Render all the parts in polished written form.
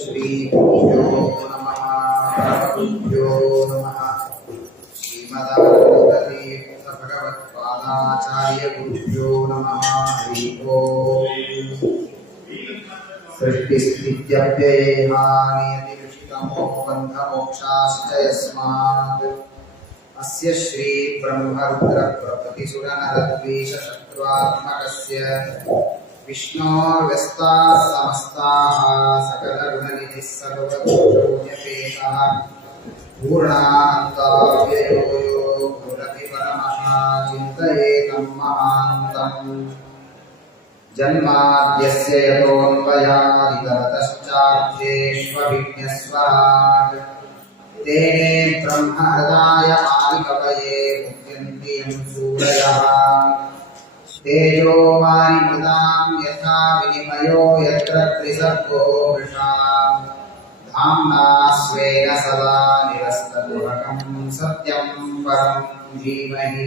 श्रीगुरुभ्यो नमः परमगुरुभ्यो नमः श्रीमदानन्दतीर्थभगवत्पादाचार्यगुरुभ्यो नमः हरि ओम् सृष्टिस्थित्यप्ययेहानियतिविष्टमो बन्धमोक्षाश्च यस्मात् अस्य श्री ब्रह्मरुद्रप्रभृतिसुरनरद्वीषशत्रुत्मकस्य विष्णोर्व्यस्ताः समस्ताः सकलगुणनिधिः सर्वदोषपूज्यपेतः पूर्णान्ताव्ययो यो भूरति परमः चिन्तयेतं महान्तम् जन्माद्यस्य यतोऽन्वयादितरतश्चार्थेष्वभिज्ञस्वराट् तेने ब्रह्महृदाय आदिकवये मुह्यन्ति यं सूरयः तेजोवारिमृतां यथा विनिमयो यत्र त्रिसर्गो मृषा धाम्ना स्वेन सदा निरस्तकुहकं सत्यं परं धीमहि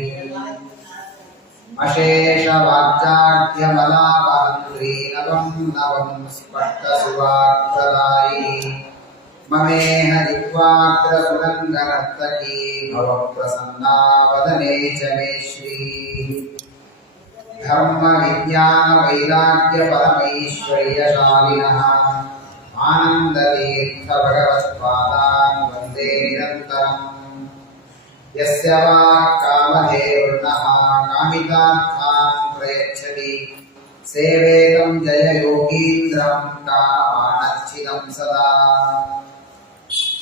अशेषवाक्चाढ्यमलापहन्त्रीनवं नवं स्पष्टसुवाक्प्रदायिनी ममेह जिह्वाग्रसुरङ्गनर्तकी भवप्रसन्ना वदने च मे श्रीः धर्मविज्ञानवैराग्यपरमैश्वर्यशालिनः आनन्दतीर्थभगवत्पादान् वन्दे निरन्तरम् यस्य वाक्कामधेनुर्नः कामितार्थान् प्रयच्छति सेवेतं जययोगीन्द्रं कामवानर्चितं सदा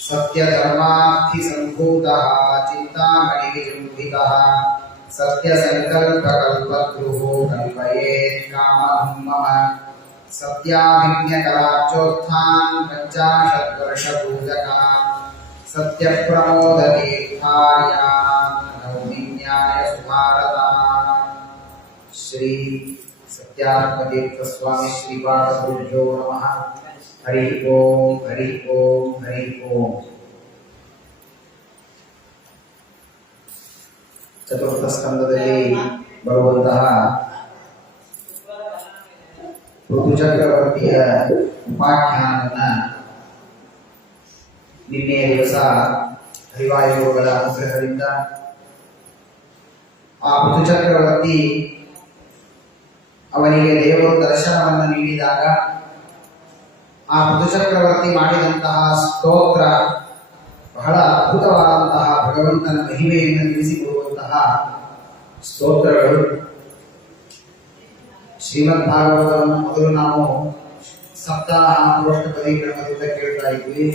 सत्यधर्मार्थिसम्भूतः चिन्तामणिविजृम्भितः सत्यसङ्कल्पकल्पद्रुः कल्पयेत् कामं मम सत्याभिज्ञकलाचोत्थान् पञ्चाशद्वर्षपूजकान् सत्यप्रमोदतीर्थायान् नौमिन्यायसुभारतान् श्री सत्यात्मतीर्थस्वामी श्रीपादगुरुभ्यो नमः हरि ओम हरि ओम हरि ओम। ಚತುರ್ಥ ಸ್ಕಂದದಲ್ಲಿ ಬರುವಂತಹ ಋತುಚಕ್ರವರ್ತಿಯ ಉಪಾಖ್ಯಾನವನ್ನ ನಿನ್ನೆಯ ದಿವಸ ಹರಿವಾಯುಗಳ ಅನುಗ್ರಹದಿಂದ ಆ ಋತುಚಕ್ರವರ್ತಿ ಅವನಿಗೆ ದೇವರು ದರ್ಶನವನ್ನು ನೀಡಿದಾಗ ಆ ಋತುಚಕ್ರವರ್ತಿ ಮಾಡಿದಂತಹ ಸ್ತೋತ್ರ ಬಹಳ ಅದ್ಭುತವಾದಂತಹ ಭಗವಂತನ ಮಹಿಮೆಯನ್ನು ತಿಳಿಸಿಕೊಡುವಂತಹ ಸ್ತೋತ್ರಗಳು. ಶ್ರೀಮದ್ ಭಾಗವತವನ್ನು ಮೊದಲು ನಾವು ಸಪ್ತಾಹ ಪುರೋಷ್ಟಪದಿ ಕ್ರಮದಿಂದ ಕೇಳ್ತಾ ಇದ್ವಿ.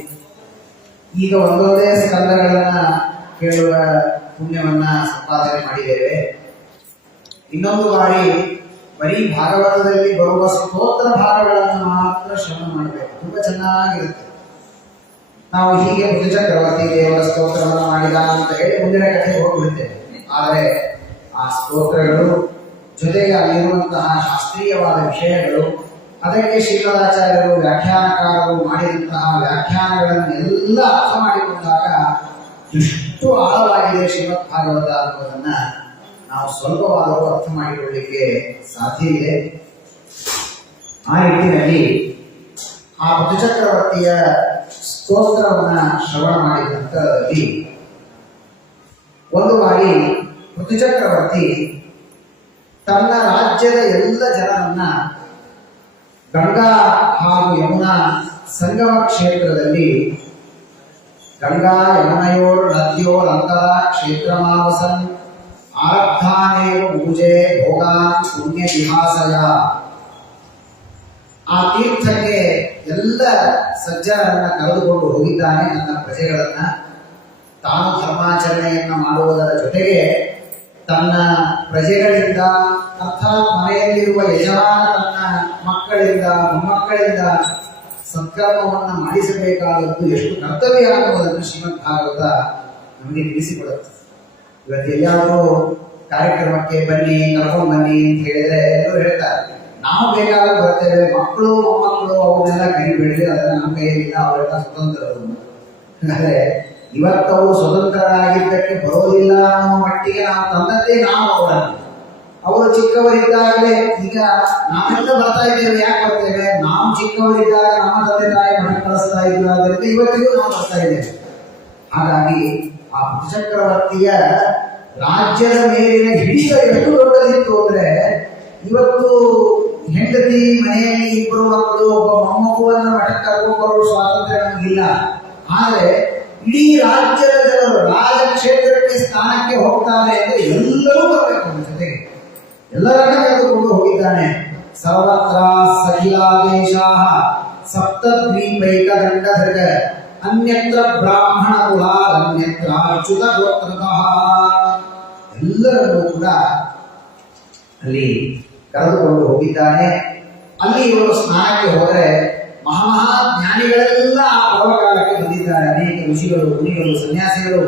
ಈಗ ಒಂದೊಂದೇ ಸ್ಕಂದಗಳನ್ನ ಕೇಳುವ ಪುಣ್ಯವನ್ನ ಸಂಪಾದನೆ ಮಾಡಿದ್ದೇವೆ. ಇನ್ನೊಂದು ಬಾರಿ ಬರೀ ಭಾಗವತದಲ್ಲಿ ಬರುವ ಸ್ತೋತ್ರ ಭಾಗಗಳನ್ನು ಮಾತ್ರ ಶ್ರವಣ ಮಾಡಬೇಕು. ತುಂಬಾ ಚೆನ್ನಾಗಿರುತ್ತೆ. ನಾವು ಹೀಗೆ ಋತುಚಕ್ರವರ್ತಿ ದೇವರ ಸ್ತೋತ್ರವನ್ನು ಮಾಡಿದ ಅಂತ ಹೇಳಿ ಮುಂದಿನ ಕಥೆಗೆ ಹೋಗ್ಬಿಡುತ್ತೇವೆ. ಆದರೆ ಆ ಸ್ತೋತ್ರಗಳು ಜೊತೆಗೆ ಅಲ್ಲಿರುವಂತಹ ಶಾಸ್ತ್ರೀಯವಾದ ವಿಷಯಗಳು, ಅದಕ್ಕೆ ಶ್ರೀಮದಾಚಾರ್ಯರು ವ್ಯಾಖ್ಯಾನಕಾರರು ಮಾಡಿದಂತಹ ವ್ಯಾಖ್ಯಾನಗಳನ್ನೆಲ್ಲ ಅರ್ಥ ಮಾಡಿಕೊಂಡಾಗ ಎಷ್ಟು ಆಳವಾಗಿದೆ ಶ್ರೀಮದ್ ಭಾಗವತ ಅನ್ನೋದನ್ನ ನಾವು ಸ್ವಲ್ಪವಾದರೂ ಅರ್ಥ ಮಾಡಿಕೊಳ್ಳಲಿಕ್ಕೆ ಸಾಧ್ಯ ಇದೆ. ಆ ನಿಟ್ಟಿನಲ್ಲಿ ಆ ಋತುಚಕ್ರವರ್ತಿಯ ಸ್ತೋತ್ರವನ್ನ ಶ್ರವಣ ಮಾಡಿದ ನಂತರದಲ್ಲಿ ಒಂದು ಬಾರಿ ಋತುಚಕ್ರವರ್ತಿ ತನ್ನ ರಾಜ್ಯದ ಎಲ್ಲ ಜನರನ್ನ ಗಂಗಾ ಹಾಗೂ ಯಮುನಾ ಸಂಗಮ ಕ್ಷೇತ್ರದಲ್ಲಿ ಗಂಗಾ ಯಮುನಯೋರ್ ನದ್ಯೋರಂತರ ಕ್ಷೇತ್ರಮಾವಸನ್ ಆರಬ್ಧಾನೇವ ಪೂಜೆ ಭೋಗಾನ್ ಪುಣ್ಯ ವಿಹಾಸಯ. ಆ ತೀರ್ಥಕ್ಕೆ ಎಲ್ಲ ಸಜ್ಜನರನ್ನ ಕರೆದುಕೊಂಡು ಹೋಗಿದ್ದಾನೆ. ನನ್ನ ಪ್ರಜೆಗಳನ್ನ ತಾನು ಧರ್ಮಾಚರಣೆಯನ್ನ ಮಾಡುವುದರ ಜೊತೆಗೆ ತನ್ನ ಪ್ರಜೆಗಳಿಂದ ಅರ್ಥಾತ್ ಮನೆಯಲ್ಲಿರುವ ಯಜಮಾನ ತನ್ನ ಮಕ್ಕಳಿಂದ ಮೊಮ್ಮಕ್ಕಳಿಂದ ಸತ್ಕರ್ಮವನ್ನು ಮಾಡಿಸಬೇಕಾದದ್ದು ಎಷ್ಟು ಕರ್ತವ್ಯ ಅನ್ನುವುದನ್ನು ಶ್ರೀಮದ್ ಭಾಗವತ ನಮಗೆ ತಿಳಿಸಿಕೊಡುತ್ತೆ. ಇವತ್ತು ಎಲ್ಲಾದರೂ ಕಾರ್ಯಕ್ರಮಕ್ಕೆ ಬನ್ನಿ, ಕರ್ಕೊಂಡು ಬನ್ನಿ ಅಂತ ಹೇಳಿದ್ರೆ ಎಲ್ಲರೂ ಹೇಳ್ತಾರೆ ನಾವು ಬೇಕಾದ್ರೆ ಬರ್ತೇವೆ, ಮಕ್ಕಳು ಮೊಮ್ಮಕ್ಕಳು ಅವನ್ನೆಲ್ಲ ಕೈ ಬಿಡಲಿ, ಅದನ್ನ ನಮ್ಮ ಕೈಯಲ್ಲಿಲ್ಲ, ಅವರೆಲ್ಲ ಸ್ವತಂತ್ರರು. ಆದರೆ ಇವತ್ತು ಅವರು ಸ್ವತಂತ್ರರಾಗಿದ್ದಕ್ಕೆ ಬರೋದಿಲ್ಲ ಅನ್ನೋ ಮಟ್ಟಿಗೆ ನಾವು ತಂದದ್ದೇ ನಾವು ಅವರನ್ನು ಅವರು ಚಿಕ್ಕವರಿದ್ದಾಗಲೇ, ಈಗ ನಾವೆಲ್ಲ ಬರ್ತಾ ಇದ್ದೇವೆ, ಯಾಕೆ ಬರ್ತೇವೆ? ನಾವು ಚಿಕ್ಕವರಿದ್ದಾಗ ನಮ್ಮ ತಂದೆ ತಾಯಿ ಮನೆ ಕಳಿಸ್ತಾ ಇದ್ರು, ಆದ್ದರಿಂದ ಇವತ್ತಿಗೂ ನಾವು ಬರ್ತಾ ಇದ್ದೇವೆ. ಹಾಗಾಗಿ ಆ ಚಕ್ರವರ್ತಿಯ ರಾಜ್ಯದ ಮೇಲಿನ ಹಿಡಿತ ಎಷ್ಟು ದೊಡ್ಡದಿತ್ತು ಅಂದ್ರೆ, ಇವತ್ತು ಹೆಂಡತಿ ಮನೆಯಲ್ಲಿ ಇಬ್ಬರು ಮಕ್ಕಳು, ಒಬ್ಬ ಮೊಮ್ಮಗುವನ್ನ ಮಠಕ್ಕೆ ಕರ್ಕೊಂಡು ಸ್ವಾತಂತ್ರ್ಯ ನಮಗಿಲ್ಲ. ಆದರೆ ಇಡೀ ರಾಜ್ಯದ ಜನರು ರಾಜಕ್ಷೇತ್ರಕ್ಕೆ ಸ್ಥಾನಕ್ಕೆ ಹೋಗ್ತಾರೆ ಅಂದ್ರೆ ಎಲ್ಲರೂ ಬರಬೇಕು, ಜೊತೆಗೆ ಎಲ್ಲರನ್ನ ಕರೆದುಕೊಂಡು ಹೋಗಿದ್ದಾನೆ. ಸರ್ವತ್ರ ಸಖಿಲಾದೇಶಾಃ ಸಪ್ತದ್ವೀಪೈಕ ದಂಡಧೃಗ ಅನ್ಯತ್ರ ಬ್ರಾಹ್ಮಣ ಕುಲಾದ್ ಅನ್ಯತ್ರ ಅಚ್ಯುತ ಗೋತ್ರತಃ, ಎಲ್ಲರನ್ನೂ ಕೂಡ ಅಲ್ಲಿ ಕರೆದುಕೊಂಡು ಹೋಗಿದ್ದಾನೆ. ಅಲ್ಲಿ ಇವರು ಸ್ನಾನಕ್ಕೆ ಹೋದರೆ ಮಹಾಜ್ಞಾನಿಗಳೆಲ್ಲ ಆ ಪರ್ವಕಾಲಕ್ಕೆ ಬಂದಿದ್ದಾರೆ. ಅನೇಕ ಋಷಿಗಳು, ಮುನಿಗಳು, ಸನ್ಯಾಸಿಗಳು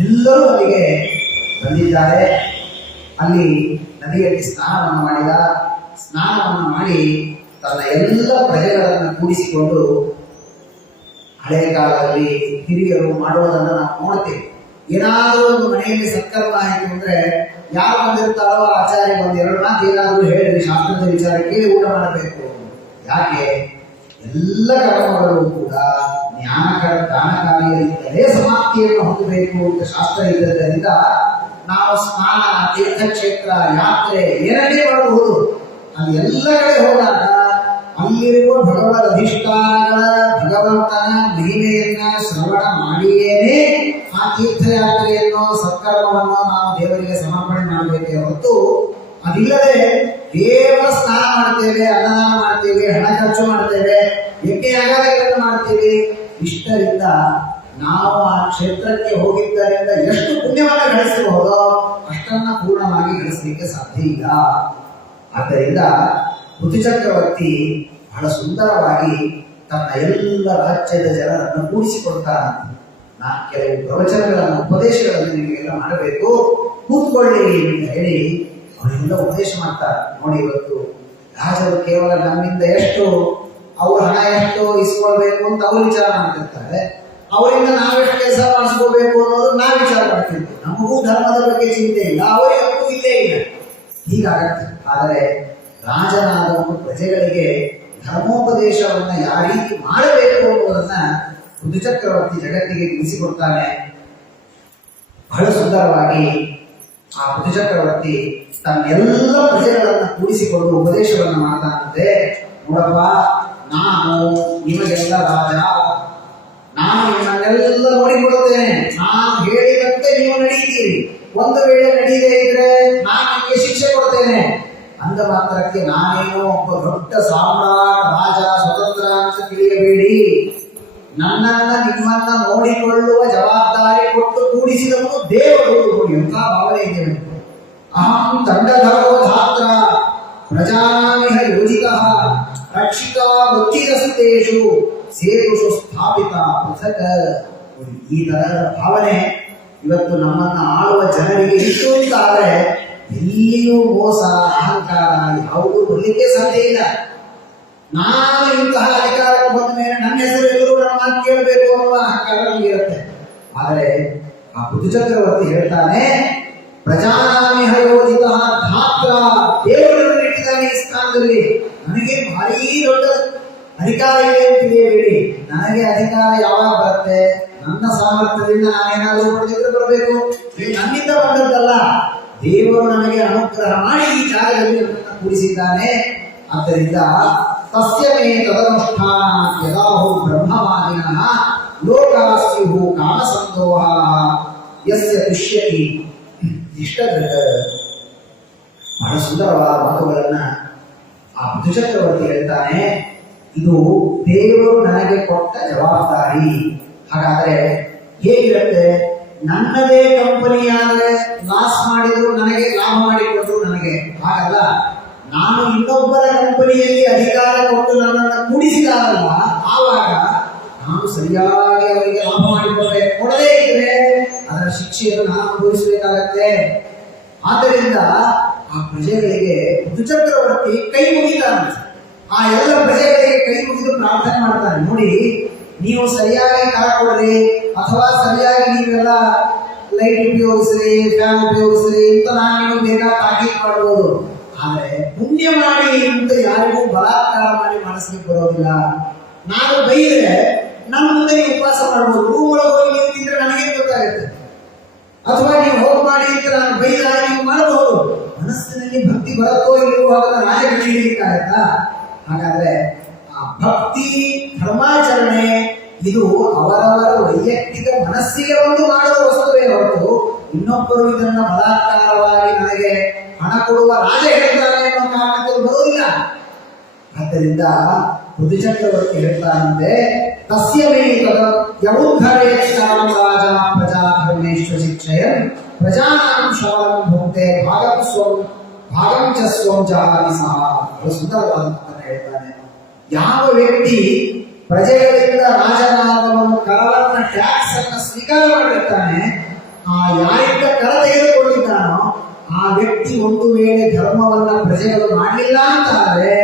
ಎಲ್ಲರೂ ಅಲ್ಲಿಗೆ ಬಂದಿದ್ದಾರೆ. ಅಲ್ಲಿ ನದಿಯಲ್ಲಿ ಸ್ನಾನವನ್ನು ಮಾಡಿದ. ಸ್ನಾನವನ್ನು ಮಾಡಿ ತನ್ನ ಎಲ್ಲ ಪ್ರಜೆಗಳನ್ನು ಕೂಡಿಸಿಕೊಂಡು, ಹಳೆಯ ಕಾಲದಲ್ಲಿ ಹಿರಿಯರು ಮಾಡುವುದನ್ನು ನಾವು ನೋಡ್ತೇವೆ. ಏನಾದರೂ ಒಂದು ಮನೆಯಲ್ಲಿ ಸತ್ಕರ್ಮ ಆಯಿತು ಅಂದ್ರೆ ಯಾರು ಬಂದಿರ್ತಾರೋ ಆಚಾರ್ಯ ಒಂದು ಎರಡು ಮಾತು ಏನಾದರೂ ಹೇಳಿ ಶಾಸ್ತ್ರದ ವಿಚಾರ ಕೇಳಿ ಊಟ ಮಾಡಬೇಕು. ಯಾಕೆ? ಎಲ್ಲ ಕರ್ಮಗಳು ಕೂಡ ದಾನಕಾರಿಯರಿಂದಲೇ ಸಮಾಪ್ತಿಯನ್ನು ಹೊಂದಬೇಕು ಅಂತ ಶಾಸ್ತ್ರ ಇದ್ದರಿಂದ ನಾವು ಸ್ನಾನ, ತೀರ್ಥಕ್ಷೇತ್ರ, ಯಾತ್ರೆ ಏನನ್ನೇ ಮಾಡಬಹುದು. ಅಲ್ಲಿ ಎಲ್ಲ ಕಡೆ ಹೋದಾಗ ಅಲ್ಲಿರುವ ಭಗವದ್ ಅಧಿಷ್ಠಾನಗಳ ಭಗವಂತನ ಮಹಿಮೆಯನ್ನ ಶ್ರವಣ ಮಾಡಿಯೇನೆ ಆ ತೀರ್ಥಯಾತ್ರೆಯನ್ನು, ಸತ್ಕರ್ಮವನ್ನು ನಾವು ದೇವರಿಗೆ ಸಮರ್ಪಣೆ ಮಾಡಬೇಕೇ ಹೊರತು ಅದಿಲ್ಲದೆ ಕೇವಲ ಸ್ನಾನ ಮಾಡ್ತೇವೆ, ಅನ್ನದಾನ ಮಾಡ್ತೇವೆ, ಹಣ ಖರ್ಚು ಮಾಡ್ತೇವೆ, ಯಜ್ಞಯಾಗಗಳನ್ನು ಮಾಡ್ತೇವೆ. ಇಷ್ಟರಿಂದ ನಾವು ಆ ಕ್ಷೇತ್ರಕ್ಕೆ ಹೋಗಿದ್ದರಿಂದ ಎಷ್ಟು ಪುಣ್ಯವನ್ನು ಗಳಿಸಬಹುದೋ ಅಷ್ಟನ್ನ ಪೂರ್ಣವಾಗಿ ಗಳಿಸಲಿಕ್ಕೆ ಸಾಧ್ಯ ಇಲ್ಲ. ಆದ್ದರಿಂದ ಋತುಚಕ್ರವರ್ತಿ ಬಹಳ ಸುಂದರವಾಗಿ ತನ್ನ ಎಲ್ಲ ರಾಜ್ಯದ ಜನರನ್ನು ಕೂಡಿಸಿಕೊಳ್ತಾನೆ. ನಾನು ಕೆಲವು ಪ್ರವಚನಗಳನ್ನು, ಉಪದೇಶಗಳನ್ನು ನಿಮಗೆಲ್ಲ ಮಾಡಬೇಕು, ಕೂತ್ಕೊಳ್ಳಿ ಅಂತ ಹೇಳಿ ಅವರೆಲ್ಲ ಉಪದೇಶ ಮಾಡ್ತಾರೆ. ನೋಡಿ, ಇವತ್ತು ರಾಜರು ಕೇವಲ ನಮ್ಮಿಂದ ಎಷ್ಟು, ಅವ್ರ ಹಣ ಎಷ್ಟು ಇಸ್ಕೊಳ್ಬೇಕು ಅಂತ ಅವ್ರು ವಿಚಾರ ಮಾಡ್ತಿರ್ತಾರೆ. ಅವರಿಂದ ನಾವೆಷ್ಟು ಕೆಲಸ ಮಾಡಿಸ್ಕೋಬೇಕು ಅನ್ನೋದು ನಾವು ವಿಚಾರ ಮಾಡ್ತಿರ್ತೀವಿ. ನಮಗೂ ಧರ್ಮದ ಬಗ್ಗೆ ಚಿಂತೆ ಇಲ್ಲ, ಅವರಿಗೂ ಇಲ್ಲೇ ಇಲ್ಲ. ಹೀಗಾಗತ್ತೆ. ಆದರೆ ರಾಜನಾದವನು ಪ್ರಜೆಗಳಿಗೆ ಧರ್ಮೋಪದೇಶವನ್ನ ಯಾವ ರೀತಿ ಮಾಡಬೇಕು ಅನ್ನೋದನ್ನ ಋತುಚಕ್ರವರ್ತಿ ಜಗತ್ತಿಗೆ ತಿಳಿಸಿಕೊಡ್ತಾನೆ. ಬಹಳ ಸುಂದರವಾಗಿ ಆ ಋತುಚಕ್ರವರ್ತಿ ತನ್ನೆಲ್ಲ ಪ್ರಜೆಗಳನ್ನ ಕೂಡಿಸಿಕೊಂಡು ಉಪದೇಶವನ್ನು ಮಾಡ್ತಾನಂತೆ. ನೋಡಪ್ಪ, ನಾನು ನಿಮಗೆಲ್ಲ ರಾಜ, ನಾನು ನಿಮ್ಮನ್ನೆಲ್ಲ ನೋಡಿಕೊಡುತ್ತೇನೆ. ನಾನು ಹೇಳಿದಂತೆ ನೀವು ನಡೀತೀರಿ. ಒಂದು ವೇಳೆ ನಡೆಯದೇ ಇದ್ರೆ ನಾನು ನಿಮಗೆ ಶಿಕ್ಷೆ ಕೊಡ್ತೇನೆ. ಅಂದ ಮಾತ್ರಕ್ಕೆ ನಾನೇನೋ ಒಬ್ಬ ದೊಡ್ಡ ಸಾಮ್ರಾಟ್, ರಾಜ, ಸ್ವತಂತ್ರ ಅಂತ ತಿಳಿಯಬೇಡಿ. ನನ್ನನ್ನ ನಿಮ್ಮನ್ನ ನೋಡಿಕೊಳ್ಳುವ ಜವಾಬ್ದಾರಿ ಕೊಟ್ಟು ಕೂಡಿಸಿದವನು ದೇವರು. ಎಂಥ ಭಾವನೆ ಇದೆ. ಅಹಂ ದಂಡಧರೋ ಧಾತ್ರ ಪ್ರಜಾನಾಮಿಹ ಯೋಜಿತಃ ರಕ್ಷಿತ ವೃತ್ತಿರಸ್ತೆಷು ಸೇತುಷು ಸ್ಥಾಪಿತ ಪೃಥಕ್. ಈ ತರಹದ ಭಾವನೆ ಇವತ್ತು ನಮ್ಮನ್ನ ಆಳುವ ಜನರಿಗೆ ಇತ್ತು ಅಂತ ಆದರೆ ಎಲ್ಲಿಯೂ ಮೋಸ, ಅಹಂಕಾರ ಯಾವುದೂ ಬರಲಿಕ್ಕೆ ಸಾಧ್ಯ ಇಲ್ಲ. ನಾನು ಇಂತಹ ಅಧಿಕಾರಕ್ಕೆ ಬಂದ ಮೇಲೆ ನನ್ನ ಹೆಸರು ಎಲ್ಲರೂ ನನ್ನ ಮಾತು ಕೇಳಬೇಕು ಅನ್ನುವ ಅಹಂಕಾರ ನಮಗಿರುತ್ತೆ. ಆದರೆ ಆ ಋತುಚಕ್ರವರ್ತಿ ಹೇಳ್ತಾನೆ, ಪ್ರಜಾನಾಮಿಹ ಯೋಜಿತ ಧಾತ್ರ, ದೇವರನ್ನು ಇಟ್ಟಿದ್ದಾನೆ ಈ ಸ್ಥಾನದಲ್ಲಿ. ನನಗೆ ಭಾರೀ ದೊಡ್ಡ ಅಧಿಕಾರ ಇದೆ ಅಂತ ತಿಳಿಯಬೇಡಿ. ನನಗೆ ಅಧಿಕಾರ ಯಾವಾಗ ಬರುತ್ತೆ? ನನ್ನ ಸಾಮರ್ಥ್ಯದಿಂದ ನಾನೇನಾದರೂ ಪಡೆದಿದ್ರೆ ಬರಬೇಕು. ಇದು ನನ್ನಿಂದ ಬಂದದ್ದಲ್ಲ, ದೇವರು ನನಗೆ ಅನುಗ್ರಹ ಮಾಡಿ ಈ ಜಾಗದಲ್ಲಿ ನನ್ನನ್ನು ಕೂಡಿಸಿದ್ದಾನೆ. ಆದ್ದರಿಂದ ತಸ್ಯ ಮೇ ತದನುಷ್ಠಾನ ಯದಾಹು ಬ್ರಹ್ಮವಾದಿನಃ ಲೋಕಾಸ್ಯುಹು ಕಾಮಸಂದೋಹ ಯಸ್ಯ ತುಷ್ಯತಿ ಇಷ್ಟದೃಗ. ಬಹಳ ಸುಂದರವಾದ ಮಾತುಗಳನ್ನ ಆ ಋತುಚಕ್ರವರ್ತಿ ಹೇಳ್ತಾನೆ. ಇದು ದೇವರು ನನಗೆ ಕೊಟ್ಟ ಜವಾಬ್ದಾರಿ. ಹಾಗಾದ್ರೆ ಹೇಗಿರುತ್ತೆ? ನನ್ನದೇ ಕಂಪನಿಯಾದ್ರೆ ಲಾಸ್ ಮಾಡಿದ್ರು ನನಗೆ, ಲಾಭ ಮಾಡಿಕೊಟ್ರು ನನಗೆ, ಹಾಗಲ್ಲ. ನಾನು ಇನ್ನೊಬ್ಬರ ಕಂಪನಿಯಲ್ಲಿ ಅಧಿಕಾರ ಕೊಟ್ಟು ನನ್ನನ್ನು ಕೂಡಿಸಿದಾರಲ್ಲ, ಆವಾಗ ನಾನು ಸರಿಯಾಗಿ ಅವರಿಗೆ ಲಾಭ ಮಾಡಿಕೊಡ್ಬೇಕು. ಕೊಡದೇ ಇದ್ರೆ ಅದರ ಶಿಕ್ಷೆಯನ್ನು ನಾನು ಅನುಭವಿಸಬೇಕಾಗತ್ತೆ. ಆದ್ದರಿಂದ ಆ ಪ್ರಜೆಗಳಿಗೆ ಋತುಚಕ್ರವರ್ತಿ ಕೈ ಮುಗಿತಾನೆ. ಆ ಎಲ್ಲ ಪ್ರಜೆಗಳಿಗೆ ಕೈ ಮುಗಿದು ಪ್ರಾರ್ಥನೆ ಮಾಡ್ತಾನೆ. ನೋಡಿ, ನೀವು ಸರಿಯಾಗಿ ಕರ ಕೊಡ್ರಿ, ಅಥವಾ ಸರಿಯಾಗಿ ನೀವೆಲ್ಲ ಲೈಟ್ ಉಪಯೋಗಿಸ್ರಿ, ಫ್ಯಾನ್ ಉಪಯೋಗಿಸ್ರಿ ಅಂತ ನಾನು ನೀವು ಬೇಕಾದ ತಾಕೀತು ಮಾಡ್ಬೋದು. ಆದ್ರೆ ಪುಣ್ಯ ಮಾಡಿ ಅಂತ ಯಾರಿಗೂ ಬಲಾತ್ಕಾರ ಮಾಡಿ ಮಾಡಿಸ್ಲಿಕ್ಕೆ ಬರೋದಿಲ್ಲ. ನಾನು ಬೈದ್ರೆ ನನ್ನ ಮುಂದೆ ನೀವು ಉಪವಾಸ ಮಾಡ್ಬೋದು. ರೂಮ್ ಒಳಗೆ ಹೋಗಿ ನೀವು ತಿಂದ್ರೆ ನನಗೇನು ಗೊತ್ತಾಗುತ್ತೆ? ಅಥವಾ ನೀವು ಹೋಗಿ ಮಾಡಿ ಅಂತ ನಾನು ಬೈದಾಗ ನೀವು ಮಾಡಬಹುದು. ಮನಸ್ಸಿನಲ್ಲಿ ಭಕ್ತಿ ಬರುತ್ತೋ ಇಲ್ಲವೋ ಅದನ್ನ ನಾನೇ ಕಂಡುಹಿಡಿಯಲಿಕ್ಕಾಗತ್ತಾ? ಹಾಗಾದ್ರೆ ಆ ಭಕ್ತಿ ಧರ್ಮಾಚರಣೆ ಇದು ಅವರವರ ವೈಯಕ್ತಿಕ ಮನಸ್ಸಿಗೆ ಒಂದು ಮಾಡುವ ವಸ್ತುವೇ ಹೊರತು ಇನ್ನೊಬ್ಬರು ಇದನ್ನ ಬಲಾತ್ಕಾರವಾಗಿ ನನಗೆ ಹಣ ಕೊಡುವ ರಾಜ ಹೇಳ್ತಾನೆ ಅನ್ನೋ ಕಾರಣಕ್ಕೆ ಬರುವುದಿಲ್ಲ. ಆದ್ದರಿಂದ ಬುದ್ಧಿಚಕ್ರವರ್ತಿ ಹೇಳ್ತಾನಂತೆ, ತಸ್ಯ ಮೇ ತದ ಯೌದ್ಧರೇಕ್ಷಾಂ ರಾಜ ಪ್ರಜಾ ಧರ್ಮೇಶ್ವ ಶಿಕ್ಷಯನ್ ಪ್ರಜಾನಾಂ ಶವಂ ಭುಕ್ತೆ ಭಾಗಂ ಚ ಸ್ವಂ ಜಾತಿ ಸಹ. ಸುಂದರವಾದ ಹೇಳ್ತಾನೆ, ಯಾವ ವ್ಯಕ್ತಿ ಪ್ರಜೆಗಳಿಂದ ರಾಜನಾದವನು ಕರವನ್ನ ಟ್ಯಾಕ್ಸ್ ಅನ್ನ ಸ್ವೀಕಾರ ಮಾಡಿರ್ತಾನೆ, ಆ ಯಾರಿಂದ ಕರ ತೆಗೆದುಕೊಂಡಿದ್ದಾನೋ ಆ ವ್ಯಕ್ತಿ ಒಂದು ವೇಳೆ ಧರ್ಮವನ್ನ ಪ್ರಜೆಗಳು ಮಾಡಲಿಲ್ಲ ಅಂತಾದ್ರೆ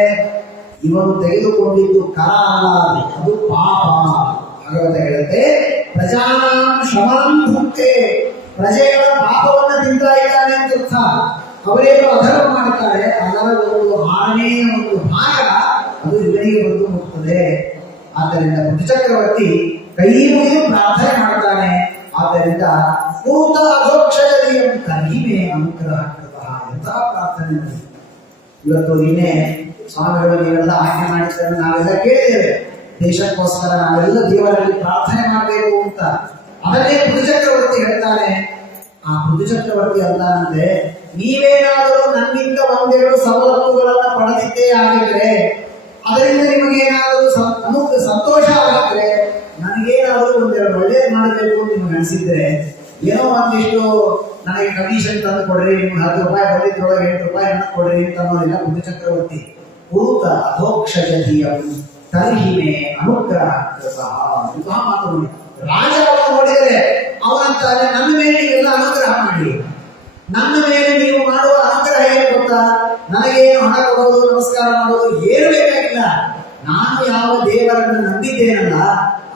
ಇವನು ತೆಗೆದುಕೊಂಡಿದ್ದು ಕರ ಅಲ್ಲ, ಅದು ಪಾಪ. ಭಗವತ ಹೇಳುತ್ತೆ, ಪ್ರಜಾನಾಂ ಶಮಂ ಭುಕ್ತೆ, ಪ್ರಜೆಗಳ ಪಾಪವನ್ನ ತಿಂತಾ ಇದ್ದಾನೆ ಅಂತ ಅರ್ಥ. ಅವರೇನು ಅಧರ್ಮ ಮಾಡ್ತಾರೆ, ಅದರ ಒಂದು ಆಣೆಯ ಒಂದು ಭಾಗ ಅದು ಇವರಿಗೆ ಬಂದು ಮುಟ್ತದೆ. ಆದ್ದರಿಂದ ಬುದ್ಧಿಚಕ್ರವರ್ತಿ ಕೈ ಮುಗಿದು ಪ್ರಾರ್ಥನೆ ಮಾಡ್ತಾನೆ. ಆದ್ದರಿಂದ ಪೂರ್ತ ಅಧೋಕ್ಷಜೀಯಂ ಕರ್ಹಿಮೆ ಅನುಗ್ರಹ ಕೃತಃ. ಎಂತಹ ಪ್ರಾರ್ಥನೆ ಮಾಡಿ. ಇವತ್ತು ನಿನ್ನೆ ಸ್ವಾಮಿಗಳು ನೀವೆಲ್ಲ ಆಜ್ಞೆ ಮಾಡಿದ್ದಾರೆ, ನಾವೆಲ್ಲ ಕೇಳಿದ್ದೇವೆ, ದೇಶಕ್ಕೋಸ್ಕರ ನಾವೆಲ್ಲ ದೇವರಲ್ಲಿ ಪ್ರಾರ್ಥನೆ ಮಾಡಬೇಕು ಅಂತ. ಅದನ್ನೇ ಬುದ್ಧಿಚಕ್ರವರ್ತಿ ಹೇಳ್ತಾನೆ. ಆ ಬುದ್ಧಿಚಕ್ರವರ್ತಿ ಅಂತಾನಂದ್ರೆ, ನೀವೇನಾದರೂ ನನ್ನಿಂದ ಒಂದೆರಡು ಸವಲತ್ತುಗಳನ್ನ ಪಡೆದಿದ್ದೇ ಆಗಿದ್ರೆ, ಅದರಿಂದ ನಿಮಗೇನಾದರೂ ಸಂತೋಷ ಆಗಿದ್ರೆ, ನನಗೇನಾದರೂ ಒಂದೆರಡು ಒಳ್ಳೇದು ಮಾಡಬೇಕು ಅಂತ ನಿಮ್ಗೆ ಅನಿಸಿದ್ರೆ, ಏನೋ ಒಂದಿಷ್ಟು ನನಗೆ ಕಮಿಷನ್ ತಂದು ಕೊಡ್ರಿ, ನಿಮ್ಗೆ 10 ರೂಪಾಯಿ ಬಂದಿದ್ದೊಳಗೆ 8 ರೂಪಾಯಿ ಹಣ ಕೊಡ್ರಿ ಅಂತ ಅನ್ನೋದಿಲ್ಲ ಬುದ್ಧಿಚಕ್ರವರ್ತಿ. ಭೂತ ಅಧೋಕ್ಷಜೀಯಂ ಕರ್ಹಿಮೆ ಅನುಗ್ರಹ ಕೃತಃ. ಇಂತಹ ಮಾತು ನೋಡಿ. ರಾಜ ನೋಡಿದರೆ ಅವನಂತಾರೆ, ನನ್ನ ಮೇಲೆ ನೀವೆಲ್ಲ ಅನುಗ್ರಹ ಮಾಡಿ, ನನ್ನ ಮೇಲೆ ನೀವು ಮಾಡುವ ಅನುಗ್ರಹ ಏನು ಗೊತ್ತಾ? ನನಗೇನು ಹಣ ಕೊಡೋದು, ನಮಸ್ಕಾರ ಮಾಡೋದು ಏನು ಬೇಕಾಗಿಲ್ಲ. ನಾನು ಯಾವ ದೇವರನ್ನು ನಂಬಿದ್ದೇನಲ್ಲ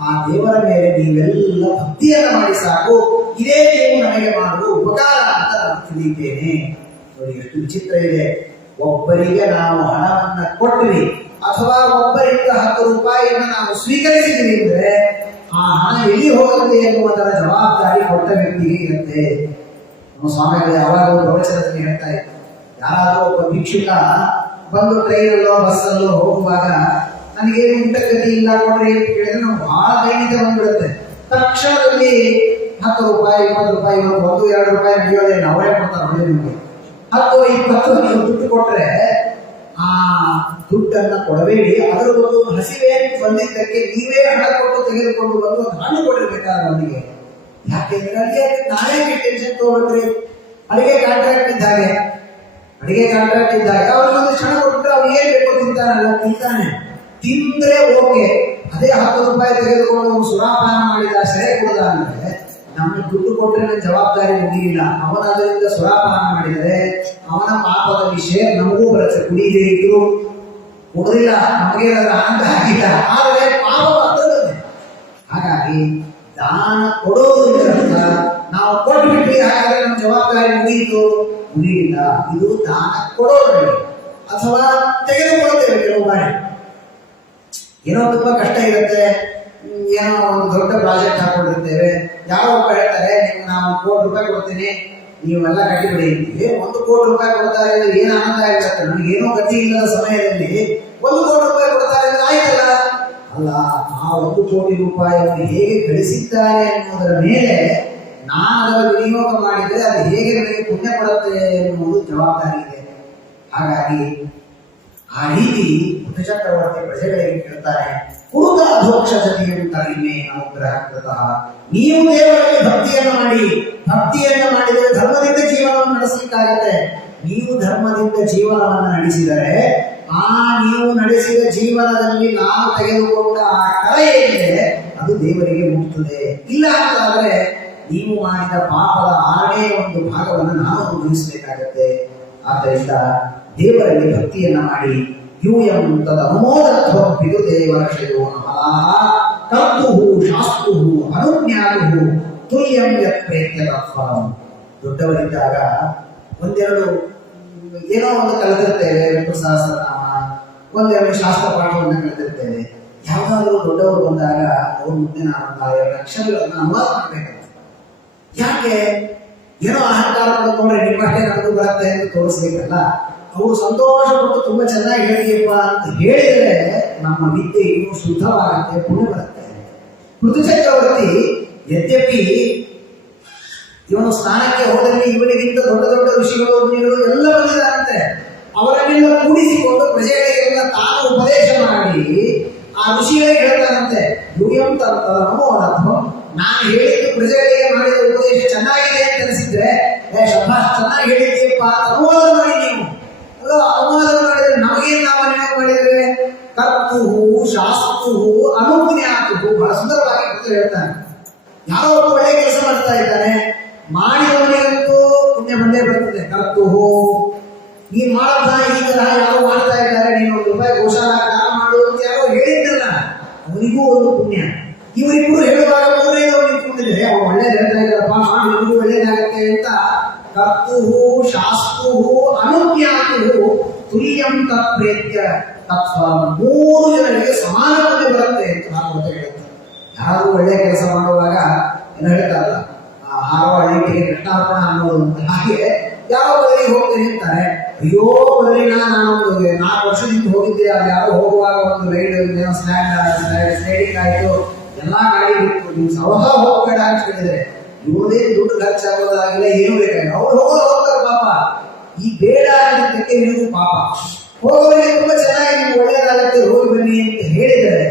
ಆ ದೇವರ ಮೇಲೆ ನೀವೆಲ್ಲ ಭಕ್ತಿಯನ್ನ ಮಾಡಿ ಸಾಕು. ಇದೇ ನೀವು ನನಗೆ ಮಾಡುವ ಉಪಕಾರ ಅಂತ ನಾನು ತಿಳಿದ್ದೇನೆ. ನೋಡಿ ಎಷ್ಟು ವಿಚಿತ್ರ ಇದೆ. ಒಬ್ಬರಿಗೆ ನಾವು ಹಣವನ್ನ ಕೊಟ್ವಿ ಅಥವಾ ಒಬ್ಬರಿಂದ 10 ರೂಪಾಯಿಯನ್ನು ನಾವು ಸ್ವೀಕರಿಸಿದ್ವಿ ಅಂದ್ರೆ ಆ ಹಣ ಎಲ್ಲಿ ಹೋಗುತ್ತೆ ಎನ್ನುವುದರ ಜವಾಬ್ದಾರಿ ಕೊಟ್ಟ ವ್ಯಕ್ತಿಗೆ ಇರುತ್ತೆ. ನಮ್ಮ ಸ್ವಾಮಿಗಳು ಯಾವಾಗಲೂ ಪ್ರವಚನದಲ್ಲಿ ಹೇಳ್ತಾ ಇದ್ದಾರೆ, ಯಾರಾದರೂ ಒಬ್ಬ ಭಿಕ್ಷುಕ ಬಂದು ಟ್ರೈನಲ್ಲೋ ಬಸ್ಸಲ್ಲೋ ಹೋಗುವಾಗ ನನಗೇನು ಊಟಗತಿ ಇಲ್ಲ ಕೊಡ್ರಿ ಅಂತ ಕೇಳಿದ್ರೆ ನಾವು ಬಹಳ ದೈನ್ಯತೆ ಬಂದ್ಬಿಡುತ್ತೆ. ತಕ್ಷಣದಲ್ಲಿ 10 ರೂಪಾಯಿ 20 ರೂಪಾಯಿ 1-2 ರೂಪಾಯಿ ನಡೆಯೋದೇನು, ಅವರೇ ಕೊಡ್ತಾರೆ. ಒಳ್ಳೆ ನಿಮಗೆ 10-20 ದುಡ್ಡು ಕೊಟ್ರೆ ಆ ದುಡ್ಡನ್ನ ಕೊಡಬೇಡಿ, ಅದರ ಒಂದು ಹಸಿವೆ ಬಂದಿದ್ದಕ್ಕೆ ನೀವೇ ಹಣ ಕೊಟ್ಟು ತೆಗೆದುಕೊಂಡು ಬಂದು ಒಂದು ಹಣ್ಣು ಕೊಡಿರ್ಬೇಕಾದ್ರೆ ನಮಗೆ. ಯಾಕೆಂದ್ರೆ ಅಲ್ಲಿ ನಾನೇ ಟೆನ್ಷನ್ ತಗೋಬೇಕ್ರಿ. ಅಡಿಗೆ ಕಾಂಟ್ರಾಕ್ಟ್ ಇದ್ದಾಗೆ ಅವ್ರಿಗೊಂದು ಕ್ಷಣ ಕೊಟ್ಟರೆ ಅವ್ರು ಏನ್ ಬೇಕು ತಿಂತಾನಲ್ಲ, ತಿಂದ್ರೆ ಓಕೆ. ಅದೇ 10 ರೂಪಾಯಿ ತೆಗೆದುಕೊಂಡು ಸುರಾಪಾನ ಮಾಡಿದ, ಸೆರೆ ಕೊಡದ ಅಂದ್ರೆ ನಮಗೆ ದುಡ್ಡು ಕೊಟ್ಟರೆ ನನ್ನ ಜವಾಬ್ದಾರಿ ಮುಗಿಯಿಲ್ಲ. ಅವನ ಅದರಿಂದ ಸುರಾಪಾನ ಮಾಡಿದರೆ ಅವನ ಪಾಪದಲ್ಲಿ ಶೇರ್ ನಮಗೂ ಬರುತ್ತೆ. ಕುಡಿದೇ ಇದ್ರು ಕೊಡಲಿಲ್ಲ, ನಮಗೇನಾದ್ರೂ ಆನಂದ ಆಗಿಲ್ಲ, ಆದರೆ ಪಾಪ ಬರ್ತದೆ. ಹಾಗಾಗಿ ದಾನ ಕೊಡೋದ್ರಿಂದ ನಾವು ಕೊಟ್ಬಿಟ್ವಿ, ಹಾಗಾದ್ರೆ ನಮ್ಮ ಜವಾಬ್ದಾರಿ ಮುಗಿಯಿಲ್ಲ. ಇದು ದಾನ ಕೊಡೋದ್ರಲ್ಲಿ. ಅಥವಾ ತೆಗೆದುಕೊಳ್ತೇವೆ ಕೆಲವು ಬಾರಿ, ಏನೋ ತುಂಬಾ ಕಷ್ಟ ಇರುತ್ತೆ, ಏನೋ ಒಂದು ದೊಡ್ಡ ಪ್ರಾಜೆಕ್ಟ್ ಹಾಕೊಂಡಿರ್ತೇವೆ, ಯಾವ ಒಬ್ಬ ಹೇಳ್ತಾರೆ ನಿಮ್ಗೆ ನಾವು 1 ಕೋಟಿ ರೂಪಾಯಿ ಕೊಡ್ತೀನಿ, ನೀವೆಲ್ಲ ಕಟ್ಟಿಬಿಡಿ ಅಂತೀವಿ. 1 ಕೋಟಿ ರೂಪಾಯಿ ಕೊಡ್ತಾರೆ ಅಂದ್ರೆ ಏನು ಆನಂದ ಆಗಿರುತ್ತೆ. ನನಗೆ ಏನೋ ಗತಿ ಇಲ್ಲದ ಸಮಯದಲ್ಲಿ 1 ಕೋಟಿ ರೂಪಾಯಿ ಕೊಡ್ತಾರೆ ಅಂದ್ರೆ ಆಯ್ತಲ್ಲ. ಅಲ್ಲ, ಆ 1 ಕೋಟಿ ರೂಪಾಯಿಯನ್ನು ಹೇಗೆ ಗಳಿಸಿದ್ದಾರೆ ಎನ್ನುವುದರ ಮೇಲೆ ನಾನು ಅದರ ವಿನಿಯೋಗ ಮಾಡಿದರೆ ಅದು ಹೇಗೆ ನನಗೆ ಪುಣ್ಯ ಕೊಡುತ್ತೆ ಎನ್ನುವುದು ಜವಾಬ್ದಾರಿ ಇದೆ. ಹಾಗಾಗಿ ಆ ರೀತಿ ಬುದ್ಧಿಚಕ್ರವರ್ತಿ ಪ್ರಜೆಗಳಿಗೆ ಕೇಳ್ತಾರೆ, ಕುರುತ ಅಧೋಕ್ಷಜತೆಯು ಕರ್ಹಿಮೆ ಅನುಗ್ರಹ ಕೃತಃ. ನೀವು ದೇವರಲ್ಲಿ ಭಕ್ತಿಯನ್ನು ಮಾಡಿದರೆ ಧರ್ಮದಿಂದ ಜೀವನವನ್ನು ನಡೆಸಲಿಕ್ಕಾಗತ್ತೆ. ನೀವು ಧರ್ಮದಿಂದ ಜೀವನವನ್ನು ನಡೆಸಿದರೆ ಆ ನೀವು ನಡೆಸಿದ ಜೀವನದಲ್ಲಿ ನಾವು ತೆಗೆದುಕೊಂಡ ಆ ಕರ ಏನಿದೆ ಅದು ದೇವರಿಗೆ ಮುಟ್ಟುತ್ತದೆ. ಇಲ್ಲ ಅಂತಾದರೆ ನೀವು ಮಾಡಿದ ಪಾಪದ 6ನೇ ಒಂದು ಭಾಗವನ್ನು ನಾವು ಅನುಭವಿಸಬೇಕಾಗತ್ತೆ. ಆದ್ದರಿಂದ ದೇವರಲ್ಲಿ ಭಕ್ತಿಯನ್ನ ಮಾಡಿ. ಯೂಯಂ ತದನುಮೋದತ್ವಂ ವಿದುದೇವರ್ಷಯೋ ಅಮಲಾಃ ಕರ್ತುಃ ಶಾಸ್ತುಃ ಅನುಜ್ಞಾತುಃ ತುಲ್ಯಂ ಯತ್ ಪ್ರೇತ್ಯ ತತ್ಫಲಂ. ದೊಡ್ಡವರಿದ್ದಾಗ ಒಂದೆರಡು ಏನೋ ಒಂದು ಕಲಿತಿರ್ತೇವೆ, ವಿಷ್ಣು ಸಹಸ್ರನಾಮ, ಒಂದೆರಡು ಶಾಸ್ತ್ರ ಪಾಠವನ್ನು ಕಲಿತಿರ್ತೇವೆ. ಯಾವ್ದಾದ್ರು ದೊಡ್ಡವರು ಬಂದಾಗ ಅವ್ರ ಮುಂದೆ ನಾನು ಎರಡು ಅಕ್ಷರಗಳನ್ನು ಅನುವಾದ ಮಾಡ್ಬೇಕಂತ. ಯಾಕೆ? ಏನೋ ಅಹಂಕಾರ ನೋಡ್ರೆ ನಿಮ್ಮಷ್ಟೇ ನನಗೂ ಬರುತ್ತೆ ಅಂತ ತೋರಿಸ್ಬೇಕಲ್ಲ. ಅವರು ಸಂತೋಷಪಟ್ಟು ತುಂಬಾ ಚೆನ್ನಾಗಿ ಹೇಳಿದೆಯಪ್ಪ ಅಂತ ಹೇಳಿದರೆ ನಮ್ಮ ವಿದ್ಯೆ ಇನ್ನೂ ಶುದ್ಧವಾಗುತ್ತೆ, ಪುಣ್ಯ ಬರುತ್ತೆ. ಋತು ಚಕ್ರವರ್ತಿ ಯದ್ಯಪಿ ಇವನು ಸ್ನಾನಕ್ಕೆ ಹೋದಲ್ಲಿ ಇವನಿಗಿಂತ ದೊಡ್ಡ ದೊಡ್ಡ ಋಷಿಗಳು ಮುನಿಗಳು ಎಲ್ಲ ಬಂದಿದ್ದಾರಂತೆ. ಅವರನ್ನೆಲ್ಲ ಕೂಡಿಸಿಕೊಂಡು ಪ್ರಜೆಗಳಿಗೆಲ್ಲ ತಾನು ಉಪದೇಶ ಮಾಡಿ ಆ ಋಷಿಗಳಿಗೆ ಹೇಳ್ತಾರಂತೆ, ಯೂಯಂ ತತ್ವ ನಾನು ಹೇಳಿದ್ದು ಪ್ರಜೆಗಳಿಗೆ ಮಾಡಿದ ಉಪದೇಶ ಚೆನ್ನಾಗಿದೆ ಅಂತ ಅನಿಸಿದ್ರೆ ಶಭಾಷ್ ಚೆನ್ನಾಗಿ ಹೇಳಿದ್ದೀಯಪ್ಪ ಅನುವಾದ ಮಾಡಿ. ನೀವು ಅಲ್ಲ ಅನುವಾದ ಮಾಡಿದ್ರೆ ನಮಗೇನು ನಾವು ಅನ್ಯಾಯ ಮಾಡಿದ್ರೆ ಕರ್ತು ಶಾಸ್ತು ಅನುಜ್ಞಾತು ಬಹಳ ಸುಂದರವಾಗಿ ಕೂತು ಹೇಳ್ತಾನೆ. ಯಾರೋ ಒಬ್ಬ ಒಳ್ಳೆ ಕೆಲಸ ಮಾಡ್ತಾ ಇದ್ದಾನೆ, ಮಾಡಿದವನಿಗಂತೂ ಪುಣ್ಯ ಬಂದೇ ಬರ್ತದೆ. ಕರ್ತು ನೀನ್ ಮಾಡಪ್ಪ ಈ ತರಹ ಯಾರೋ ಮಾಡ್ತಾ ಇದ್ದಾರೆ, ನೀನು ₹1 ಗೋಶಾಲಾ ದಾನ ಮಾಡು ಅಂತ ಯಾರೋ ಹೇಳಿದ್ದಲ್ಲ, ಅವನಿಗೂ ಒಂದು ಪುಣ್ಯ. ಇವರಿಬ್ಬರು ಹೇಳುವಾಗ ಮೂರನೇದವ್ರು ನಿಂತ್ಕೊಂಡಿದ್ರೆ ಅವ ಒಳ್ಳೇದು ಹೇಳ್ತಾ ಇದ್ದಾರಪ್ಪ, ಮಾಡಿ ನಿಮಗೂ ಒಳ್ಳೇದಾಗತ್ತೆ ಅಂತ. ಕರ್ತು ಶಾಸ್ತು ಅನುಜ್ಞಾತು ತುಲ್ಯಂ ತತ್ಪ್ರೇತ್ಯ ತತ್ಫಲಂ. 3 ಜನರಿಗೆ ಸಮಾನ ಪುಣ್ಯ ಬರುತ್ತೆ ಅಂತ ಭಾಗವತ ಹೇಳುತ್ತೆ. ಯಾರು ಒಳ್ಳೆ ಕೆಲಸ ಮಾಡುವಾಗ ಏನು ಹೇಳ್ತಾರಲ್ಲ, ಹಾರೋ ಹಳ್ಳಿಗೆ ಕೃಷ್ಣಾರ್ಪಣ ಅನ್ನೋದು ಅಂತ. ಹಾಗೆ ಯಾವ ಬದಲಿಗೆ ಹೋಗ್ತೀನಿ ಅಂತಾರೆ, ಅಯ್ಯೋ ಬದಲಿನ ನಾನೊಂದು 4 ವರ್ಷದಿಂದ ಹೋಗಿದ್ದೆ, ಅಲ್ಲಿ ಯಾರೋ ಹೋಗುವಾಗ ಒಂದು ರೈಡ್ ಸ್ಲೈಡಿಂಗ್ ಆಯ್ತು, ಎಲ್ಲಾ ಗಾಡಿ ಬಿಟ್ಟು ನೀವು ಸವಹ ಹೋಗಬೇಡ ಅಂತ ಹೇಳಿದ್ರೆ ಇವ್ರದೇ ದುಡ್ಡು ಖರ್ಚಾಗೋದಾಗಿಲ್ಲ, ಏನು ಬೇಕಾಗಿಲ್ಲ. ಅವ್ರು ಹೋಗ್ತಾರೆ ಪಾಪ. ಈ ಬೇಡ ಅನ್ನೋದಕ್ಕೆ ಇರುವುದು ಪಾಪ. ಹೋಗೋರಿಗೆ ತುಂಬಾ ಚೆನ್ನಾಗಿ ನಿಮ್ಗೆ ಒಳ್ಳೆಯದಾಗತ್ತೆ, ಹೋಗಿ ಬನ್ನಿ ಅಂತ ಹೇಳಿದರೆ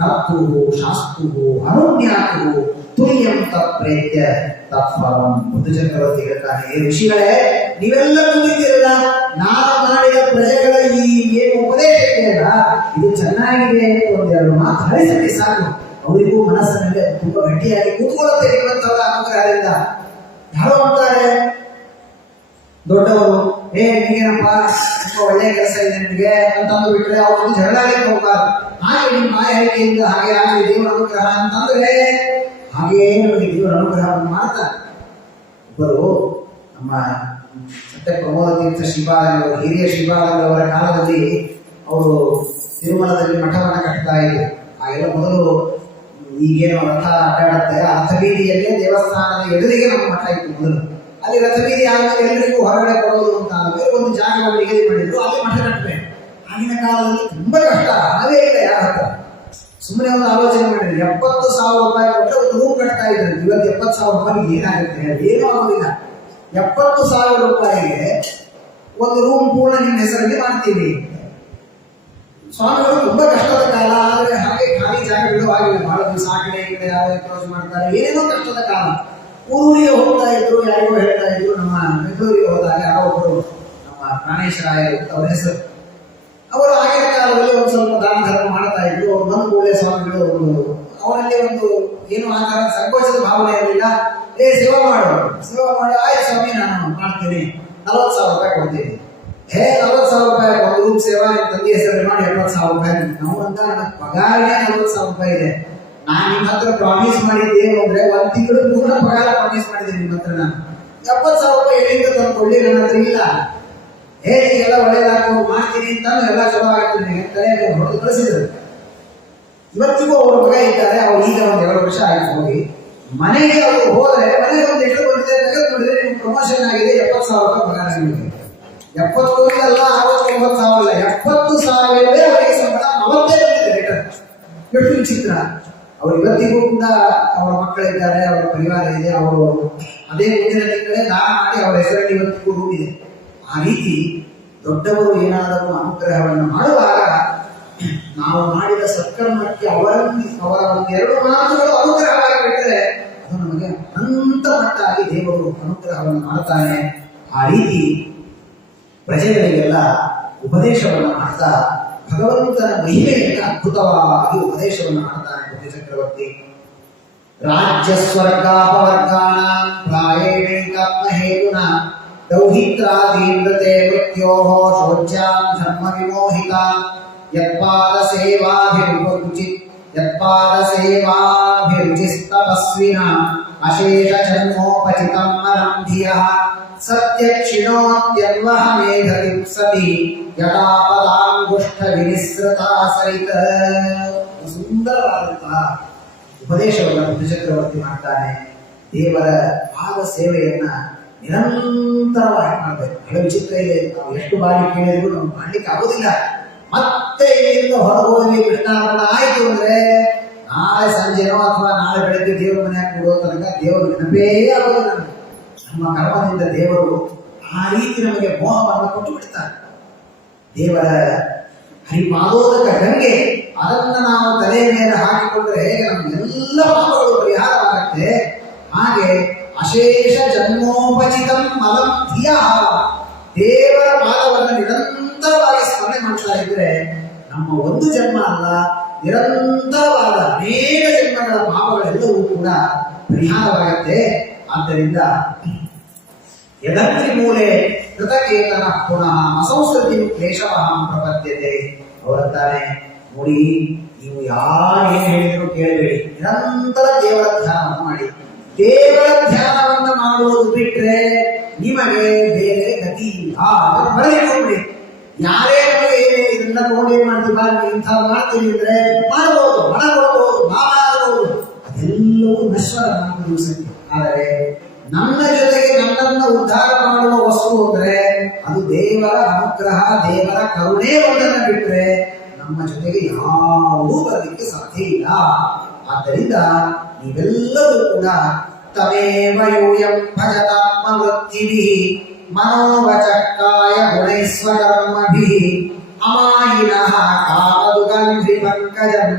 ಕರ್ತು ಶಾಸ್ತು ಅನುಜ್ಞಾತು ತುಲ್ಯಂ ತತ್ಪ್ರೇತ್ಯ ತತ್ಫಲಂ. ಬುದ್ಧ ಚಕ್ರವರ್ತಿ ಹೇಳ್ತಾನೆ, ಏ ಋಷಿಗಳೇ ನೀವೆಲ್ಲ ಕೂತಿದ್ದೀರಲ್ಲ, ನಾನು ಮಾಡಿದ ಪ್ರಜೆಗಳ ಈ ಏನು ಉಪದೇಶ ಇದೆಯಲ್ಲ ಇದು ಚೆನ್ನಾಗಿದೆ ಅಂತ ಒಂದೆರಡು ಮಾತು ಹರಿಸಲಿ ಸಾಕು. ಅವರಿಗೂ ಮನಸ್ಸಿನಲ್ಲಿ ತುಂಬಾ ಗಟ್ಟಿಯಾಗಿ ಕೂತ್ಕೊಳ್ಳುತ್ತೆ ನಿಮ್ಮಂತವರ ಅನುಗ್ರಹದಿಂದ. ಯಾರೋ ಅಂತಾರೆ ದೊಡ್ಡವರು, ನಿಮಗೇನಪ್ಪ ತುಂಬಾ ಒಳ್ಳೆ ಕೆಲಸ ಇದೆ ನಿಮಗೆ ಅಂತಂದು ಬಿಟ್ರೆ ಅವ್ರದ್ದು ಜಗಳಾಗಿ ಹೋಗ್ಬಾರ್ದು. ಹಾಗೆ ನಿಮ್ಮ ಮಾಯ ಹೇಳಿಕೆಯಿಂದ ಹಾಗೆ ಆಗಲಿ ದೇವರ ಅನುಗ್ರಹ ಅಂತಂದ್ರೆ ಹಾಗೇ ನಮಗೆ ದೇವರ ಅನುಗ್ರಹವನ್ನು ಮಾಡ್ತಾರೆ. ಒಬ್ಬರು ನಮ್ಮ ಸತ್ಯ ಪ್ರಮೋದ ತೀರ್ಥ ಶ್ರೀಪಾದಂಗಳವರು, ಹಿರಿಯ ಶ್ರೀಪಾದಂಗಳವರ ಕಾಲದಲ್ಲಿ ಅವರು ತಿರುಮಲದಲ್ಲಿ ಮಠವನ್ನು ಕಟ್ತಾ ಇದ್ರು. ಹಾಗೆಲ್ಲ ಮೊದಲು ಈಗೇನು ರಥ ಅಡ್ಡಾಡುತ್ತೆ, ಆ ರಥಬೀದಿಯಲ್ಲೇ ದೇವಸ್ಥಾನದ ಎದುರಿಗೆ ನಮ್ಮ ಮಠ ಇತ್ತು ಮೊದಲು. ಅಲ್ಲಿ ರಥಬೀದಿ ಆದ್ಮೇಲೆ ಎಲ್ಲರಿಗೂ ಹೊರಗಡೆ ಕೊಡೋದು ಅಂತ ಆದ್ಮೇಲೆ ಒಂದು ಜಾಗವನ್ನು ನಿಗದಿ ಮಾಡಿದ್ರು, ಅಲ್ಲಿ ಮಠ ಕಟ್ಟಬೇಕು. ಆಗಿನ ಕಾಲದಲ್ಲಿ ತುಂಬಾ ಕಷ್ಟ, ನಾವೇ ಇಲ್ಲ ಯಾರ ಹತ್ರ. ಸುಮ್ಮನೆ ಒಂದು ಆಲೋಚನೆ ಮಾಡಿದ್ರು, 70,000 ರೂಪಾಯಿ ಕೊಟ್ಟರೆ ಒಂದು ರೂಮ್ ಕಟ್ತಾ ಇದ್ರು. ಇವತ್ತು 70,000 ರೂಪಾಯಿಗೆ ಏನಾಗುತ್ತೆ? ಏನೂ ಆಗೋದಿಲ್ಲ. 70,000 ರೂಪಾಯಿಗೆ ಒಂದು ರೂಮ್ ಪೂರ್ಣ ನಿಮ್ಮ ಹೆಸರಲ್ಲಿ ಮಾಡ್ತೀವಿ. ಸ್ವಾಮಿಗಳು ತುಂಬಾ ಕಷ್ಟದ ಕಾಲ, ಆದ್ರೆ ಹಾಗೆ ಖಾಲಿ ಜಾಗಗಳು ಆಗಿಲ್ಲ. ಬಹಳ ದಿವಸ ಆ ಕಡೆ ಈ ಕಡೆ ಯಾರು ಕ್ಲೋಸ್ ಮಾಡ್ತಾರೆ, ಏನೇನೋ ಕಷ್ಟದ ಕಾಲ. ಊರಿಗೆ ಹೋಗ್ತಾ ಇದ್ರು, ಯಾರಿಗೋ ಹೇಳ್ತಾ ಇದ್ರು. ನಮ್ಮ ಬೆಂಗಳೂರಿಗೆ ಹೋದಾಗ ಯಾರೋ ಒಬ್ಬರು ನಮ್ಮ ಪ್ರಾಣೇಶ್ವರಾಯರು ಅವ್ರ ಹೆಸರು, ಅವರು ಆಗಿನ ಕಾಲದಲ್ಲಿ ಒಂದು ಸ್ವಲ್ಪ ದಾನ ಧರ್ಮ ಮಾಡ್ತಾ ಇದ್ರು. ಅವ್ರು ಬಂದು ಒಳ್ಳೆ ಸ್ವಾಮಿಗಳು ಅವರಲ್ಲಿ ಒಂದು ಏನು ಆ ತರ ಸಂಕೋಚದ ಭಾವನೆ ಇರಲಿಲ್ಲ. ಸೇವಾ ಮಾಡು ಆಯ್ತು ಸ್ವಾಮಿ ನಾನು ಮಾಡ್ತೀನಿ, 40,000 ರೂಪಾಯಿ ಕೊಡ್ತೀನಿ. 40,000 ರೂಪಾಯಿ ಒಂದು ರೂಮ್ ಸೇವಾ ನಿಮ್ಮ ತಂದೆ ಹೆಸರಲ್ಲಿ ಮಾಡಿ 70,000 ರೂಪಾಯಿ. ನಾವು ಅಂತ ನನಗೆ ಪಗಾರನೇ 40,000 ರೂಪಾಯಿ ಇದೆ. ನಾನು ನಿಮ್ಮ ಹತ್ರ ಪ್ರಾಮಿಸ್ ಮಾಡಿದ್ದೆ ಅಂದ್ರೆ 1 ತಿಂಗಳು ಪೂರ್ಣ ಪಗಾರ ಪ್ರಾಮಿಸ್ ಮಾಡಿದ್ದೀನಿ ನಿಮ್ಮ ಹತ್ರ. ನಾನು 70,000 ರೂಪಾಯಿ ಎಲ್ಲಿಂದ ತಂದ್ಕೊಳ್ಳಿ, ನನ್ನ ಹತ್ರ ಇಲ್ಲ. ಎಲ್ಲ ಒಳ್ಳೇದಾಗಿ ಮಾಡ್ತೀನಿ ಅಂತ ಎಲ್ಲ ಚಲೋ ಆಗ್ತೀನಿ ತಲೆ ಹೊಡೆದು ಕಳಿಸಿದ್ರು. ಇವತ್ತಿಗೂ ಅವ್ರ ಮಗ ಇದ್ದಾರೆ. ಅವ್ರು ಈಗ ಒಂದು 2 ವರ್ಷ ಆಯ್ತು ಹೋಗಿ. ಮನೆಗೆ ಅವರು ಹೋದ್ರೆ ಮನೆಗೆ ಒಂದು ಎಷ್ಟು ಬಂದಿದೆ ತೆಗೆದು ನೋಡಿದ್ರೆ ನಿಮ್ಗೆ ಪ್ರಮೋಷನ್ ಆಗಿದೆ, 70,000 ರೂಪಾಯಿ ಪಗಾರ ನಿಮಗೆ. 70 ಅಲ್ಲ 69,000 ಅಲ್ಲ, 70,000 ಅವರಿಗೆ ಸಂಬಳ. ಅವತ್ತೇ ಬಂದಿದೆ ರಿಟರ್ನ್. ಎಷ್ಟು ವಿಚಿತ್ರ. ಅವ್ರು ಇವತ್ತಿಗೂ ಕೂಡ ಅವರ ಮಕ್ಕಳಿದ್ದಾರೆ, ಅವರ ಪರಿವಾರ ಇದೆ. ಅವರು ಅದೇ ಮುಂದಿನ ತಿಂಗಳೇ ದಾನ ಮಾಡಿ ಅವರ ಹೆಸರಲ್ಲಿ ಇವತ್ತಿಗೂ ರೂಮ್ ಇದೆ. ಆ ರೀತಿ ದೊಡ್ಡವರು ಏನಾದರೂ ಅನುಗ್ರಹವನ್ನು ಮಾಡುವಾಗ ನಾವು ಮಾಡಿದ ಸತ್ಕರ್ಮಕ್ಕೆ ಅವರ ಒಂದು 2 ಮಾತುಗಳು ಅನುಗ್ರಹವಾಗಿ ಬಿಟ್ಟರೆ ಅದು ನಮಗೆ ಅನಂತ ಮಟ್ಟಾಗಿ ದೇವರು ಅನುಗ್ರಹವನ್ನು ಮಾಡ್ತಾನೆ. ಆ ರೀತಿ ಪ್ರಜೆಗಳಿಗೆಲ್ಲ ಉಪದೇಶವನ್ನು ಮಾಡ್ತಾ ಭಗವಂತನ ಮಹಿಮೆಯನ್ನು ಅದ್ಭುತವಾಗಿ ಉಪದೇಶವನ್ನು ಮಾಡ್ತಾನೆ ಬುದ್ಧ ಚಕ್ರವರ್ತಿ. ರಾಜ್ಯ ಸ್ವರ್ಗಾಪವರ್ಗಾಣ ಪ್ರಾಯೇಣೈಕಾತ್ಮ ಹೇತುನ ದೌಹಿತ್ರಾದೀಂದ್ರತೆ ಮೃತ್ಯೋಃ ಶೋಚ್ಯಾಂ ಧರ್ಮ ವಿಮೋಹಿತಾ ಯತ್ಪಾದ ಸೇವಾಭಿರುಚಿಸ್ತಪಸ್ವಿನ ಅಶೇಷ ಜನ್ಮೋಪಚಿತಂ ಮರಂ ಧಿಯಃ ಸತ್ಯಕ್ಷಿಣೋತ್ಯನ್ವಹ ಮೇಘತಿಪ್ಸತಿ ಯಥಾ ಪದಾಂಗುಷ್ಠ ವಿನಿಸೃತಾ ಸರಿತ. ಸುಂದರವಾದಂತಹ ಉಪದೇಶವನ್ನು ಬುದ್ಧಚಕ್ರವರ್ತಿ ಮಾಡ್ತಾನೆ. ದೇವರ ಪಾದ ಸೇವೆಯನ್ನ ನಿರಂತರವಾಗಿ ಮಾಡಬೇಕು. ಬಹಳ ವಿಚಿತ್ರ ಇದೆ, ನಾವು ಎಷ್ಟು ಬಾರಿ ಕೇಳಿದ್ರು ನಮ್ಗೆ ಮಾಡ್ಲಿಕ್ಕೆ ಆಗೋದಿಲ್ಲ. ಮತ್ತೆ ಇಲ್ಲಿಂದ ಹೊರಗೋಗಿ ಕೃಷ್ಣಾರ್ಪಣ ಆಯ್ತು ಅಂದ್ರೆ ನಾಳೆ ಸಂಜೆನೋ ಅಥವಾ ನಾಳೆ ಬೆಳಗ್ಗೆ ದೇವರ ಮನೆಯಾಗ ಕೊಡೋ ತನಕ ದೇವರು ನೆನಪೇ ಆಗೋದಿಲ್ಲ. ನಮ್ಮ ಕರ್ಮದಿಂದ ದೇವರು ಆ ರೀತಿ ನಮಗೆ ಮೋಹವನ್ನು ಕೊಟ್ಟು ಬಿಡ್ತಾರೆ. ದೇವರ ಹರಿಪಾದೋದಕ ಗಂಗೆ ಅದನ್ನ ನಾವು ತಲೆಯ ಮೇಲೆ ಹಾಕಿಕೊಂಡ್ರೆ ಹೇಗೆ ನಮ್ಮೆಲ್ಲ ಪಾಪಗಳು ಪರಿಹಾರವಾಗುತ್ತೆ, ಹಾಗೆ ಅಶೇಷ ಜನ್ಮೋಪಚಿತಂ ಮಲಂ ಧಿಯ, ದೇವರ ಪಾದವನ್ನು ನಿರಂತರವಾಗಿ ಸ್ಮರಣೆ ಮಾಡ್ತಾ ಇದ್ರೆ ನಮ್ಮ ಒಂದು ಜನ್ಮ ಅಲ್ಲ, ನಿರಂತರವಾದ ಅನೇಕ ಜನ್ಮಗಳ ಪಾಪಗಳೆಲ್ಲವೂ ಕೂಡ ಪರಿಹಾರವಾಗುತ್ತೆ. ಆದ್ದರಿಂದ ಯದತ್ರಿ ಮೂಲೆ ಕೃತಕೇತನ ಪುನಃ ಅಸಂಸ್ಕೃತಿ ಕ್ಲೇಶವಹಂ ಪ್ರಪದ್ಯತೆ. ಅವರಂತಾನೆ, ನೋಡಿ ನೀವು ಯಾರು ಏನ್ ಹೇಳಿದ್ರು ಕೇಳಬೇಡಿ, ನಿರಂತರ ದೇವರ ಧ್ಯಾನವನ್ನು ಮಾಡಿ. ದೇವರ ಧ್ಯಾನವನ್ನು ಮಾಡುವುದು ಬಿಟ್ರೆ ನಿಮಗೆ ಬೇರೆ ಗತಿ ಇಲ್ಲ. ಬರೆದಿಟ್ಕೊಂಡ್ಬಿಡಿ. ಯಾರೇ ನಮಗೆ ಇದನ್ನ ತಗೊಂಡು ಏನ್ ಮಾಡ್ತೀವಿ, ಇಂಥ ಮಾಡ್ತೀವಿ ಅಂದ್ರೆ ಮಾಡಬಹುದು, ಹಣ ಕೊಡಬಹುದು, ಲಾಭ ಆಗಬಹುದು, ಅದೆಲ್ಲವೂ ನಶ್ವರ ನಮ್ಮ ದಿವಸಕ್ಕೆ. ಆದರೆ ನನ್ನ ಜೊತೆಗೆ ನನ್ನನ್ನು ಉದ್ಧಾರ ಮಾಡುವ ವಸ್ತು ಅಂದ್ರೆ ಅದು ದೇವರ ಅನುಗ್ರಹ, ದೇವರ ಕರುಣೆ ಒಂದನ್ನು ಬಿಟ್ರೆ ನಮ್ಮ ಜೊತೆಗೆ ಯಾವುದೂ ಬರಲಿಕ್ಕೆ ಸಾಧ್ಯ ಇಲ್ಲ. ಆದ್ದರಿಂದ ನೀವೆಲ್ಲರೂ ಕೂಡ ತಮೇವ ಯೂಯಂ ಭಜತಾತ್ಮ ವೃತ್ತಿಭಿಃ ಮನೋವಚಕ್ಕಾಯ ಗುಣೈಸ್ವಕರ್ಮಭಿಃ ಅಮಾಯಿನಃ ಕಾಮದುಗಂಧಿ ಪಂಕಜಂ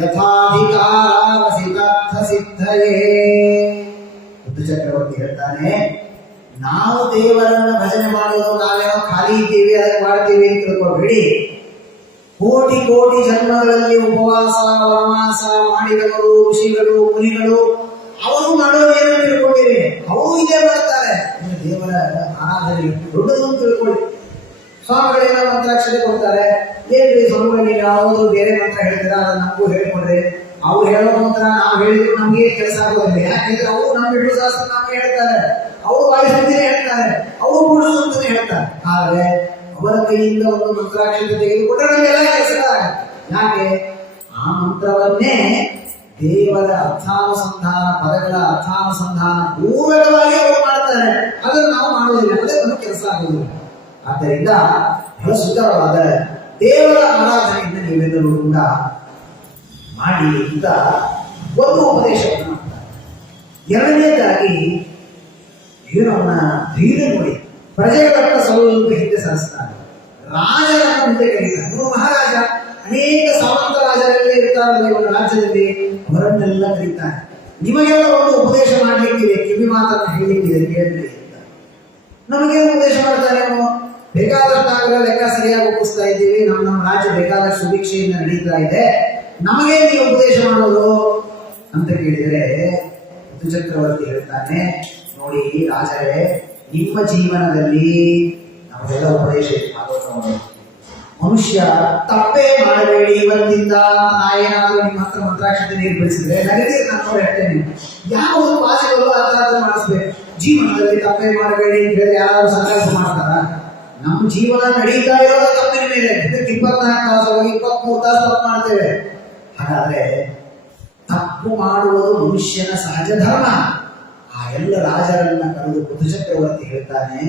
ಯಥಾಧಿಕಾರಾವಸಿತಾರ್ಥ ಸಿದ್ಧಯೇ. ಚಕ್ರವರ್ತಿ ಹೇಳ್ತಾನೆ, ನಾವು ದೇವರನ್ನ ಭಜನೆ ಮಾಡೋದು ನಾವೇನೋ ಖಾಲಿ ಇದ್ದೀವಿ ಅದಕ್ಕೆ ಮಾಡ್ತೀವಿ ಅಂತ ತಿಳ್ಕೊಬೇಡಿ. ಕೋಟಿ ಕೋಟಿ ಜನ್ಮಗಳಲ್ಲಿ ಉಪವಾಸ ವನವಾಸ ಮಾಡಿದವರು ಋಷಿಗಳು ಮುನಿಗಳು ಅವರು ಮಾಡೋದು ಏನೋ ತಿಳ್ಕೊಂಡಿರಿ, ಅವರು ಇದೇ ಮಾಡ್ತಾರೆ. ದೇವರ ಆರಾಧನೆ ಎಷ್ಟು ದೊಡ್ಡದು ಅಂತ ತಿಳ್ಕೊಳ್ಳಿ. ಸ್ವಾಮಿಗಳೇನೋ ಮಂತ್ರಾಕ್ಷತೆ ಕೊಡ್ತಾರೆ, ಏನ್ರಿ ಸ್ವಾಮಿಗಳು ಯಾವುದು ಬೇರೆ ಮಂತ್ರ ಹೇಳ್ತೀರಾ ಅದನ್ನ ನಮಗೂ ಹೇಳ್ಕೊಡ್ರಿ. ಅವ್ರು ಹೇಳೋ ಮಂತ್ರ ನಾವು ಹೇಳಿದ್ರು ನಮ್ಗೆ ಕೆಲಸ ಆಗೋದಿಲ್ಲ. ಯಾಕೆಂದ್ರೆ ಅವರು ನಮ್ಮ ಬಿಟ್ಟು ಶಾಸ್ತ್ರ ನಮ್ಗೆ ಹೇಳ್ತಾರೆ, ಅವರು ವಾಯುಸ್ತುತಿನೇ ಹೇಳ್ತಾರೆ, ಅವರು ಪುರುಷ ಅಂತಾನೆ ಹೇಳ್ತಾರೆ. ಆದ್ರೆ ಅವರ ಕೈಯಿಂದ ಒಂದು ಮಂತ್ರಾಕ್ಷತೆ ತೆಗೆದುಕೊಂಡ್ರೆ ನಮಗೆಲ್ಲ ಕೆಲಸ ಆಗುತ್ತೆ. ಯಾಕೆ? ಆ ಮಂತ್ರವನ್ನೇ ದೇವರ ಅರ್ಥಾನುಸಂಧಾನ, ಪದಗಳ ಅರ್ಥಾನುಸಂಧಾನ ಪೂರ್ವಕವಾಗಿ ಅವರು ಮಾಡ್ತಾರೆ. ಅದನ್ನು ನಾವು ಮಾಡೋದಿಲ್ಲ, ಅದೇ ನಮಗೆ ಕೆಲಸ ಆಗೋದಿಲ್ಲ. ಆದ್ದರಿಂದ ಬಹಳ ಸುಂದರವಾದ ದೇವರ ಆರಾಧನೆಯಿಂದ ನೀವೆಲ್ಲರೂ ಕೂಡ ಮಾಡಿ ಅಂತ ಒಂದು ಉಪದೇಶವನ್ನು ಮಾಡ್ತಾರೆ. ಎರಡನೇದಾಗಿ ಇವನವನ್ನ ಧೈರ್ಯ ನೋಡಿ, ಪ್ರಜೆಗಳನ್ನ ಸ್ವಲ್ಪ ಹಿಂದೆ ಸರಿಸ್ತಾರೆ, ರಾಜರನ್ನ ಮುಂದೆ ಕರೀತಾರೆ. ನೀವು ಮಹಾರಾಜ, ಅನೇಕ ಸಾಮಂತ ರಾಜರೆಲ್ಲ ಇರ್ತಾರಲ್ಲ ಇವರ ರಾಜ್ಯದಲ್ಲಿ, ಅವರನ್ನೆಲ್ಲ ಕರೀತಾನೆ. ನಿಮಗೆಲ್ಲ ಒಂದು ಉಪದೇಶ ಮಾಡ್ಲಿಕ್ಕಿದೆ, ಕಿವಿ ಮಾತನ್ನು ಹೇಳಲಿಕ್ಕಿದೆ, ಕೇಳ್ರಿ ಅಂತ. ನಮಗೇನು ಉಪದೇಶ ಮಾಡ್ತಾರೆ? ಬೇಕಾದಷ್ಟಾಗಲ ಲೆಕ್ಕ ಸರಿಯಾಗಿ ಒಪ್ಪಿಸ್ತಾ ಇದ್ದೀವಿ, ನಮ್ಮ ರಾಜ್ಯ ಬೇಕಾದಷ್ಟು ಸುಭಿಕ್ಷೆಯಿಂದ ನಡೀತಾ ಇದೆ, ನಮಗೆ ನೀವು ಉಪದೇಶ ಮಾಡೋದು ಅಂತ ಕೇಳಿದರೆ ಋತುಚಕ್ರವರ್ತಿ ಹೇಳ್ತಾನೆ, ನೋಡಿ ರಾಜರೇ, ನಿಮ್ಮ ಜೀವನದಲ್ಲಿ ನಮಗೆಲ್ಲ ಉಪದೇಶ ಮನುಷ್ಯ ತಪ್ಪೇ ಮಾಡಬೇಡಿ, ಇವತ್ತಿಂದ ನಾ ಏನಾದರೂ ನಿಮ್ಮ ಹತ್ರ ಮಂತ್ರಾಕ್ಷತೆ ನೀರು ಬೆಳೆಸಿದ್ರೆ ನಗದಿ ನಾನು ಹೇಳ್ತೇನೆ, ಯಾವುದು ವಾಸಿಗಳು ಅಂತ ಮಾಡಿಸ್ಬೇಕು. ಜೀವನದಲ್ಲಿ ತಪ್ಪೇ ಮಾಡಬೇಡಿ ಅಂತ ಹೇಳಿ ಯಾರು ಸಂಕಲ್ಪ ಮಾಡ್ತಾರ? ನಮ್ಮ ಜೀವನ ನಡೀತಾ ಇರೋದು ತಪ್ಪಿನ ಮೇಲೆ. 24 ತಾಸು 23 ತಾಸು ತಪ್ಪು ಮಾಡ್ತೇವೆ. ಹಾಗಾದ್ರೆ ತಪ್ಪು ಮಾಡುವುದು ಮನುಷ್ಯನ ಸಹಜ ಧರ್ಮ. ಆ ಎಲ್ಲ ರಾಜರನ್ನ ಕರೆದು ಋತುಚಕ್ರವರ್ತಿ ಹೇಳ್ತಾನೆ,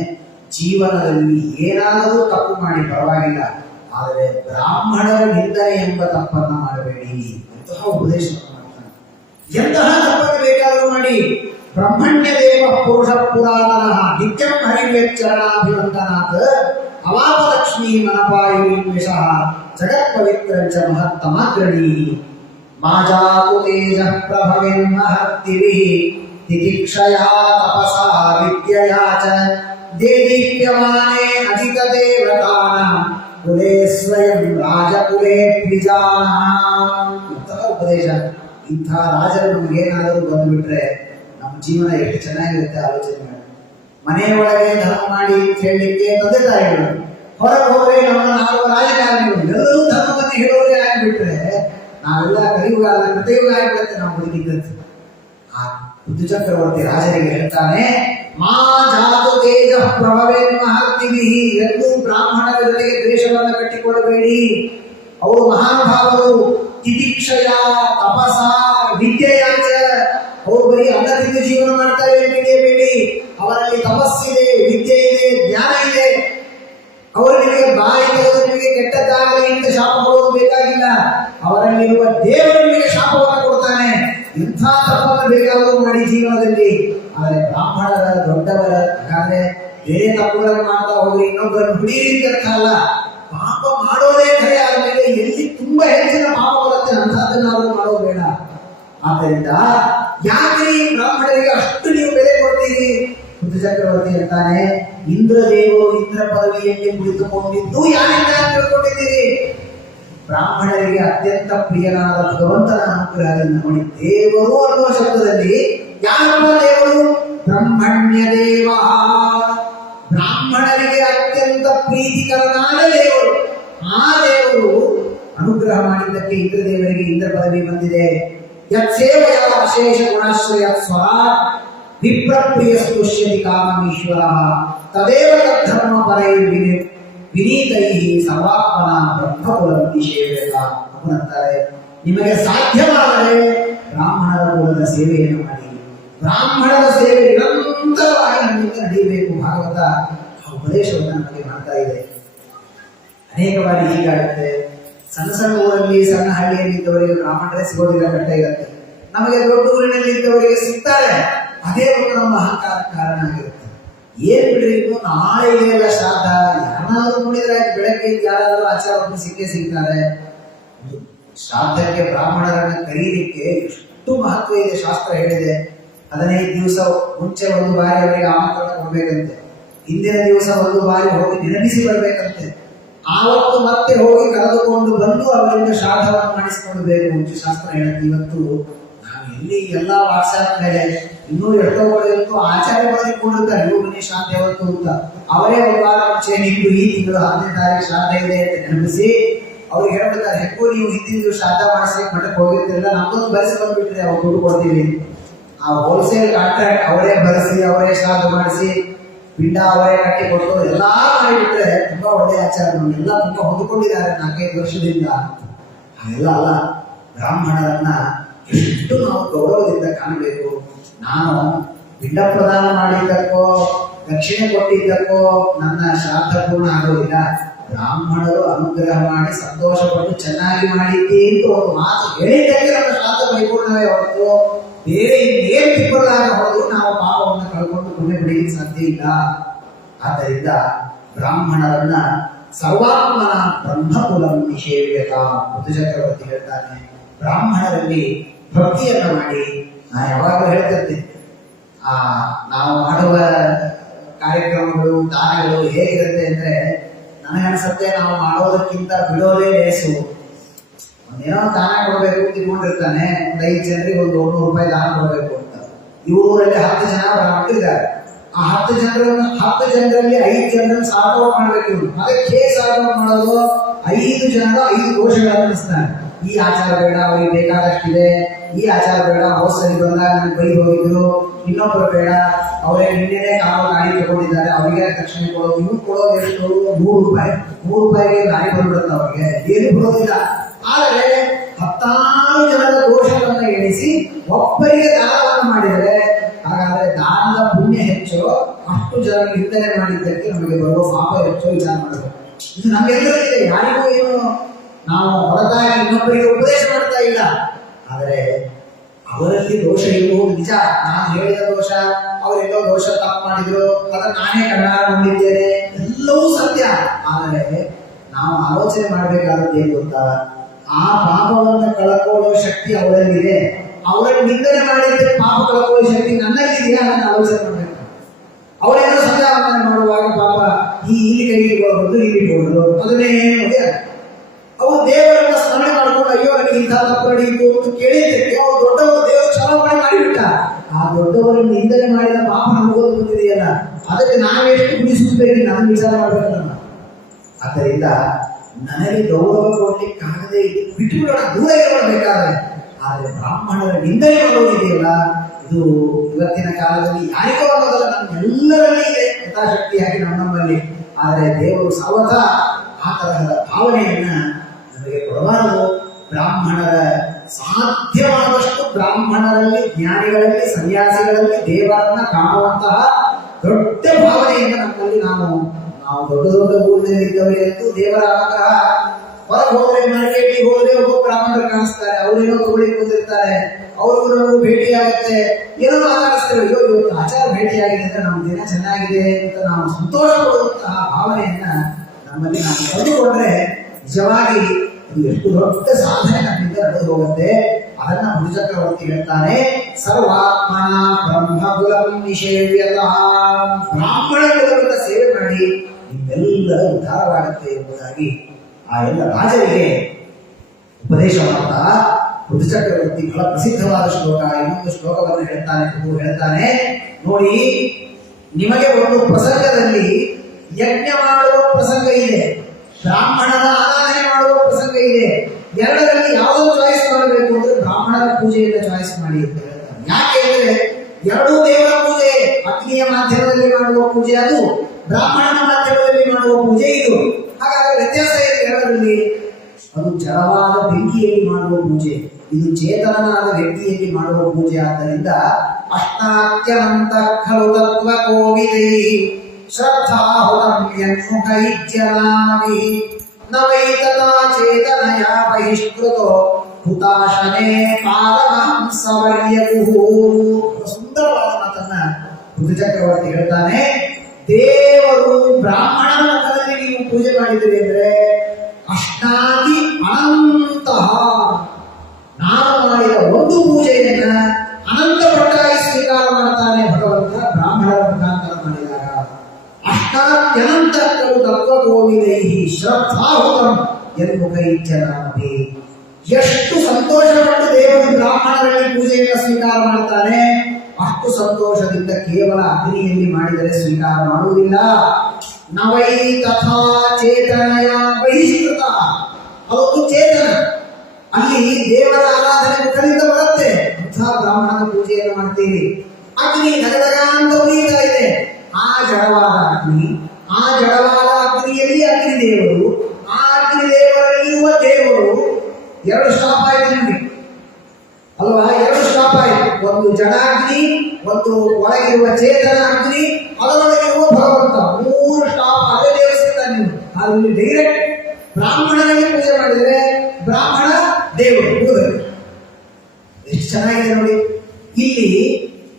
ಜೀವನದಲ್ಲಿ ಏನಾದರೂ ತಪ್ಪು ಮಾಡಿ ಪರವಾಗಿಲ್ಲ, ಆದರೆ ಬ್ರಾಹ್ಮಣರ ನಿಂದನೆ ಎಂಬ ತಪ್ಪನ್ನ ಮಾಡಬೇಡಿ. ಅಂತಹ ಉಪದೇಶವನ್ನು ಮಾಡ್ತಾನೆ. ಎಂತಹ ತಪ್ಪನ್ನು ಬೇಕಾದರೂ ಮಾಡಿ, ಬ್ರಹ್ಮಣ್ಯ ದೇವ ಪುರುಷ ಪುರಾತನ ನಿತ್ಯಂ ಹರಿವೇಚ್ಚರಣಾಭಿವಂದನಾತ್ ಅವಾಪಲಕ್ಷ್ಮೀ ಮನಪಾಯಿನಿ ವಿಷಃ ಜಗತ್ ಪವಿತ್ರಂಚ ಮಹತ್ತಮಾಗ್ರಣಿ ಮಾಜಾತು ತೇಜ ಪ್ರಭವೆನ್ ಮಹತ್ತಿವಿಃ ತಿತಿಕ್ಷಯಾ ತಪಸಾ ವಿದ್ಯಯಾ ಚ ದೇದೀಪ್ಯಮಾನೆ ಅಧಿಕ ದೇವತಾನಾಂ ಕುಲೇ ಸ್ವಯಂ ರಾಜಕುಲೇ ದ್ವಿಜಾನಾಂ. ಇಂತಹ ಉಪದೇಶ. ಇಂಥ ರಾಜರು ನಮಗೇನಾದರೂ ಬಂದುಬಿಟ್ರೆ ನಮ್ಮ ಜೀವನ ಎಷ್ಟು ಚೆನ್ನಾಗಿರುತ್ತೆ ಆಲೋಚನೆ ಮಾಡಿ. ಮನೆಯೊಳಗೆ ಧರ್ಮ ಮಾಡಿ ಹೇಳಲಿಕ್ಕೆ ತಂದೆ ತಾಯಿಗಳು, ಹೊರಗೆ ಹೋದ್ರೆ ನಮ್ಮ 4 ರಾಜಕಾರಣಿಗಳು ಎಲ್ಲರೂ ಧರ್ಮವನ್ನು ಹೇಳೋರೇ ಆಗಿಬಿಟ್ರೆ ನಾವೆಲ್ಲ ಕಲಿಯುಗ ಕೃತಯುಗ ಆಗಿಬಿಡುತ್ತೆ ನಾವು ಬದುಕಿದ್ದದ್ದು. ಆ ಋತುಚಕ್ರವರ್ತಿ ರಾಜರಿಗೆ ಹೇಳ್ತಾನೆ, ಮಾ ಜಾತು ತೇಜ ಪ್ರಭವೇನ್ ಮಹಾತ್ಮಿಭಿ, ಎಲ್ಲೂ ಬ್ರಾಹ್ಮಣರ ಜೊತೆಗೆ ದ್ವೇಷವನ್ನು ಕಟ್ಟಿಕೊಳ್ಳಬೇಡಿ. ಅವರು ಮಹಾನುಭಾವರು, ತಿತಿಕ್ಷಯ ತಪಸ ವಿದ್ಯೆಯಾಚ, ಅವರು ಬರೀ ಅನ್ನ ತಿಂದು ಜೀವನ ಮಾಡ್ತಾರೆ ಅಂತ ತಿಳಿಯಬೇಡಿ. ಅವರಲ್ಲಿ ತಪಸ್ಸಿದೆ, ವಿದ್ಯೆ ಇದೆ, ಜ್ಞಾನ ಇದೆ. ಅವರು ನಿಮಗೆ ಬಾಯಿ ತೆಗೆದು ನಿಮಗೆ ಕೆಟ್ಟದ್ದಾಗಲಿ ಇಂಥ ಶಾಪ ಕೊಡೋದು ಬೇಕಾಗಿಲ್ಲ. ಅವರಲ್ಲಿರುವ ದೇವರು ನಿಮಗೆ ಶಾಪವನ್ನು ಕೊಡ್ತಾನೆ. ಇಂಥ ತಪ್ಪನ್ನು ಬೇಕಾದರೂ ಮಾಡಿ ಜೀವನದಲ್ಲಿ. ಆದರೆ ಬ್ರಾಹ್ಮಣರ ದೊಡ್ಡವರ ಹಾಗಾದ್ರೆ ಬೇರೆ ತಪ್ಪುಗಳನ್ನು ಮಾಡ್ತಾ ಹೋಗಿ ಇನ್ನೊಬ್ಬರನ್ನು ಹುಡಿಯಿರಿ ಅಂತ ಅಲ್ಲ. ಪಾಪ ಮಾಡೋದೇ ಖರೆ ಆದ್ಮೇಲೆ ಎಲ್ಲಿ ತುಂಬಾ ಹೆಚ್ಚಿನ ಪಾಪ ಬರುತ್ತೆ ಅಂತಹದ್ದನ್ನು ಅವರು ಮಾಡೋದು ಬೇಡ. ಆದ್ದರಿಂದ ಯಾಕೆ ಈ ಬ್ರಾಹ್ಮಣರಿಗೆ ಅಷ್ಟು ನೀವು ಬೆಲೆ ಕೊಡ್ತೀರಿ? ಋತುಚಕ್ರವರ್ತಿ ಅಂತಾನೆ, ಇಂದ್ರದೇವರು ಇಂದ್ರ ಪದವಿಯಲ್ಲಿ ಕುಳಿತುಕೊಂಡಿದ್ದು ಯಾರಿಂದ ತಿಳ್ಕೊಂಡಿದ್ದೀರಿ? ಬ್ರಾಹ್ಮಣರಿಗೆ ಅತ್ಯಂತ ಪ್ರಿಯನಾದ ಭಗವಂತನ ಅನುಗ್ರಹದಿಂದ ನೋಡಿ. ದೇವರು ಅನ್ನುವ ಶಬ್ದದಲ್ಲಿ ಯಾರಪ್ಪ ದೇವರು? ಬ್ರಹ್ಮಣ್ಯ ದೇವ, ಬ್ರಾಹ್ಮಣರಿಗೆ ಅತ್ಯಂತ ಪ್ರೀತಿಕರನಾದ ದೇವರು. ಆ ದೇವರು ಅನುಗ್ರಹ ಮಾಡಿದ್ದಕ್ಕೆ ಇಂದ್ರದೇವರಿಗೆ ಇಂದ್ರ ಪದವಿ ಬಂದಿದೆ. ಯತ್ಸೇವೆಯ ವಿಶೇಷ ಗುಣಾಶ್ರಯ ಸ್ವರ ವಿಪ್ರಪ್ರಿಯ ಸ್ತುಷ್ಯತಿ ಕಾಮೀಶ್ವರ ತದೇವ ತದ್ಧರ್ಮ ಪರೈ ವಿನೀತೈ ಸರ್ವಾತ್ಮನ ಬ್ರಹ್ಮಕುಲಂ ನಿಷೇವೆಲ್ಲ ಅಂತಾರೆ. ನಿಮಗೆ ಸಾಧ್ಯವಾದರೆ ಬ್ರಾಹ್ಮಣರ ಕುಲದ ಸೇವೆಯನ್ನು ಮಾಡಿ. ಬ್ರಾಹ್ಮಣರ ಸೇವೆ ನಿರಂತರವಾಗಿ ನಮ್ಮಿಂದ ನಡೆಯಬೇಕು. ಭಾಗವತ ಆ ಉಪದೇಶವನ್ನು ನಮಗೆ ಮಾಡ್ತಾ ಇದೆ. ಅನೇಕ ಬಾರಿ ಹೀಗಾಗುತ್ತೆ. ಸಣ್ಣ ಸಣ್ಣ ಊರಲ್ಲಿ, ಸಣ್ಣ ಹಳ್ಳಿಯಲ್ಲಿ ಇದ್ದವರಿಗೆ ಬ್ರಾಹ್ಮಣರೇ ಸಿಗೋದಿಲ್ಲ, ಕಷ್ಟ ಇರುತ್ತೆ. ನಮಗೆ ದೊಡ್ಡ ಊರಿನಲ್ಲಿ ಇದ್ದವರಿಗೆ ಸಿಗ್ತಾರೆ. ಅದೇ ಒಂದು ನಮ್ಮ ಅಹಂಕಾರ ಕಾರಣ ಆಗಿರುತ್ತೆ. ಏನ್ ಬಿಡ್ರಿ, ಇನ್ನು ನಾಳೆ ಇದೆಯಲ್ಲ ಶ್ರಾದ್ದ, ಯಾರಾದ್ರೂ ನೋಡಿದ್ರೆ ಬೆಳಗ್ಗೆ ಯಾರಾದ್ರೂ ಆಚಾರ ಸಿಕ್ಕೇ ಸಿಗ್ತಾರೆ. ಶ್ರಾದ್ದಕ್ಕೆ ಬ್ರಾಹ್ಮಣರನ್ನ ಕರೀಲಿಕ್ಕೆ ಎಷ್ಟು ಮಹತ್ವ ಇದೆ. ಶಾಸ್ತ್ರ ಹೇಳಿದೆ, 15 ದಿವಸ ಮುಂಚೆ ಒಂದು ಬಾರಿ ಅವರಿಗೆ ಆಮಂತ್ರಣ ಕೊಡ್ಬೇಕಂತೆ. ಹಿಂದಿನ ದಿವಸ ಒಂದು ಬಾರಿ ಹೋಗಿ ನೆನಪಿಸಿ ಬರ್ಬೇಕಂತೆ. ಆವತ್ತು ಮತ್ತೆ ಹೋಗಿ ಕರೆದುಕೊಂಡು ಬಂದು ಅವರಿಂದ ಶ್ರಾದ್ದವನ್ನು ಮಾಡಿಸಿಕೊಳ್ಳಬೇಕು ಅಂತ ಶಾಸ್ತ್ರ ಹೇಳುತ್ತೆ. ಇವತ್ತು ನಾವು ಎಲ್ಲಿ ಎಲ್ಲ ವಾಟ್ಸ್ಆಪ್ ಮೇಲೆ ಇನ್ನೂ ಎಷ್ಟೋಗಳಿತ್ತು ಆಚಾರ್ಯಗಳಲ್ಲಿ ಕೂಡಿರ್ತಾರೆ, ಇವು ಮನೆ ಶ್ರಾದ್ದ ಯಾವತ್ತು ಅಂತ. ಅವರೇ ಒಂದು ವಾರ ಮುಂಚೆ ನಿಮ್ದು ಈ ತಿಂಗಳು 15ನೇ ತಾರೀಕು ಶ್ರಾದ್ದ ಇದೆ ಅಂತ ನೆನಪಿಸಿ ಅವ್ರಿಗೆ ಹೇಳ್ಬಿಡ್ತಾರೆ, ಹೆಂಗೂ ನೀವು ಹಿಂದಿನ ಶ್ರಾದ್ದ ಮಾಡಿಸ್ಲಿಕ್ಕೆ ಮಠಕ್ಕೆ ಹೋಗಿರ್ತಿಲ್ಲ, ನಮ್ದೊಂದು ಬರೆಸಿ ಬಂದ್ಬಿಟ್ರೆ ಅವ್ರು ದುಡ್ಡು ಕೊಡ್ತೀವಿ. ಆ ಹೋಲ್ಸೇಲ್ ಕಾಂಟ್ರಾಕ್ಟ್ ಅವರೇ ಬರೆಸಿ, ಅವರೇ ಶ್ರಾದ್ದ ಮಾಡಿಸಿ, ಪಿಂಡ ಅವರೇ ಕಟ್ಟಿ ಕೊಟ್ಟು ಎಲ್ಲಾ ಮಾಡಿಬಿಟ್ರೆ ತುಂಬಾ ಒಳ್ಳೆಯ ಆಚಾರ. ಎಲ್ಲ ತುಂಬಾ ಹೊಂದಿಕೊಂಡಿದ್ದಾರೆ 4-5 ವರ್ಷದಿಂದ. ಹಾಗೆಲ್ಲ ಅಲ್ಲ. ಬ್ರಾಹ್ಮಣರನ್ನ ಎಷ್ಟು ನಾವು ಗೌರವದಿಂದ ಕಾಣಬೇಕು. ನಾನು ಪಿಂಡ ಪ್ರದಾನ ಮಾಡಿದ್ದಕ್ಕೋ ದಕ್ಷಿಣೆ ಕೊಟ್ಟಿದ್ದಕ್ಕೋ ನನ್ನ ಶ್ರಾದ್ದ ಪೂರ್ಣ ಆಗೋದಿಲ್ಲ. ಬ್ರಾಹ್ಮಣರು ಅನುಗ್ರಹ ಮಾಡಿ ಸಂತೋಷಪಟ್ಟು ಚೆನ್ನಾಗಿ ಮಾಡಿದ್ದಿ ಅಂತ ಒಂದು ಮಾತು ಹೇಳಿದ್ದಕ್ಕೆ ನಮ್ಮ ಶ್ರಾದ್ದ ಪರಿಪೂರ್ಣವೇ ಹೊರತು ಬೇರೆ ಇನ್ನೇನು ತಿಳ್ಕೊಳ್ಳಾಗ ಹೋದ್ರು ನಾವು ಪಾಪವನ್ನು ಕಳ್ಕೊಂಡು ಪುಣ್ಯ ಪಡೆಯಲಿಕ್ಕೆ ಸಾಧ್ಯ ಇಲ್ಲ. ಆದ್ದರಿಂದ ಬ್ರಾಹ್ಮಣರನ್ನ ಸರ್ವಾತ್ಮನ ಬ್ರಹ್ಮಕುಲಂ ನಿಷೇವ್ಯತ ಋತುಚಕ್ರವರ್ತಿ ಹೇಳ್ತಾನೆ. ಬ್ರಾಹ್ಮಣರಲ್ಲಿ ಭಕ್ತಿಯನ್ನ ಮಾಡಿ. ನಾ ಯಾವಾಗಲೂ ಹೇಳ್ತಿರ್ತೀನಿ, ನಾವು ಮಾಡುವ ಕಾರ್ಯಕ್ರಮಗಳು ದಾನಗಳು ಹೇಗಿರುತ್ತೆ ಅಂದ್ರೆ, ನನಗನ್ಸುತ್ತೆ ನಾವು ಮಾಡೋದಕ್ಕಿಂತ ಬಿಡೋದೇ ಲೇಸು. ಒಂದೇನೋ ದಾನ ಕೊಡಬೇಕು ತಿಳ್ಕೊಂಡಿರ್ತಾನೆ, ಒಂದು 5 ಜನರಿಗೆ ಒಂದು 100 ರೂಪಾಯಿ ದಾನ ಕೊಡಬೇಕು ಅಂತ. ಇವರಲ್ಲಿ 10 ಜನ ಬ್ರಾಹ್ಮಣರಿದ್ದಾರೆ. ಆ 10 ಜನರಲ್ಲಿ 5 ಜನರನ್ನು ಸಾಧವ ಮಾಡಬೇಕು. ಅದಕ್ಕೆ ಸಾಧವ ಮಾಡೋದು 5 ಜನರು 5 ದೋಷಗಳನ್ನು ಅನಿಸ್ತಾನೆ. ಈ ಆಚಾರ ಬೇಡ, ಅವ್ರಿಗೆ ಬೇಕಾದಷ್ಟಿದೆ. ಈ ಆಚಾರ ಬೇಡ, ಹೋಸರಿ ಬಂದಾಗ ನನಗೆ ಬೈ ಹೋಗಿದ್ರು. ಇನ್ನೊಬ್ಬರು ಬೇಡ, ಅವರೇ ನಿನ್ನೆ ಕಾವು ಗಾಡಿ ತಗೊಂಡಿದ್ದಾರೆ, ಅವರಿಗೆ ರಕ್ಷಣೆ ಕೊಡೋದು. ಇವ್ರು ಕೊಡೋದು ಎಷ್ಟು? 100 ರೂಪಾಯಿ. 100 ರೂಪಾಯಿಗೆ ಗಾಡಿ ಬಂದ್ಬಿಡುತ್ತೆ ಅವ್ರಿಗೆ, ಏನು ಕೊಡೋದಿಲ್ಲ. ಆದರೆ 16 ಜನರ ದೋಷಗಳನ್ನು ಎಣಿಸಿ ಒಬ್ಬರಿಗೆ ದಾನವನ್ನು ಮಾಡಿದರೆ, ಹಾಗಾದ್ರೆ ದಾನದ ಪುಣ್ಯ ಹೆಚ್ಚು, ಅಷ್ಟು ಜನರಿಗೆ ಹಿಂದನೆ ಮಾಡಿದ್ದಕ್ಕೆ ನಮಗೆ ಬರುವ ಪಾಪ ಹೆಚ್ಚು. ವಿಚಾರ ಮಾಡಬೇಕು. ಇದು ನಮಗೆಲ್ಲರೂ ಇದೆ. ಯಾರಿಗೂ ಏನು ನಾವು ಹೊರತಾಗಿ ಇನ್ನೊಬ್ಬರಿಗೆ ಉಪದೇಶ ಮಾಡ್ತಾ ಇಲ್ಲ. ಆದರೆ ಅವರಲ್ಲಿ ದೋಷ ಇರುವುದು ನಿಜ. ನಾನು ಹೇಳಿದ ದೋಷ, ಅವರೆಲ್ಲೋ ದೋಷ ತಪ್ಪು ಮಾಡಿದ್ರು, ಅದನ್ನು ನಾನೇ ಕಂಡಾಕೊಂಡಿದ್ದೇನೆ, ಎಲ್ಲವೂ ಸತ್ಯ. ಆದರೆ ನಾವು ಆಲೋಚನೆ ಮಾಡಬೇಕಾದದ್ದು ಏನು ಗೊತ್ತಾ? ಆ ಪಾಪವನ್ನು ಕಳ್ಕೊಳ್ಳುವ ಶಕ್ತಿ ಅವರಲ್ಲಿದೆ. ಅವರನ್ನು ನಿಂದನೆ ಮಾಡಿದ್ರೆ ಪಾಪ ಕಳ್ಕೊಳ್ಳುವ ಶಕ್ತಿ ನನ್ನಲ್ಲಿದೆಯಾ ಅದನ್ನು ಆಲೋಚನೆ ಮಾಡಬೇಕು. ಅವರೇನೋ ಸಂಧ್ಯಾವಂದನೆ ಮಾಡುವಾಗ ಪಾಪ ಇಲ್ಲಿ ಕೈ ಇಟ್ಕೊಂಡು ಇಲ್ಲಿ ಇಟ್ಕೊಂಡು ಅದನ್ನೇ ಅವು ದೇವರನ್ನ ಸ್ಮರಣೆ ಮಾಡ್ಕೊಂಡು, ಅಯ್ಯೋ ನನಗೆ ಇಂಥ ತಪ್ಪು ನಡೆಯಿತು ಅಂತ ಕೇಳಿದ್ದಕ್ಕೆ ಅವ್ರು ದೊಡ್ಡವರು ದೇವರು ಕ್ಷಮಾಪಣೆ ಮಾಡಿಬಿಟ್ಟ. ಆ ದೊಡ್ಡವರನ್ನು ನಿಂದನೆ ಮಾಡಿದ ಪಾಪ ನಮಗೋದು ಬಂದಿದೆಯಲ್ಲ, ಅದಕ್ಕೆ ನಾವೆಷ್ಟು ಗುಣಿಸಬೇಕು, ನಾನು ವಿಚಾರ ಮಾಡಬೇಕು ನಮ್ಮ. ಆದ್ದರಿಂದ ನನಗೆ ಗೌರವ ಕೊಡ್ಲಿಕ್ಕಾಗದೆ ಬಿಟ್ಟು ಬಿಡೋಣ, ದೂರ ಇರಬೇಕಾದ್ರೆ. ಆದರೆ ಬ್ರಾಹ್ಮಣರ ನಿಂದನೆ ಮಾಡೋದಿದೆಯಲ್ಲ, ಇದು ಇವತ್ತಿನ ಕಾಲದಲ್ಲಿ ಯಾರಿಗೋ ಅನ್ನೋದಲ್ಲ, ನಮ್ಮೆಲ್ಲರಲ್ಲಿ ಇದೆ ಯಥಾಶಕ್ತಿಯಾಗಿ ನಮ್ಮಲ್ಲಿ. ಆದರೆ ದೇವರು ಸರ್ವಥಾ ಆ ತರಹದ ಭಾವನೆಯನ್ನ ನಮಗೆ ಕೊಡಬಾರದು. ಬ್ರಾಹ್ಮಣರ ಸಾಧ್ಯವಾದಷ್ಟು ಬ್ರಾಹ್ಮಣರಲ್ಲಿ, ಜ್ಞಾನಿಗಳಲ್ಲಿ, ಸನ್ಯಾಸಿಗಳಲ್ಲಿ ದೇವರನ್ನ ಕಾಣುವಂತಹ ದೊಡ್ಡ ಭಾವನೆಯಿಂದ ನಮ್ಮಲ್ಲಿ ನಾವು ದೊಡ್ಡ ದೊಡ್ಡ ಊರಿನಲ್ಲಿದ್ದವರಿಗಂತೂ ದೇವರ ಅನುಗ್ರಹ. ಹೊರಗೆ ಹೋದ್ರೆ, ಮಾರ್ಕೆಟ್ಗೆ ಹೋದ್ರೆ ಒಬ್ಬ ಬ್ರಾಹ್ಮಣರು ಕಾಣಿಸ್ತಾರೆ, ಅವರೇನೋ ತಗೊಳ್ಳಿ ಬಂದಿರ್ತಾರೆ, ಅವ್ರಿಗೂ ನಮಗೂ ಭೇಟಿಯಾಗುತ್ತೆ, ಏನೋ ಮಾತಾಡಿಸ್ತೇವೆ, ಅಯ್ಯೋ ಇವತ್ತು ಆಚಾರ ಭೇಟಿಯಾಗಿದೆ ಅಂದ್ರೆ ನಮ್ಮ ದಿನ ಚೆನ್ನಾಗಿದೆ ಅಂತ ನಾವು ಸಂತೋಷ ಪಡುವಂತಹ ಭಾವನೆಯನ್ನ ನಮ್ಮಲ್ಲಿ ನಾವು ಕಂಡುಕೊಂಡ್ರೆ ನಿಜವಾಗಿ ಇದು ಎಷ್ಟು ದೊಡ್ಡ ಸಾಧನೆ ನಮ್ಮಿಂದ ನಡೆದು ಹೋಗುತ್ತೆ. ಅದನ್ನ ಭುಜಚಕ್ರವರ್ತಿ ಹೇಳ್ತಾನೆ, ಸರ್ವಾತ್ಮನ ಬ್ರಹ್ಮಕುಲಂ ನಿಷೇವ್ಯತಃ, ಬ್ರಾಹ್ಮಣ ಕುಲವನ್ನ ಸೇವೆ ಮಾಡಿ ನಿಮ್ಮೆಲ್ಲರ ಉದ್ಧಾರವಾಗುತ್ತೆ ಎಂಬುದಾಗಿ ಆ ಎಲ್ಲ ರಾಜರಿಗೆ ಉಪದೇಶ ಮಾಡ್ತಾ ಋತುಚಕ್ರವರ್ತಿ ಬಹಳ ಪ್ರಸಿದ್ಧವಾದ ಶ್ಲೋಕ, ಇನ್ನೊಂದು ಶ್ಲೋಕವನ್ನು ಹೇಳ್ತಾನೆ ನೋಡಿ, ನಿಮಗೆ ಒಂದು ಪ್ರಸಂಗದಲ್ಲಿ ಯಜ್ಞ ಮಾಡುವ ಪ್ರಸಂಗ ಇದೆ, ಬ್ರಾಹ್ಮಣನ ಆರಾಧನೆ ಮಾಡುವ ಪ್ರಸಂಗ ಇದೆ. ಎರಡರಲ್ಲಿ ಯಾವುದನ್ನು ಚಾಯ್ಸ್ ಮಾಡಬೇಕು ಅಂದ್ರೆ ಬ್ರಾಹ್ಮಣರ ಪೂಜೆಯಿಂದ ಚಾಯ್ಸ್ ಮಾಡಿ ಅಂತ ಹೇಳ್ತಾರೆ. ಯಾಕೆ ಅಂದ್ರೆ ಎರಡೂ ದೇವರ ಪೂಜೆ, ಅಗ್ನಿಯ ಮಾಧ್ಯಮದಲ್ಲಿ ಮಾಡುವ ಪೂಜೆ ಅದು, ಬ್ರಾಹ್ಮಣನ ಮಾಧ್ಯಮದಲ್ಲಿ ಮಾಡುವ ಪೂಜೆ ಇದು. ಹಾಗಾದ್ರೆ ವ್ಯತ್ಯಾಸ ಇದೆ ಎರಡರಲ್ಲಿ. ಅದು ಜಡವಾದ ಬೆಂಕಿಯಲ್ಲಿ ಮಾಡುವ ಪೂಜೆ, ಇದು ಚೇತನನಾದ ವ್ಯಕ್ತಿಯಲ್ಲಿ ಮಾಡುವ ಪೂಜೆ. ಆದ್ದರಿಂದ ಅಷ್ಟಾತ್ಯನಂತ ಖಲು ತತ್ವ ಕೋವಿದೇ ಶ್ರದ್ಧಾಹುತಂ ಯನ್ಮುಖೈಜ್ಯನಾಮಿ ನವೈತತಾ ಚೇತನಯ ಬಹಿಷ್ಕೃತೋ ಹುತಾಶನೇ ಪಾರಮಹಂಸವರ್ಯಗುಹು. ಸುಂದರವಾದ ಮಾತನ್ನ ಋತುಚಕ್ರವರ್ತಿ ಹೇಳ್ತಾನೆ. ದೇವರು ಬ್ರಾಹ್ಮಣನ ಮುಖದಲ್ಲಿ ನೀವು ಪೂಜೆ ಮಾಡಿದ್ದೀರಿ ಅಂದ್ರೆ ಅಷ್ಟಾದಿ ಅನಂತಹ, ನಾನು ಮಾಡಿದ ಒಂದು ಪೂಜೆಯನ್ನ ಅನಂತ ಪಟ್ಟಾಗಿ ಸ್ವೀಕಾರ ಮಾಡ್ತಾನೆ ಭಗವಂತ ಬ್ರಾಹ್ಮಣರ ಮುಖಾಂತರ ಮಾಡಿದಾಗ. ಅಷ್ಟಾತ್ಯನಂತ ತತ್ವಗೋವಿದೈ ಶ್ರದ್ಧಾಹುತಂ ಯನ್ಮುಖೈಚ್ಛನಾಮಿ. ಎಷ್ಟು ಸಂತೋಷಪಟ್ಟು ದೇವರು ಬ್ರಾಹ್ಮಣರಲ್ಲಿ ಪೂಜೆಯನ್ನು ಸ್ವೀಕಾರ ಮಾಡ್ತಾನೆ, ಅಷ್ಟು ಸಂತೋಷದಿಂದ ಕೇವಲ ಅಗ್ನಿಯಲ್ಲಿ ಮಾಡಿದರೆ ಸ್ವೀಕಾರ ಮಾಡುವುದಿಲ್ಲ. ನವೈ ತಥಾ ಚೇತನಯ ಬಹಿಷ್ಕೃತ, ಅವತ್ತು ಚೇತನ, ಅಲ್ಲಿ ದೇವರ ಆರಾಧನೆ ಮುಖದಿಂದ ಬರುತ್ತೆ, ಅಂಥ ಬ್ರಾಹ್ಮಣನ ಪೂಜೆಯನ್ನು ಮಾಡ್ತೀರಿ. ಅಗ್ನಿ ದಗದಗ ಅಂತ ಉರಿಯುತ್ತಾ ಇದೆ, ಆ ಜಡವಾದ ಅಗ್ನಿ, ಆ ಜಡವಾದ ಅಗ್ನಿಯಲ್ಲಿ ಅಗ್ನಿ ದೇವರು, ಆ ಅಗ್ನಿ ದೇವರಲ್ಲಿರುವ ದೇವರು. ಎರಡು ಸ್ಟಾಪ್ ಆಯ್ತು ನಿಮಗೆ ಅಲ್ವಾ? ಎರಡು ಸ್ಟಾಪ್ ಆಯ್ತು. ಒಂದು ಜಡಾಗ್ನಿ, ಒಂದು ಒಳಗಿರುವ ಚೇತನ ಅಗ್ನಿ, ಅದರೊಳಗಿರುವ ಭಗವಂತ. ಮೂರು ಸ್ಟಾಪ್ ಅದೇ ದೇವಸ್ಥಾನ. ನೀವು ಅಲ್ಲಿ ಡೈರೆಕ್ಟ್ ಬ್ರಾಹ್ಮಣನಿಗೆ ಪೂಜೆ ಮಾಡಿದರೆ ಬ್ರಾಹ್ಮಣ ದೇವರು. ಎಷ್ಟು ಚೆನ್ನಾಗಿದೆ ನೋಡಿ. ಇಲ್ಲಿ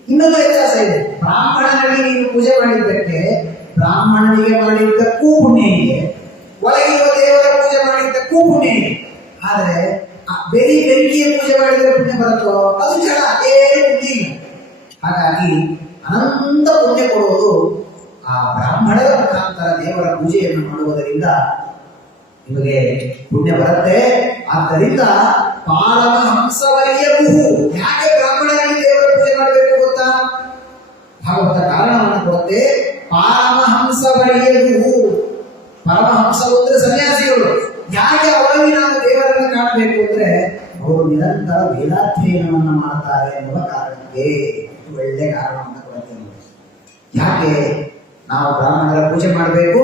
ಇನ್ನೊಂದು ವ್ಯತ್ಯಾಸ ಇದೆ. ಬ್ರಾಹ್ಮಣನಿಗೆ ನೀವು ಪೂಜೆ ಮಾಡಿದ್ದಕ್ಕೆ ಬ್ರಾಹ್ಮಣನಿಗೆ ಮಾಡಿದ್ದಕ್ಕೂ ಪುಣ್ಯ ಇದೆ, ಒಳಗಿರುವ ದೇವರ ಪೂಜೆ ಮಾಡಿದ್ದಕ್ಕೂ ಪುಣ್ಯ ಇದೆ. ಆದರೆ ಬೆಂಕಿಯ ಪೂಜೆ ಮಾಡಿದರೆ ಪುಣ್ಯ ಬರುತ್ತೋ ಅದು ಜಡ, ಏನು ಪುಣ್ಯ ಇಲ್ಲ. ಹಾಗಾಗಿ ಅನಂತ ಪುಣ್ಯ ಕೊಡುವುದು ಆ ಬ್ರಾಹ್ಮಣರ ಮುಖಾಂತರ ದೇವರ ಪೂಜೆಯನ್ನು ಮಾಡುವುದರಿಂದ ನಿಮಗೆ ಪುಣ್ಯ ಬರುತ್ತೆ. ಆದ್ದರಿಂದ ಪಾರಮಹಂಸವರ್ಯಗುಹು, ಯಾಕೆ ಬ್ರಾಹ್ಮಣರಲ್ಲಿ ದೇವರ ಪೂಜೆ ಮಾಡಬೇಕು ಗೊತ್ತಾ? ಭಾಗವತ ಕಾರಣವನ್ನು ಕೊಡುತ್ತೆ. ಪಾರಮಹಂಸವರ್ಯಗುಹು, ಪರಮಹಂಸರು ಅಂದ್ರೆ ಸನ್ಯಾಸಿಗಳು. ಯಾಕೆ ಅವರಲ್ಲಿ ನಾವು ದೇವರನ್ನು ಕಾಣಬೇಕು ಅಂದ್ರೆ ಅವರು ನಿರಂತರ ವೇದಾಧ್ಯಯನವನ್ನು ಮಾಡ್ತಾರೆ ಎನ್ನುವ ಕಾರಣಕ್ಕೆ. ಒಳ್ಳೆ ಕಾರಣವನ್ನು ಕೊಡುತ್ತೇನೆ. ಯಾಕೆ ನಾವು ಬ್ರಾಹ್ಮಣರ ಪೂಜೆ ಮಾಡಬೇಕು?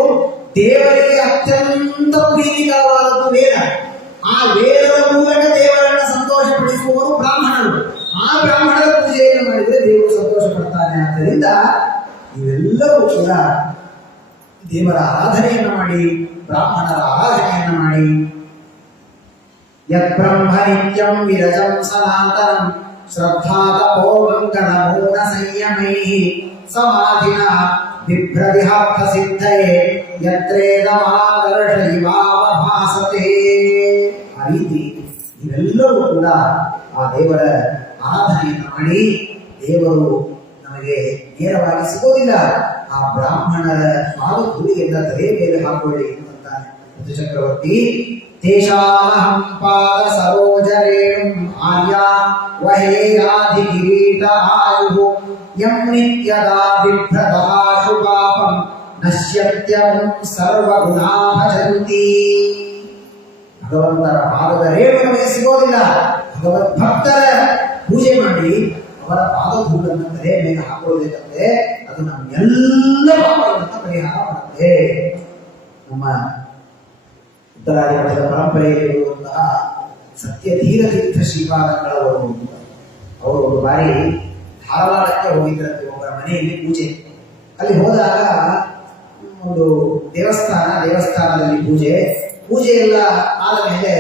ದೇವರಿಗೆ ಅತ್ಯಂತ ಪ್ರೀತಿಕರವಾದದ್ದು ವೇದ. ಆ ವೇದದ ಮೂಲಕ ದೇವರನ್ನ ಸಂತೋಷಪಡಿಸುವವರು ಬ್ರಾಹ್ಮಣರು. ಆ ಬ್ರಾಹ್ಮಣರ ಪೂಜೆಯನ್ನು ಮಾಡಿದರೆ ದೇವರು ಸಂತೋಷ ಪಡ್ತಾನೆ. ಆದ್ದರಿಂದ ಇವೆಲ್ಲವೂ ಕೂಡ ದೇವರ ಆರಾಧನೆಯನ್ನು ಮಾಡಿ, ಬ್ರಾಹ್ಮಣರ ಆರಾಧನೆಯನ್ನು ಮಾಡಿ. ಯತ್ ಬ್ರಹ್ಮ ನಿತ್ಯಂ ವಿರಜಂ ಸನಾತನಂ ಶ್ರದ್ಧಾ ತಪೋ ಮಂಗಲ ಮೌನ ಸಂಯಮೈಃ ಸಮಾಧಿನ ಬಿಭ್ರದಿಹಾರ್ಥ ಸಿದ್ಧಯೇ ಯತ್ರೇದಮಾದರ್ಶೈವಾವಭಾಸತೆ. ಆ ರೀತಿ ಇವೆಲ್ಲವೂ ಕೂಡ ಆ ದೇವರ ಆರಾಧನೆಯನ್ನು ಮಾಡಿ. ದೇವರು ನಮಗೆ ನೇರವಾಗಿ ಸಿಗೋದಿಲ್ಲ. ಆ ಬ್ರಾಹ್ಮಣರ ಪಾದಧೂಳಿಯಿಂದ ತಲೆ ಮೇಲೆ ಹಾಕೊಳ್ಳಿ ಅಂತಾನೆ ಋತುಚಕ್ರವರ್ತಿ. ತೇಷಾಮಹಂ ಪಾದ ಸರೋಜರೇಣುಂ ಆರ್ಯ ವಹೇಯಾಧಿ ಕಿರೀಟ ಆಯುಃ ಯಂ ನಿತ್ಯದಾ ಬಿಭ್ರತಃ ಶುಪಾಪಂ ನಶ್ಯತ್ಯಂ ಸರ್ವಗುಣಾ ಭಜಂತಿ. ಭಗವಂತರ ಪಾದದ ರೇಣು ನಮಗೆ ಸಿಗೋದಿಲ್ಲ. ಭಗವದ್ಭಕ್ತರ ಪೂಜೆ ಮಾಡಿ ಅವರ ಪಾದಧೂಳನ್ನು ತಲೆ ಮೇಲೆ ಹಾಕೊಳ್ಳಬೇಕಂದ್ರೆ ಅದು ನಮ್ಮೆಲ್ಲ ಪಾಪಗಳನ್ನು ಪರಿಹಾರ ಮಾಡುತ್ತೆ. ನಮ್ಮ ಉತ್ತರಾದಿ ಮಠದ ಪರಂಪರೆಯಲ್ಲಿರುವಂತಹ ಸತ್ಯಧೀರ ತೀರ್ಥ ಶ್ರೀಪಾದಂಗಳವರು ಅವರು ಒಂದು ಬಾರಿ ಧಾರವಾಡಕ್ಕೆ ಹೋಗಿದ್ದರಂತೆ. ಒಬ್ಬರ ಮನೆಯಲ್ಲಿ ಪೂಜೆ. ಅಲ್ಲಿ ಹೋದಾಗ ಒಂದು ದೇವಸ್ಥಾನದಲ್ಲಿ ಪೂಜೆ ಎಲ್ಲ ಆದ ಮೇಲೆ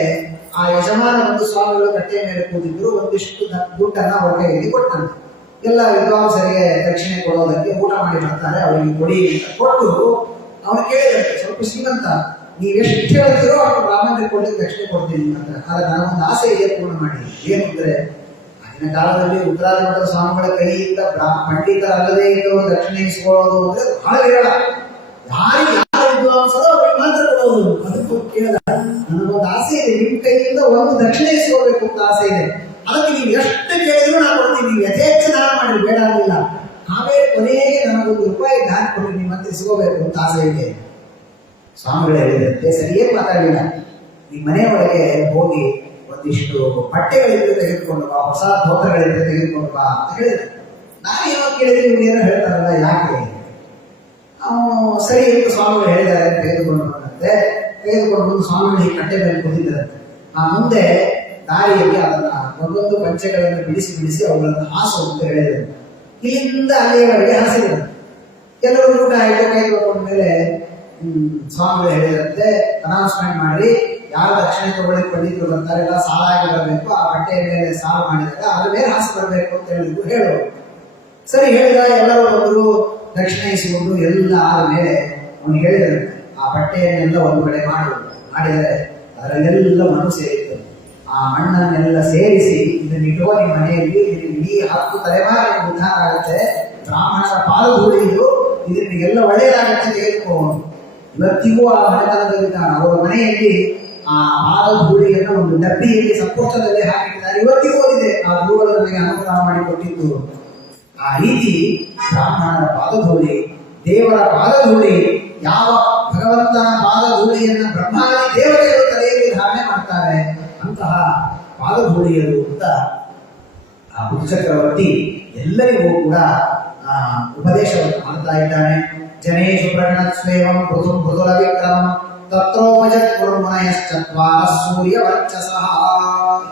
ಆ ಯಜಮಾನ ಒಂದು ಸ್ವಾಮಿಗಳು ಕಟ್ಟೆಯ ಮೇಲೆ ಕೂತಿದ್ರು. ಒಂದಿಷ್ಟು ದುಡ್ಡನ್ನ ಅವರ ಕೈಯಲ್ಲಿ ಕೊಟ್ಟಂತೆ. ಎಲ್ಲ ವಿದ್ವಾಂಸರಿಗೆ ದಕ್ಷಿಣೆ ಕೊಡೋದಕ್ಕೆ ಊಟ ಮಾಡಿ ಬರ್ತಾರೆ, ಅವರಿಗೆ ಕೊಡಿ ಅಂತ ಕೊಟ್ಟು ಅವನು ಕೇಳಿದಂತೆ, ಸ್ವಲ್ಪ ಶ್ರೀಮಂತ, ನೀವೆಷ್ಟು ಹೇಳ್ತೀರೋ ಅವ್ರು ಬ್ರಾಹ್ಮಣರಿಗೆ ಕೊಡ್ಲಿಕ್ಕೆ ದಕ್ಷಿಣೆ ಕೊಡ್ತೀನಿ ಅಂತ. ಆದ್ರೆ ನನಗೊಂದು ಆಸೆ ಇದೆ, ಪೂರ್ಣ ಮಾಡಿ. ಏನು ಅಂದ್ರೆ ಆಗಿನ ಕಾಲದಲ್ಲಿ ಉತ್ತರಾದಿ ಮಠದ ಸ್ವಾಮಿಗಳ ಕೈಯಿಂದ ಪಂಡಿತರಲ್ಲದೆ ಇದ್ದವರು ದಕ್ಷಿಣೆ ಇಸ್ಕೊಳ್ಳೋದು ಅಂದ್ರೆ ಬಹಳ ವಿರಳ. ಯಾರು ವಿದ್ವಾಂಸರೋ ಅವ್ರಿಗೆ ಮಾತ್ರ ಕೊಡೋದು. ಅದಕ್ಕೂ ಕೇಳಿದ, ನನಗೊಂದು ಆಸೆ ಇದೆ, ನಿಮ್ಮ ಕೈಯಿಂದ ಒಂದು ದಕ್ಷಿಣೆ ಇಸ್ಕೋಬೇಕು ಅಂತ ಆಸೆ ಇದೆ, ಅದಕ್ಕೆ ನೀವು ಎಷ್ಟು ಕೇಳಿದ್ರು ನಾನು ಕೊಡ್ತೀನಿ, ನೀವು ಯಥೇಚ್ಛ ದಾನ ಮಾಡಿ ಬೇಡ ಆಗಿಲ್ಲ, ಆಮೇಲೆ ಕೊನೆಗೆ ನನಗೊಂದು ರೂಪಾಯಿ ದಾನ ಕೊಡಿ, ನಿಮ್ಮ ಹತ್ರ ಇಸ್ಕೋಬೇಕು ಅಂತ ಆಸೆ ಇದೆ. ಸ್ವಾಮಿಗಳು ಹೇಳಿದಂತೆ, ಸರಿಯೇ ಮಾತಾಡಲಿಲ್ಲ, ಈ ಮನೆಯೊಳಗೆ ಹೋಗಿ ಒಂದಿಷ್ಟು ಬಟ್ಟೆಗಳಿದ್ರೆ ತೆಗೆದುಕೊಂಡು ಬಾ, ಹೊಸ ಧೋತ್ರಗಳಿದ್ರೆ ತೆಗೆದುಕೊಂಡು ಬಾ ಅಂತ ಹೇಳಿದ್ರು. ನಾನು ಏನೋ ಕೇಳಿದ್ರೆ ಇವ್ರೇನೋ ಹೇಳ್ತಾರಲ್ಲ, ಯಾಕೆ? ಸರಿ ಎಂದು ಸ್ವಾಮಿಗಳು ಹೇಳಿದ್ದಾರೆ, ತೆಗೆದುಕೊಂಡು ಬಂದಂತೆ. ತೆಗೆದುಕೊಂಡು ಬಂದು ಸ್ವಾಮಿಗಳು ಈ ಕಟ್ಟೆ ಮೇಲೆ ಕೂತಿದ್ದರಂತೆ. ಆ ಮುಂದೆ ದಾರಿಯಲ್ಲಿ ಅದನ್ನ ಒಂದೊಂದು ಪಂಚೆಗಳನ್ನು ಬಿಡಿಸಿ ಅವುಗಳನ್ನು ಹಾಸು ಅಂತ ಹೇಳಿದರು. ಇಲ್ಲಿಂದ ಅಲ್ಲಿಯವರೆಗೆ ಹಾಸಿದರು. ಕೆಲವರು ಊಟ ಆಯ್ತು, ಕೈ ತೊಗೊಂಡ ಮೇಲೆ ಸ್ವಾಮಿಗಳು ಹೇಳಿದಂತೆ, ಅನೌನ್ಸ್ಮೆಂಟ್ ಮಾಡಿ, ಯಾರು ದಕ್ಷಿಣೆ ತಗೊಳ್ಳಿ ಪಂಡಿತರು ಬರ್ತಾರೆ ಎಲ್ಲ ಸಾಲಾಗಿ ಬರಬೇಕು, ಆ ಬಟ್ಟೆಯ ಮೇಲೆ ಸಾಲು ಮಾಡಿದಾಗ ಅದ್ರ ಮೇಲೆ ಹಾಸು ಬರಬೇಕು ಅಂತ ಹೇಳಿದ್ರು. ಹೇಳೋರು ಸರಿ ಹೇಳಿದ. ಎಲ್ಲರೂ ಬಂದರು, ದಕ್ಷಿಣೆ ಇಸಿಕೊಂಡು ಎಲ್ಲ ಆದ ಮೇಲೆ ಅವನು ಹೇಳಿದರೆ, ಆ ಬಟ್ಟೆಯನ್ನೆಲ್ಲ ಒಂದು ಕಡೆ ಮಾಡಿದರೆ ಅದರಲ್ಲೆಲ್ಲ ಮಣ್ಣು ಸೇರಿತ್ತು. ಆ ಮಣ್ಣನ್ನೆಲ್ಲ ಸೇರಿಸಿ ಇದನ್ನ ಇಟ್ಟುವ ನಿಮ್ಮ ಮನೆಯಲ್ಲಿ ಇಡೀ 10 ತಲೆಮಾರಿಗೆ ಉದ್ಧಾರ ಆಗುತ್ತೆ, ಬ್ರಾಹ್ಮಣರ ಪಾಲುಗಳು ಇದರಿಂದ ಎಲ್ಲ ಒಳ್ಳೆಯದಾಗತ್ತೆ, ತೆಗೆದುಕೋಬಹುದು. ಇವತ್ತಿಗೂ ಆ ಮನೆತನದಲ್ಲಿದ್ದಾನೆ. ಅವರ ಮನೆಯಲ್ಲಿ ಆ ಪಾಲಧೂಳಿಯನ್ನು ಒಂದು ಡಬ್ಬಿಯಲ್ಲಿ ಸಂಕೋಷ್ಟದಲ್ಲಿ ಹಾಕಿಟ್ಟಿದ್ದಾರೆ. ಇವತ್ತಿಗೂ ಓದಿದೆ, ಆ ಗುರುಗಳು ನಮಗೆ ಅನುಗ್ರಹ ಮಾಡಿಕೊಟ್ಟಿದ್ದು. ಆ ರೀತಿ ಬ್ರಾಹ್ಮಣರ ಪಾದಧೂಳಿ, ದೇವರ ಪಾದಧೂಳಿ, ಯಾವ ಭಗವಂತನ ಪಾದಧೂಳಿಯನ್ನು ಬ್ರಹ್ಮಾದಿ ದೇವತೆಗಳು ತಲೆಯಲ್ಲಿ ಧಾರಣೆ ಮಾಡ್ತಾರೆ, ಅಂತಹ ಪಾದಧೂಳಿಯರು ಅಂತ ಆ ಬುದ್ಧ ಚಕ್ರವರ್ತಿ ಎಲ್ಲರಿಗೂ ಕೂಡ ಉಪದೇಶವನ್ನು ಮಾಡ್ತಾ ಇದ್ದಾನೆ. ಜನೇಶು ಪ್ರಣತ್ಸ್ವೇವಂ ಮೃದುಂ ಮೃದುಲ ವಿಕ್ರಮಂ ತತ್ರೋಪಜತ್ ಕುರ್ಮನಯಶ್ಚತ್ವಾರ ಸೂರ್ಯ ವರ್ಚಸಃ.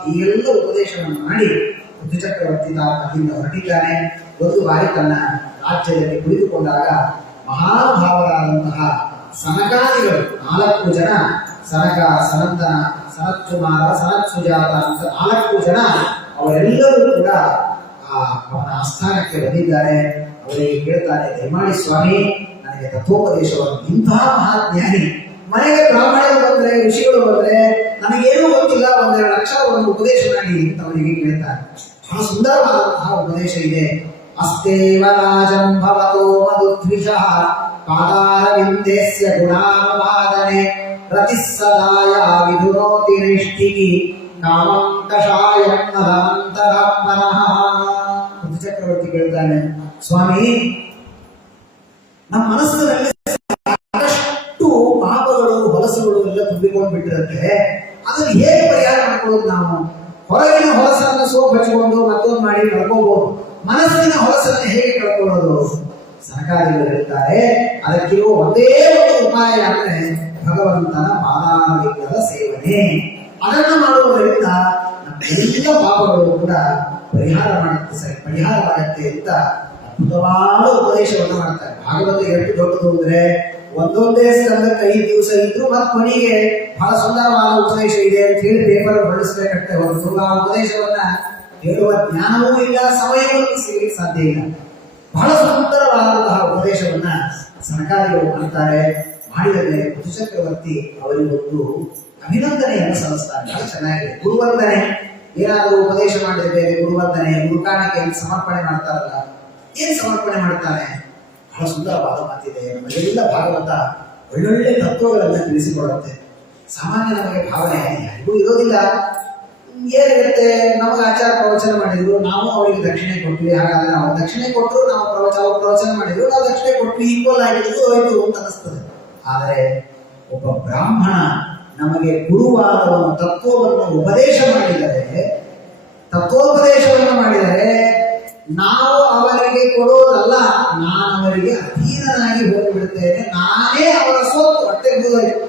ಈ ಎಲ್ಲ ಉಪದೇಶವನ್ನು ಮಾಡಿ ಬುದ್ಧ ಚಕ್ರವರ್ತಿ ಅಲ್ಲಿಂದ ಹೊರಟಿದ್ದಾನೆ. ಒಂದು ಬಾರಿ ತನ್ನ ರಾಜ್ಯದಲ್ಲಿ ಕುಳಿತುಕೊಂಡಾಗ ಮಹಾನುಭಾವರಾದಂತಹ ಸನಕಾದಿಗಳು 4 ಜನ, ಸನಕ, ಸನಂದನ, ಸನತ್ಕುಮಾರ, ಸನತ್ಸುಜಾತ ಅಂತ 4 ಜನ, ಅವರೆಲ್ಲರೂ ಕೂಡ ಅವನ ಆಸ್ಥಾನಕ್ಕೆ ಬಂದಿದ್ದಾರೆ. ಅವರಿಗೆ ಕೇಳ್ತಾನೆ, ದಯಮಾಡಿ ಸ್ವಾಮಿ, ನನಗೆ ತತ್ವೋಪದೇಶವನ್ನು, ಇಂತಹ ಮಹಾಜ್ಞಾನಿ ಮನೆಗೆ ಬ್ರಾಹ್ಮಣರು ಬಂದ್ರೆ, ಋಷಿಗಳು ಬಂದ್ರೆ, ನನಗೇನೂ ಗೊತ್ತಿಲ್ಲ, 1-2 ಅಕ್ಷರವನ್ನು ಉಪದೇಶ ಮಾಡಿ ಅಂತ ಅವರಿಗೆ ಕೇಳ್ತಾನೆ. ಬಹಳ ಸುಂದರವಾದಂತಹ ಉಪದೇಶ ಇದೆ. ಅಸ್ತೇವ ರಾಜಂ ಭವತೋ ಮಧುದ್ವಿಷಃ ಪಾದಾರವಿಂದೇಸ್ಯ ಗುಣಾನುವಾದನೆ ರತಿಸ್ಸದಾಯ ವಿಧುನೋತಿ ನೈಷ್ಠಿಕಿ ಕಾಮಂ ಕಷಾಯಂ ನದಾಂತರಾತ್ಮನಃ. ಬುದ್ಧ ಚಕ್ರವರ್ತಿ ಕೇಳ್ತಾನೆ, ಸ್ವಾಮಿ, ನಮ್ಮ ಮನಸ್ಸಿನಲ್ಲಿ ಸಾಕಷ್ಟು ಪಾಪಗಳು, ಹೊಲಸುಗಳು ಎಲ್ಲ ತುಂಬಿಕೊಂಡು ಬಿಟ್ಟಿರುತ್ತೆ, ಅದನ್ನು ಹೇಗೆ ಪರಿಹಾರ ಮಾಡ್ಕೊಳ್ಳೋದು? ನಾವು ಹೊರಗಿನ ಹೊಲಸನ್ನು ಸೋಪ್ ಹಚ್ಕೊಂಡು ಮತ್ತೊಂದು ಮಾಡಿ ಕಳ್ಕೋಬಹುದು, ಮನಸ್ಸಿನ ಹೊಲಸನ್ನು ಹೇಗೆ ಕಳ್ಕೊಳ್ಳೋದು? ಸಹಕಾರಿಗಳು ಹೇಳ್ತಾರೆ, ಅದಕ್ಕಿರುವ ಒಂದೇ ಒಂದು ಉಪಾಯ ಅಂದ್ರೆ ಭಗವಂತನ ಪಾದಾರವಿಂದದ ಸೇವನೆ. ಅದನ್ನು ಮಾಡುವುದರಿಂದ ನಮ್ಮ ಎಲ್ಲ ಪಾಪಗಳು ಕೂಡ ಪರಿಹಾರವಾಗುತ್ತೆ ಅಂತ ಅದ್ಭುತವಾದ ಉಪದೇಶವನ್ನು ಮಾಡ್ತಾರೆ. ಭಾಗವತ ಎಷ್ಟು ದೊಡ್ಡದು ಅಂದ್ರೆ ಒಂದೊಂದೇ ಸ್ಕಂದಕ್ಕೆ 5 ದಿವಸ ಇದ್ರು ಮತ್ತೆ ಕೊನೆಗೆ ಬಹಳ ಸುಂದರವಾದ ಉಪದೇಶ ಇದೆ ಅಂತ ಹೇಳಿ ಪೇಪರ್ ಹೊರಡಿಸಬೇಕಂತೆ. ಒಂದು ಆ ಉಪದೇಶವನ್ನ ಹೇಳುವ ಜ್ಞಾನವೂ ಇಲ್ಲ, ಸಮಯವೂ ಸಿಗಲಿಕ್ಕೆ ಸಾಧ್ಯ ಇಲ್ಲ. ಬಹಳ ಸುಂದರವಾದಂತಹ ಉಪದೇಶವನ್ನ ಸನಕಾದಿಗಳು ಮಾಡ್ತಾರೆ. ಮಾಡಿದ ಮೇಲೆ ಬುದ್ಧ ಚಕ್ರವರ್ತಿ ಅವರಿಗೊಂದು ಅಭಿನಂದನೆಯನ್ನು ಸಲ್ಲಿಸ್ತಾರೆ. ಬಹಳ ಚೆನ್ನಾಗಿದೆ. ಗುರುವಂದನೆ, ಏನಾದರೂ ಉಪದೇಶ ಮಾಡಿದ ಮೇಲೆ ಗುರುವಂದನೆ, ಗುರುಕಾಣಿಕೆಯನ್ನು ಸಮರ್ಪಣೆ ಮಾಡ್ತಾರಲ್ಲ, ಏನ್ ಸಮರ್ಪಣೆ ಮಾಡ್ತಾನೆ? ಬಹಳ ಸುಂದರವಾದ ಮಾತಿದೆ. ನಮಗೆಲ್ಲ ಭಾಗವತ ಒಳ್ಳೊಳ್ಳೆ ತತ್ವಗಳನ್ನು ತಿಳಿಸಿಕೊಡುತ್ತೆ. ಸಾಮಾನ್ಯ ನಮಗೆ ಭಾವನೆ ಯಾರಿಗೂ ಇರೋದಿಲ್ಲ. ಏನಿರುತ್ತೆ, ನಮಗೆ ಆಚಾರ ಪ್ರವಚನ ಮಾಡಿದ್ರು, ನಾವು ಅವರಿಗೆ ದಕ್ಷಿಣೆ ಕೊಟ್ವಿ, ಹಾಗಾದ್ರೆ ನಾವು ದಕ್ಷಿಣೆ ಕೊಟ್ಟರು, ನಾವು ಪ್ರವಚನ ಮಾಡಿದ್ರು, ನಾವು ದಕ್ಷಿಣೆ ಕೊಟ್ವಿ, ಈಕ್ವಲ್ ಆಗಿದ್ದು ಹೋಯ್ತು ಅಂತ ಅನಿಸ್ತದೆ. ಆದರೆ ಒಬ್ಬ ಬ್ರಾಹ್ಮಣ ನಮಗೆ ಗುರುವಾದ ಒಂದು ತತ್ವವನ್ನು ಉಪದೇಶವನ್ನು ಮಾಡಿದರೆ ನಾವು ಅವರಿಗೆ ಕೊಡೋದಲ್ಲ, ನಾನು ಅವರಿಗೆ ಅಧೀನನಾಗಿ ಹೋಗಿಬಿಡುತ್ತೇನೆ, ನಾನೇ ಅವರ ಸೋತು ಹೊಟ್ಟೆಬೋದಾಯಿತು.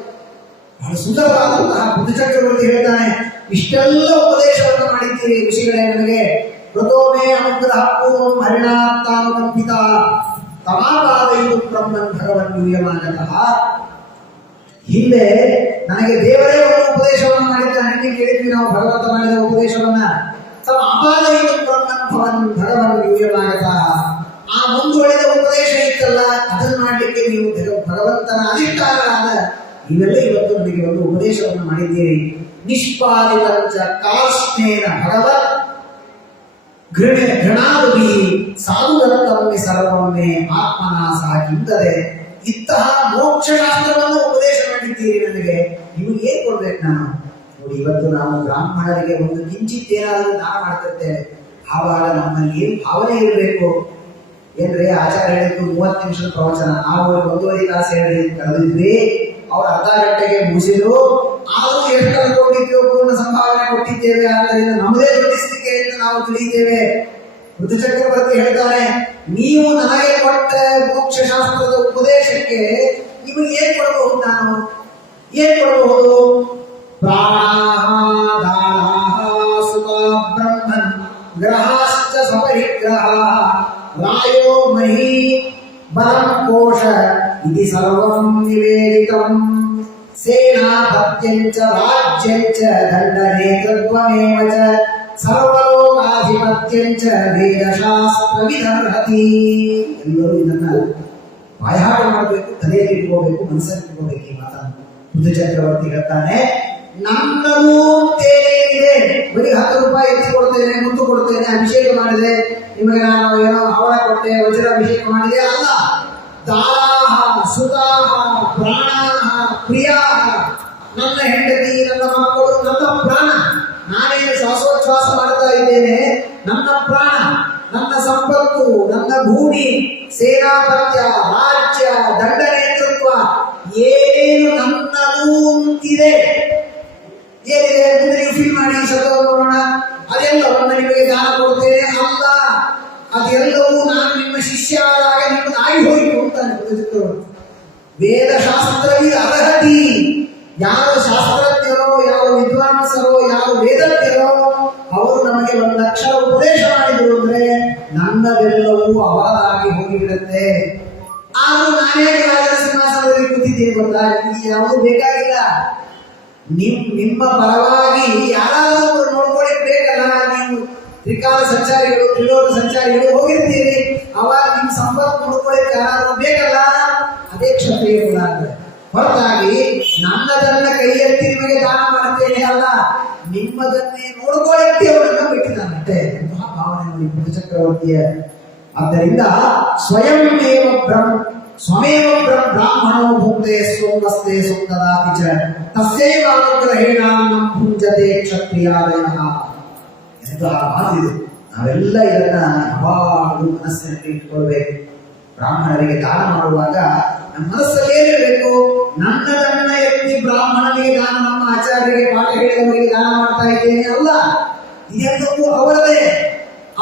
ಬಹಳ ಸುಂದರವಾದಂತಹ ಬುದ್ಧ ಚಕ್ರವರ್ತಿ ಹೇಳ್ತಾನೆ, ಇಷ್ಟೆಲ್ಲ ಉಪದೇಶವನ್ನು ಮಾಡಿದ್ದೀರಿ ಋಷಿಗಳೇ ನನಗೆ. ಕೃತೋಮೇ ಅನುಗ್ರಹ ಪೂರ್ವಂ ಹರಿಣಾತ್ತಾನುಕಂಪಿತ ತಮಾಪಾದಯಿತು ಬ್ರಹ್ಮನ್ ಭಗವನ್ ಯೂಯಮಾನತಃ. ಹಿಂದೆ ನನಗೆ ದೇವರೇ ಒಂದು ಉಪದೇಶವನ್ನು ಮಾಡಿದ್ದಾನೆ. ನಿನ್ನೆ ಕೇಳಿದ್ವಿ ನಾವು ಭಗವಂತ ಮಾಡಿದ ಉಪದೇಶವನ್ನ. ತಮಾಪಾದಯಿತು ಬ್ರಹ್ಮನ್ ಭಗವನ್ ಯೂಯಮಾನತಃ. ಆ ಮುಂದುವಳಿದ ಉಪದೇಶ ಇತ್ತಲ್ಲ, ಅದನ್ನು ಮಾಡಲಿಕ್ಕೆ ನೀವು ಭಗವಂತನ ಅಧಿಷ್ಠಾನರಾದ ನೀವೆಲ್ಲ ಇವತ್ತು ನನಗೆ ಒಂದು ಉಪದೇಶವನ್ನು ಮಾಡಿದ್ದೀರಿ. ನಿಷ್ಪಾಲಿತಂಚ ಕಾಸ್ನೇನ ಭಗವತ್ ಘೃಣಾದುಭಿ ಸಾಧುದತ್ತಮ್ಮೆ ಸರ್ವಮ್ಮೆ ಆತ್ಮನ ಸಹ ಕಿಂದರೆ. ಇಂತಹ ಮೋಕ್ಷಶಾಸ್ತ್ರವನ್ನು ಉಪದೇಶ ಮಾಡಿದ್ದೀರಿ ನನಗೆ, ನಿಮಗೆ ಏನ್ ಕೊಡ್ಬೇಕು ನಾನು? ನೋಡಿ, ಇವತ್ತು ನಾವು ಬ್ರಾಹ್ಮಣರಿಗೆ ಒಂದು ಕಿಂಚಿತ್ ಏನಾದರೂ ದಾನ ಮಾಡ್ತಿರ್ತೇವೆ, ಆವಾಗ ನಮ್ಮಲ್ಲಿ ಏನು ಭಾವನೆ ಇರಬೇಕು ಏನ್ರಿ? ಆಚಾರ ಹೇಳಿದ್ದು 30 ನಿಮಿಷದ ಪ್ರವಚನ, ನಾವು 1.5 ತಾಸು ಹೇಳಿ ಕಳೆದಿದ್ವಿ. ಅವ್ರು ಅರ್ಧ ಗಂಟೆಗೆ ಮುಗಿಸಿದ್ರು, ಆದ್ರೂ ಎಷ್ಟು ಅನ್ಕೊಂಡಿದ್ದೇವೆ, ಪೂರ್ಣ ಸಂಭಾವನೆ ಕೊಟ್ಟಿದ್ದೇವೆ. ಆದ್ದರಿಂದ ನಮ್ಮದೇ ದುಡಿಸ್ಲಿಕ್ಕೆ ಅಂತ ನಾವು ತಿಳಿಯುತ್ತೇವೆ. ಬುದ್ಧ ಚಕ್ರವರ್ತಿ ಹೇಳ್ತಾರೆ, ನೀವು ನನಗೆ ಕೊಟ್ಟ ಮೋಕ್ಷಶಾಸ್ತ್ರದ ಉಪದೇಶಕ್ಕೆ ನಿಮಗೆ ಏನ್ ಕೊಡಬಹುದು? ನಾನು ಏನ್ ಕೊಡಬಹುದು? ಪ್ರಾಣ ಸುಖ ಬ್ರಹ್ಮನ್ ಗ್ರಹಾಶ್ಚ ಸಪರಿಗ್ರಹ ರಾಯೋ ಮಹಿ ಬಲಂ ಕೋಶ ಇತಿ ಸರ್ವಂ ನಿವೇದಿತಂ. ಸೇನಾಪತ್ಯಂಚ ರಾಜ್ಯಂಚ ದಂಡನೇತೃತ್ವಮೇವ ಚ ಸರ್ವಲೋಕಾಧಿಪತ್ಯಂಚ ವೇದಶಾಸ್ತ್ರ ವಿಧರ್ಹತಿ. ಎಲ್ಲರೂ ಇದನ್ನ ಬಾಯಾಟ ಮಾಡಬೇಕು, ತಲೆಯಲ್ಲಿ ಇಟ್ಕೋಬೇಕು, ಮನಸ್ಸಲ್ಲಿ ಇಟ್ಕೋಬೇಕು ಈ ಮಾತನ್ನು. ಬುದ್ಧ ಚಕ್ರವರ್ತಿ ಹೇಳ್ತಾನೆ, ನನ್ನದು ತೇನೇನಿದೆ, ಬರೀ 10 ರೂಪಾಯಿ ಎತ್ತಿ ಕೊಡ್ತೇನೆ, ಮುತ್ತು ಕೊಡ್ತೇನೆ, ಅಭಿಷೇಕ ಮಾಡಿದೆ, ನಿಮಗೆ ನಾನು ಏನೋ ಹವಳ ಕೊಟ್ಟೆ, ವಜ್ರ ಅಭಿಷೇಕ ಮಾಡಿದೆ ಅಲ್ಲ. ದಾಹ ಸುತಾಹ ಪ್ರಾಣಾಹ ಪ್ರಿಯಾಹ, ನನ್ನ ಹೆಂಡತಿ, ನನ್ನ ಮಕ್ಕಳು, ನನ್ನ ಪ್ರಾಣ. ನಾನೇನು ಶ್ವಾಸೋಚ್ಛ್ವಾಸ ಮಾಡ್ತಾ ಇದ್ದೇನೆ, ನನ್ನ ಪ್ರಾಣ, ನನ್ನ ಸಂಪತ್ತು, ನನ್ನ ಭೂಮಿ, ಸೇನಾಪತ್ಯ, ರಾಜ್ಯ, ದಂಡ ನೇತೃತ್ವ, ಏನೇನು ನನ್ನದು ಅಂತಿದೆ, ಏನಿದೆ ಮುಂದೆ ನೀವು ಫೀಲ್ ಮಾಡಿ ಸತ್ತೋ ನೋಡೋಣ, ಅದೆಲ್ಲವನ್ನು ನಿಮಗೆ ದಾನ ಕೊಡ್ತೇನೆ ಅಲ್ಲ. ಅದೆಲ್ಲವೂ ನಾನು ನಿಮ್ಮ ಶಿಷ್ಯ ಆದಾಗ ನಿಮ್ಮನ್ನು ಆಗಿ ಹೋಯಿತು ಅಂತಾನೆ ಬುದ್ಧ ಚಕ್ರವರ್ತಿ. ವೇದಶಾಸ್ತ್ರವಿದ ಅರ್ಹತಿ. ಯಾವ ಶಾಸ್ತ್ರಜ್ಞರೋ, ಯಾವ ವಿದ್ವಾಂಸರೋ, ಯಾವ ವೇದಜ್ಞರೋ ಅವರು ನಮಗೆ ಒಂದು ಅಕ್ಷರ ಉಪದೇಶ ಮಾಡಿದ್ರು ಅಂದ್ರೆ ನನ್ನದೆಲ್ಲವೂ ಅವರಾಗಿ ಹೋಗಿಬಿಡುತ್ತೆ. ಆದ್ರೂ ನಾನೇ ರಾಜರ ಸಿಂಹಾಸನದಲ್ಲಿ ಕೂತಿದ್ದೀನಿ ಗೊತ್ತಾ, ನಿಮಗೆ ಯಾವುದೂ ಬೇಕಾಗಿಲ್ಲ. ನಿಮ್ಮ ಪರವಾಗಿ ಯಾರಾದರೂ ನೋಡ್ಕೊಳ್ಳಿ ಬೇಕಲ್ಲ. ನೀವು ತ್ರಿಕಾಲ ಸಂಚಾರಿಗಳು, ತ್ರಿಲೋಕ ಸಂಚಾರಿಗಳು ಹೋಗಿರ್ತೀರಿ, ಅವಾಗ ನಿಮ್ಮ ಸಂಪತ್ತು ನೋಡ್ಕೊಳ್ಳಿಕ್ಕೆ ಯಾರಾದರೂ ಬೇಕಲ್ಲ. ಅದೇ ಕ್ಷತ್ರಿಯ ಗುಣ ಅಂದ್ರೆ. ಹೊರತಾಗಿ ನನ್ನದನ್ನ ಕೈ ಎತ್ತಿ ನಿಮಗೆ ದಾನ ಮಾಡ್ತೇನೆ ಅಲ್ಲ, ನಿಮ್ಮದನ್ನೇ ನೋಡ್ಕೊಳ್ಳಿಕ್ಕೆ ಅವರನ್ನು ಬಿಟ್ಟಿದ್ದಾನಂತೆ. ಭಾವನೆ ನೋಡಿ ಬುದ್ಧ ಚಕ್ರವರ್ತಿಯ. ಆದ್ದರಿಂದ ಸ್ವಯಂಮೇವ ಬ್ರಾಹ್ಮಣೋ ಭುಕ್ತೆ ಸೋಮಸ್ತೆ ಸೋಮದಾಪಿ ಚ ತಸ್ಯೈವ ಅನುಗ್ರಹೇಣ ಭುಂಜತೆ ಕ್ಷತ್ರಿಯಾದಯಃ. ಎಂತಹ ಮಾತಿದೆ. ನಾವೆಲ್ಲ ಇದನ್ನ ಯಾವಾಗಲೂ ಮನಸ್ಸಿನಲ್ಲಿ ಇಟ್ಕೊಳ್ಬೇಕು. ಬ್ರಾಹ್ಮಣರಿಗೆ ದಾನ ಮಾಡುವಾಗ ನಮ್ಮ ಮನಸ್ಸಲ್ಲಿ ಏನಿರಬೇಕು? ನನ್ನದನ್ನ ಎತ್ತಿ ಬ್ರಾಹ್ಮಣನಿಗೆ ದಾನ, ನಮ್ಮ ಆಚಾರ್ಯರಿಗೆ ಪಾಠ ಹೇಳಿದವರಿಗೆ ದಾನ ಮಾಡ್ತಾ ಇದ್ದೇನೆ ಅಲ್ಲ. ಇದೆಲ್ಲವೂ ಅವರದೇ.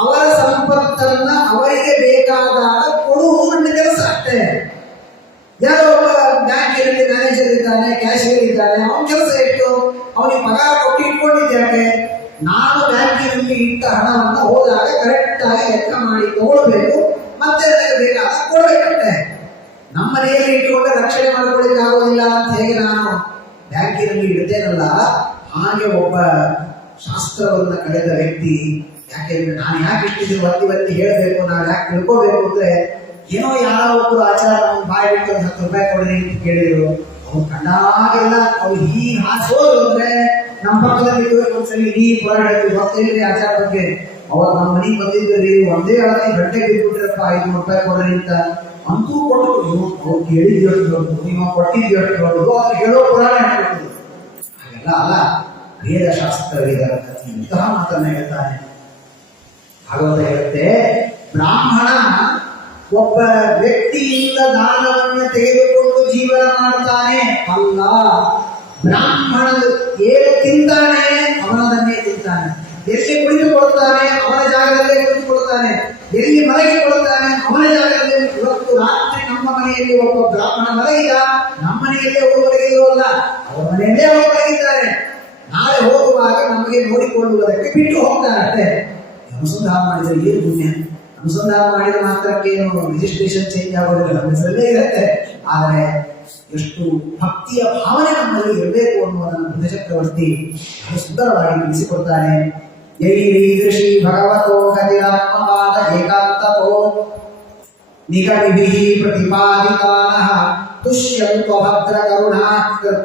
ಅವರ ಸಂಪತ್ತನ್ನ ಅವರಿಗೆ ಬೇಕಾದಾಗ ಕೊಡುವುದು ನನ್ನ ಕೆಲಸ ಅಷ್ಟೇ. ಯಾರೋ ಒಬ್ಬ ಬ್ಯಾಂಕಿನಲ್ಲಿ ಮ್ಯಾನೇಜರ್ ಇದ್ದಾನೆ, ಕ್ಯಾಶಿಯರ್ ಇದ್ದಾನೆ, ಅವನ ಕೆಲಸ ಇಟ್ಟು ಅವನಿಗೆ ಪಗಾರ ಕೊಟ್ಟು ಇಟ್ಕೊಂಡಿದ್ದಾನೆ. ನಾನು ಬ್ಯಾಂಕಿನಲ್ಲಿ ಇಟ್ಟ ಹಣವನ್ನು ಹೋದಾಗ ಕರೆಕ್ಟ್ ಆಗಿ ಲೆಕ್ಕ ಮಾಡಿ ತಗೊಳ್ಬೇಕು, ಮತ್ತೆ ನನಗೆ ಬೇಕಾದ ಕೊಡಬೇಕಂತೆ. ನಮ್ಮ ಮನೆಯಲ್ಲಿ ಇಟ್ಟುಕೊಂಡು ರಕ್ಷಣೆ ಮಾಡ್ಕೊಳ್ಳಿಕ್ಕೆ ಆಗೋದಿಲ್ಲ ಅಂತ ಹೇಗೆ ನಾನು ಬ್ಯಾಂಕಿನಲ್ಲಿ ಇಡ್ತೇನಲ್ಲ, ಹಾಗೆ ಒಬ್ಬ ಶಾಸ್ತ್ರವನ್ನ ಕಳೆದ ವ್ಯಕ್ತಿ, ಯಾಕೆಂದ್ರೆ ನಾನು ಯಾಕೆ ಇಟ್ಟಿದ್ದೀನಿ ಒತ್ತಿ ಹೇಳಬೇಕು, ನಾವು ಯಾಕೆ ತಿಳ್ಕೋಬೇಕು ಅಂದ್ರೆ, ಏನೋ ಯಾರೋ ಒಬ್ಬರು ಆಚಾರ ಬಾಯಿ ಬಿಟ್ಟು 10 ರೂಪಾಯಿ ಕೊಡ್ರಿ ಅಂತ ಕೇಳಿದ್ರು. ಅವ್ರು ಕಂಡಾಗೆಲ್ಲ ಅವ್ರು ಹೀಗೆ ಹಾಸೋದು ಅಂದ್ರೆ ನಮ್ಮ ಪಕ್ಕದಲ್ಲಿ ಒಂದ್ಸಲಿ ಇಡೀ ಪುರಾಣ ಹೇಳ್ತೀವಿ, ಗೊತ್ತಿಲ್ಲ ಆಚಾರ ಬಗ್ಗೆ. ಅವಾಗ ನಮ್ಮ ಮನೆಗೆ ಬಂದಿದ್ರಿ, ಒಂದೇ ಅಳತೆ ಗಂಟೆ ಬಿಟ್ಬಿಟ್ರಪ್ಪ 500 ರೂಪಾಯಿ ಕೊಡ್ರಿ ಅಂತ. ಅಂತೂ ಕೊಟ್ಟು ಅವ್ರು ಕೇಳಿದ್ ಹೇಳ್ತು, ನೀವು ಕೊಟ್ಟಿದ್ದು ಹೇಳ್ತು, ಅವ್ರು ಹೇಳೋ ಪುರಾಣ ಹೇಳ್ಕೊಡ್ತು. ಹಾಗೆಲ್ಲ ಅಲ್ಲ, ವೇದಶಾಸ್ತ್ರವಿದ ಇಂತಹ ಮಾತನ್ನ ಹೇಳ್ತಾನೆ. ಭಾಗವತ ಹೇಳುತ್ತೆ, ಬ್ರಾಹ್ಮಣ ಒಬ್ಬ ವ್ಯಕ್ತಿಯಿಂದ ದಾನವನ್ನು ತೆಗೆದುಕೊಂಡು ಜೀವನ ಮಾಡ್ತಾನೆ ಅಲ್ಲ, ಬ್ರಾಹ್ಮಣ ಏನು ತಿಂತಾನೆ ಅವನದನ್ನೇ ತಿಂತಾನೆ. ಎಲ್ಲಿ ಕುಳಿತುಕೊಳ್ತಾನೆ ಅವನ ಜಾಗದಲ್ಲೇ ಕುಳಿತುಕೊಳ್ತಾನೆ, ಎಲ್ಲಿ ಮಲಗಿಕೊಳ್ತಾನೆ ಅವನ ಜಾಗದಲ್ಲೇ. ಇವತ್ತು ರಾತ್ರಿ ನಮ್ಮ ಮನೆಯಲ್ಲಿ ಒಬ್ಬ ಬ್ರಾಹ್ಮಣ ಮಲಗಿದ, ನಮ್ಮ ಮನೆಯಲ್ಲೇ ಅವರು ಮಲಗಿರುವಲ್ಲ, ಅವರ ಮನೆಯಲ್ಲೇ ಅವರು ಮಲಗಿದ್ದಾರೆ. ನಾಳೆ ಹೋಗುವಾಗ ನಮಗೆ ನೋಡಿಕೊಳ್ಳುವುದಕ್ಕೆ ಬಿಟ್ಟು ಹೋಗ್ತಾರಷ್ಟೇ. ಅನುಸಂಧಾನ ಮಾಡಿದರೆ ಏನು ಪುಣ್ಯ? ಅನುಸಂಧಾನ ಮಾಡಿದ ಮಾತ್ರಕ್ಕೇನು ರಿಜಿಸ್ಟ್ರೇಷನ್ ಚೇಂಜ್ ಆಗೋದಿಲ್ಲ, ನಮ್ಮ ಹೆಸರಲ್ಲೇ ಇರುತ್ತೆ. ಆದರೆ ಎಷ್ಟು ಭಕ್ತಿಯ ಭಾವನೆ ನಮ್ಮಲ್ಲಿ ಇರಬೇಕು ಅನ್ನುವುದನ್ನು ಬುದ್ಧ ಚಕ್ರವರ್ತಿ ಬಹಳ ಸುಂದರವಾಗಿ ತಿಳಿಸಿಕೊಡ್ತಾನೆ. ಯೈರೀದೃಶಿ ಭಗವತೋ ಗತಿರಾತ್ಮವಾದ ಏಕಾಂತತೋ ನಿಗಮಿಭಿಃ ಪ್ರತಿಪಾದಿತಾನಃ ತುಷ್ಯಂತ್ವ ಭದ್ರ ಕರುಣಾ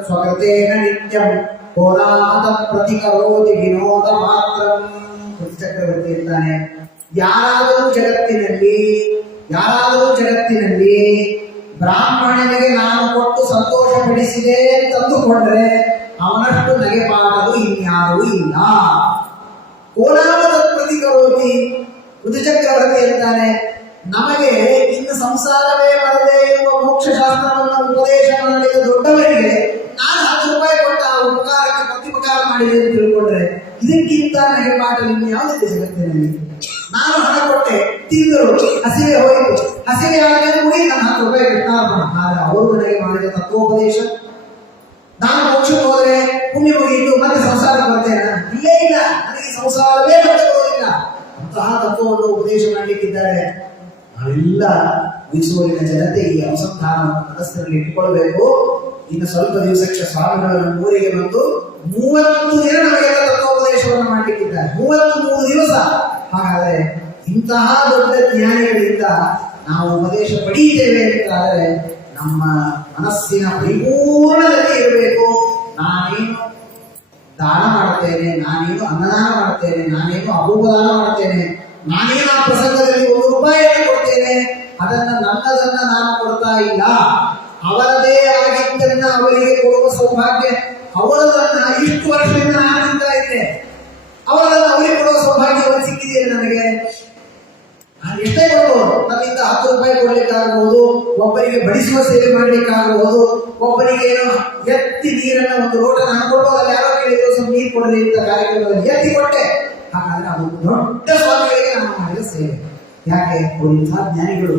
ಸ್ವಕೃತೇನ ನಿತ್ಯಂ ಕೋನಾಮತ ಪ್ರತಿಕರೋತಿ ವಿನೋದ ಮಾತ್ರಂ. ಬುದ್ಧ ಚಕ್ರವರ್ತಿ ಇರ್ತಾನೆ, ಯಾರಾದರೂ ಜಗತ್ತಿನಲ್ಲಿ ಬ್ರಾಹ್ಮಣನಿಗೆ ನಾನು ಕೊಟ್ಟು ಸಂತೋಷ ಪಡಿಸಿದೆ ತಂದುಕೊಂಡ್ರೆ ಅವನಷ್ಟು ನಗೆ ಮಾಡಲು ಇನ್ಯಾರೂ ಇಲ್ಲ. ಕೋಲಾರದ ಪ್ರತಿಕರೋತಿ. ಋತುಚಕ್ರವರ್ತಿ ಇರ್ತಾನೆ, ನಮಗೆ ಇನ್ನು ಸಂಸಾರವೇ ಬರದೇ ಇರುವ ಮೋಕ್ಷಶಾಸ್ತ್ರವನ್ನು ಉಪದೇಶ ಮಾಡಿದ ದೊಡ್ಡವರಿಗೆ ನಾನು 10 ರೂಪಾಯಿ ಕೊಟ್ಟ ಆ ಉಪಕಾರಕ್ಕೆ ಪ್ರತಿಪಕಾರ ಮಾಡಿದೆ ಅಂತ ತಿಳ್ಕೊಂಡ್ರೆ ಇದಕ್ಕಿಂತ ನಗೆ ಮಾಡಲು ಇನ್ಯಾವುದಿದೆ ಜಗತ್ತಿನಲ್ಲಿ. ನಾನು ಹಣ ಕೊಟ್ಟೆ, ತಿಂದರು, ಹಸಿವೆ ಹೋಯಿತು, ಹಸಿವೆ ಆದ್ಮೇಲೆ ಮುಗಿ ನಾನು 10 ರೂಪಾಯಿ ಕೊಟ್ಟಾರ. ಆದ್ರೆ ಅವರು ನನಗೆ ಮಾಡಿದ ತತ್ವೋಪದೇಶ, ನಾನು ಮೋಕ್ಷಕ್ಕೆ ಹೋದ್ರೆ ಪುಣ್ಯ ಮುಗಿಯಿತು ಮತ್ತೆ ಸಂಸಾರಕ್ಕೆ ಬರ್ತೇನೆ, ಇಲ್ಲೇ ಇಲ್ಲ, ನನಗೆ ಸಂಸಾರವೇ ಬರೋದಿಲ್ಲ. ಅಂತಹ ತತ್ವವನ್ನು ಉಪದೇಶ ಮಾಡಲಿಕ್ಕಿದ್ದಾರೆ. ನಾವೆಲ್ಲ ಮೈಸೂರಿನ ಜನತೆ ಈ ಅನುಸಂಧಾನ ಮನಸ್ಸಿನಲ್ಲಿ ಇಟ್ಟುಕೊಳ್ಬೇಕು. ಇನ್ನು ಸ್ವಲ್ಪ ದಿವಸಕ್ಕೆ ಸ್ವಾಮಿಗಳನ್ನು ಊರಿಗೆ ಬಂದು 30 ದಿನ ನಮಗೆಲ್ಲ ತತ್ವೋಪದೇಶವನ್ನು ಮಾಡಲಿಕ್ಕಿದ್ದಾರೆ. 33 ದಿವಸ. ಹಾಗಾದರೆ ಇಂತಹ ದೊಡ್ಡ ಜ್ಞಾನಿಗಳಿಂದ ನಾವು ಉಪದೇಶ ಪಡೆಯುತ್ತೇವೆ ಅಂತಾದರೆ ನಮ್ಮ ಮನಸ್ಸಿನ ಪರಿಪೂರ್ಣದಲ್ಲಿ ಇರಬೇಕು. ನಾನೇನು ದಾನ ಮಾಡ್ತೇನೆ, ನಾನೇನು ಅನ್ನದಾನ ಮಾಡ್ತೇನೆ, ನಾನೇನು ಅಪೂಪದಾನ ಮಾಡ್ತೇನೆ, ನಾನೇನು ಆ ಪ್ರಸಂಗದಲ್ಲಿ 1 ರೂಪಾಯಿಯನ್ನು ಕೊಡ್ತೇನೆ, ನನ್ನದನ್ನ ನಾನು ಕೊಡ್ತಾ ಇಲ್ಲ. ಅವರದೇ ಆಗಿದ್ದನ್ನ ಅವರಿಗೆ ಕೊಡುವ ಸೌಭಾಗ್ಯ, ಅವರದನ್ನ ಇಷ್ಟು ವರ್ಷದಿಂದ ನಾನು ನಿಂತಾ ಇದ್ದೆ, ಅವರನ್ನ ಅವರಿಗೆ ಕೊಡುವ ಸೌಭಾಗ್ಯವನ್ನು ಸಿಕ್ಕಿದೆಯೇ ನನಗೆ? ನಾನು ಎಷ್ಟೇ ಕೊಡ್ಬೋದು, ನನ್ನಿಂದ 10 ರೂಪಾಯಿ ಕೊಡ್ಲಿಕ್ಕಾಗಬಹುದು, ಒಬ್ಬರಿಗೆ ಬಡಿಸುವ ಸೇವೆ ಮಾಡ್ಲಿಕ್ಕಾಗಬಹುದು, ಒಬ್ಬರಿಗೆ ಏನು ಎತ್ತಿ ನೀರನ್ನ 1 ಲೋಟ ನಾನು ಕೊಡ್ಬೋದಲ್ಲ, ಯಾರೋ ಕೇಳಿದ್ರು ಸ್ವಲ್ಪ ನೀರು ಕೊಡಲಿ ಅಂತ ಕಾರ್ಯಕ್ರಮದಲ್ಲಿ ಎತ್ತಿ ಕೊಟ್ಟೆ. ಹಾಗಾದ್ರೆ ಅದು ದೊಡ್ಡ ಸ್ವಾಮಿಗಳಿಗೆ ನಾನು ಮಾಡಿದ ಸೇವೆ. ಯಾಕೆ? ಇಂತಹ ಜ್ಞಾನಿಗಳು,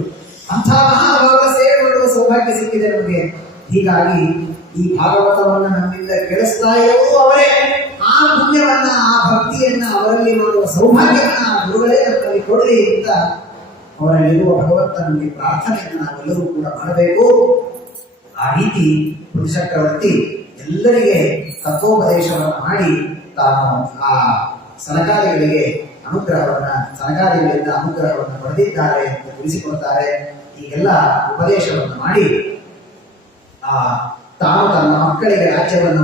ಅಂತಹ ಮಹಾಭಾಗ ಸೇವೆ ಮಾಡುವ ಸೌಭಾಗ್ಯ ಸಿಕ್ಕಿದೆ ನಮಗೆ. ಹೀಗಾಗಿ ಈ ಭಾಗವತವನ್ನು ನಮ್ಮಿಂದ ಕೇಳಿಸ್ತಾ ಇರುವುದು ಅವರೇ. ಆ ಪುಣ್ಯವನ್ನ, ಆ ಭಕ್ತಿಯನ್ನ ಅವರಲ್ಲಿ ಮಾಡುವ ಸೌಭಾಗ್ಯವನ್ನ ಗುರುಗಳೇ ನಮ್ಮಲ್ಲಿ ಕೊಡಲಿ ಅಂತ ಅವರಲ್ಲಿರುವ ಭಗವಂತನಲ್ಲಿ ಪ್ರಾರ್ಥನೆಯನ್ನು ನಾವೆಲ್ಲರೂ ಕೂಡ ಮಾಡಬೇಕು. ಆ ರೀತಿ ಬುದ್ಧ ಚಕ್ರವರ್ತಿ ಎಲ್ಲರಿಗೆ ತತ್ವೋಪದೇಶವನ್ನು ಮಾಡಿ ತಾನು ಆ ಸನಕಾದಿಗಳಿಂದ ಅನುಗ್ರಹವನ್ನು ಪಡೆದಿದ್ದಾರೆ ಅಂತ ತಿಳಿಸಿಕೊಡ್ತಾರೆ. ಹೀಗೆಲ್ಲ ಉಪದೇಶವನ್ನು ಮಾಡಿ ತಾನು ತನ್ನ ಮಕ್ಕಳಿಗೆ ರಾಜ್ಯವನ್ನು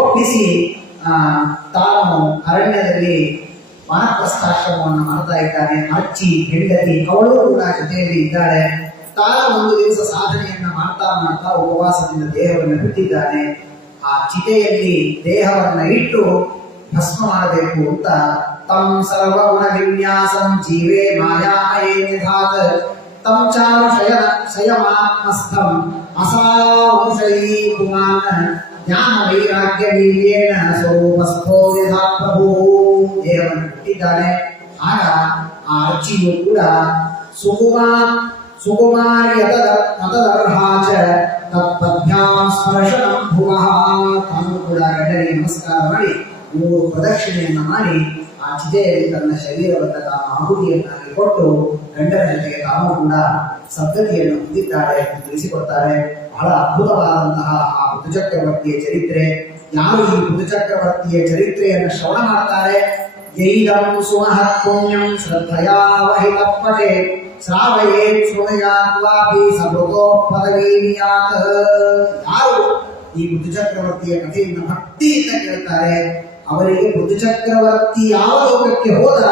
ಒಪ್ಪಿಸಿ ತಾನು ಅರಣ್ಯದಲ್ಲಿ ವಾನಪ್ರಸ್ಥಾಶ್ರಮವನ್ನು ಮಾಡ್ತಾ ಇದ್ದಾನೆ. ಅಚ್ಚಿ ಹೆಂಡತಿ ಅವಳು ಕೂಡ ಜೊತೆಯಲ್ಲಿ ಇದ್ದಾಳೆ. ತಾನು ಒಂದು ದಿವಸ ಸಾಧನೆಯನ್ನ ಮಾಡ್ತಾ ಉಪವಾಸದಿಂದ ದೇಹವನ್ನು ಬಿಟ್ಟಿದ್ದಾನೆ. ಆ ಚಿತೆಯಲ್ಲಿ ದೇಹವನ್ನ ಇಟ್ಟು ಭಸ್ಮ ಮಾಡಬೇಕು ಅಂತ ತಂ ಸರ್ವಗುಣ ವಿನ್ಯಾಸಂ ಜೀವೇ ಮಾಯಾಮಯೇ ನಿಧಾತ್ ತಂ ಚಾರು ಶಯಮಾತ್ಮಸ್ಥಂ ಅಸಾಂಶಯೀ ಪುಮಾನ್ ಜ್ಞಾನ ವೈರಾಗ್ಯ ವೀರ್ಯೇಣ ಸ್ವರೂಪಸ್ಥೋ ಯಥಾ ಪ್ರಭು. ದೇಹವನ್ನು ಬಿಟ್ಟಿದ್ದಾನೆ. ಆಗ ಆ ಅರ್ಚಿಯು ಕೂಡ ಸುಕುಮಾರಿ ಯತದರ್ಹಾಚ ತತ್ಪದ್ಭ್ಯಾಂ ಸ್ಪರ್ಶನಂ ಭುವಃ. ತಾನು ಕೂಡ ಗಂಡನಿಗೆ ನಮಸ್ಕಾರ ಮಾಡಿ 3 ಪ್ರದಕ್ಷಿಣೆಯನ್ನು ಮಾಡಿ ಆ ಚಿತೆಯಲ್ಲಿ ತನ್ನ ಶರೀರವನ್ನು ತಾನು ಆಹುತಿಯನ್ನಾಗಿ ಕೊಟ್ಟು ಗಂಡನ ಜೊತೆಗೆ ತಾನು ಕೂಡ ಸದ್ಗತಿಯನ್ನು ಹೊಂದಿದ್ದಾಳೆ ಎಂದು ತಿಳಿಸಿಕೊಡ್ತಾರೆ. ಬಹಳ ಅದ್ಭುತವಾದಂತಹ ಆ ಬುದ್ಧ ಚಕ್ರವರ್ತಿಯ ಚರಿತ್ರೆ. ಯಾರು ಈ ಬುದ್ಧ ಚಕ್ರವರ್ತಿಯ ಚರಿತ್ರೆಯನ್ನು ಶ್ರವಣ ಮಾಡ್ತಾರೆ, ಯೈದಂ ಸುಮಹತ್ ಪುಣ್ಯಂ ಶ್ರದ್ಧಯಾ ವಹಿತಪ್ಪಟೆ ಶ್ರಾವಯೇತ್ ಶೃಣಯಾತ್ ವಾಪಿ ಸಮೃತೋ ಪದವೀನಿಯಾತ್. ಯಾರು ಈ ಬುದ್ಧ ಚಕ್ರವರ್ತಿಯ ಕಥೆಯನ್ನು ಭಕ್ತಿಯಿಂದ ಕೇಳ್ತಾರೆ ಅವರಿಗೆ ಬುದ್ಧ ಚಕ್ರವರ್ತಿ ಯಾವ ಲೋಕಕ್ಕೆ ಹೋದ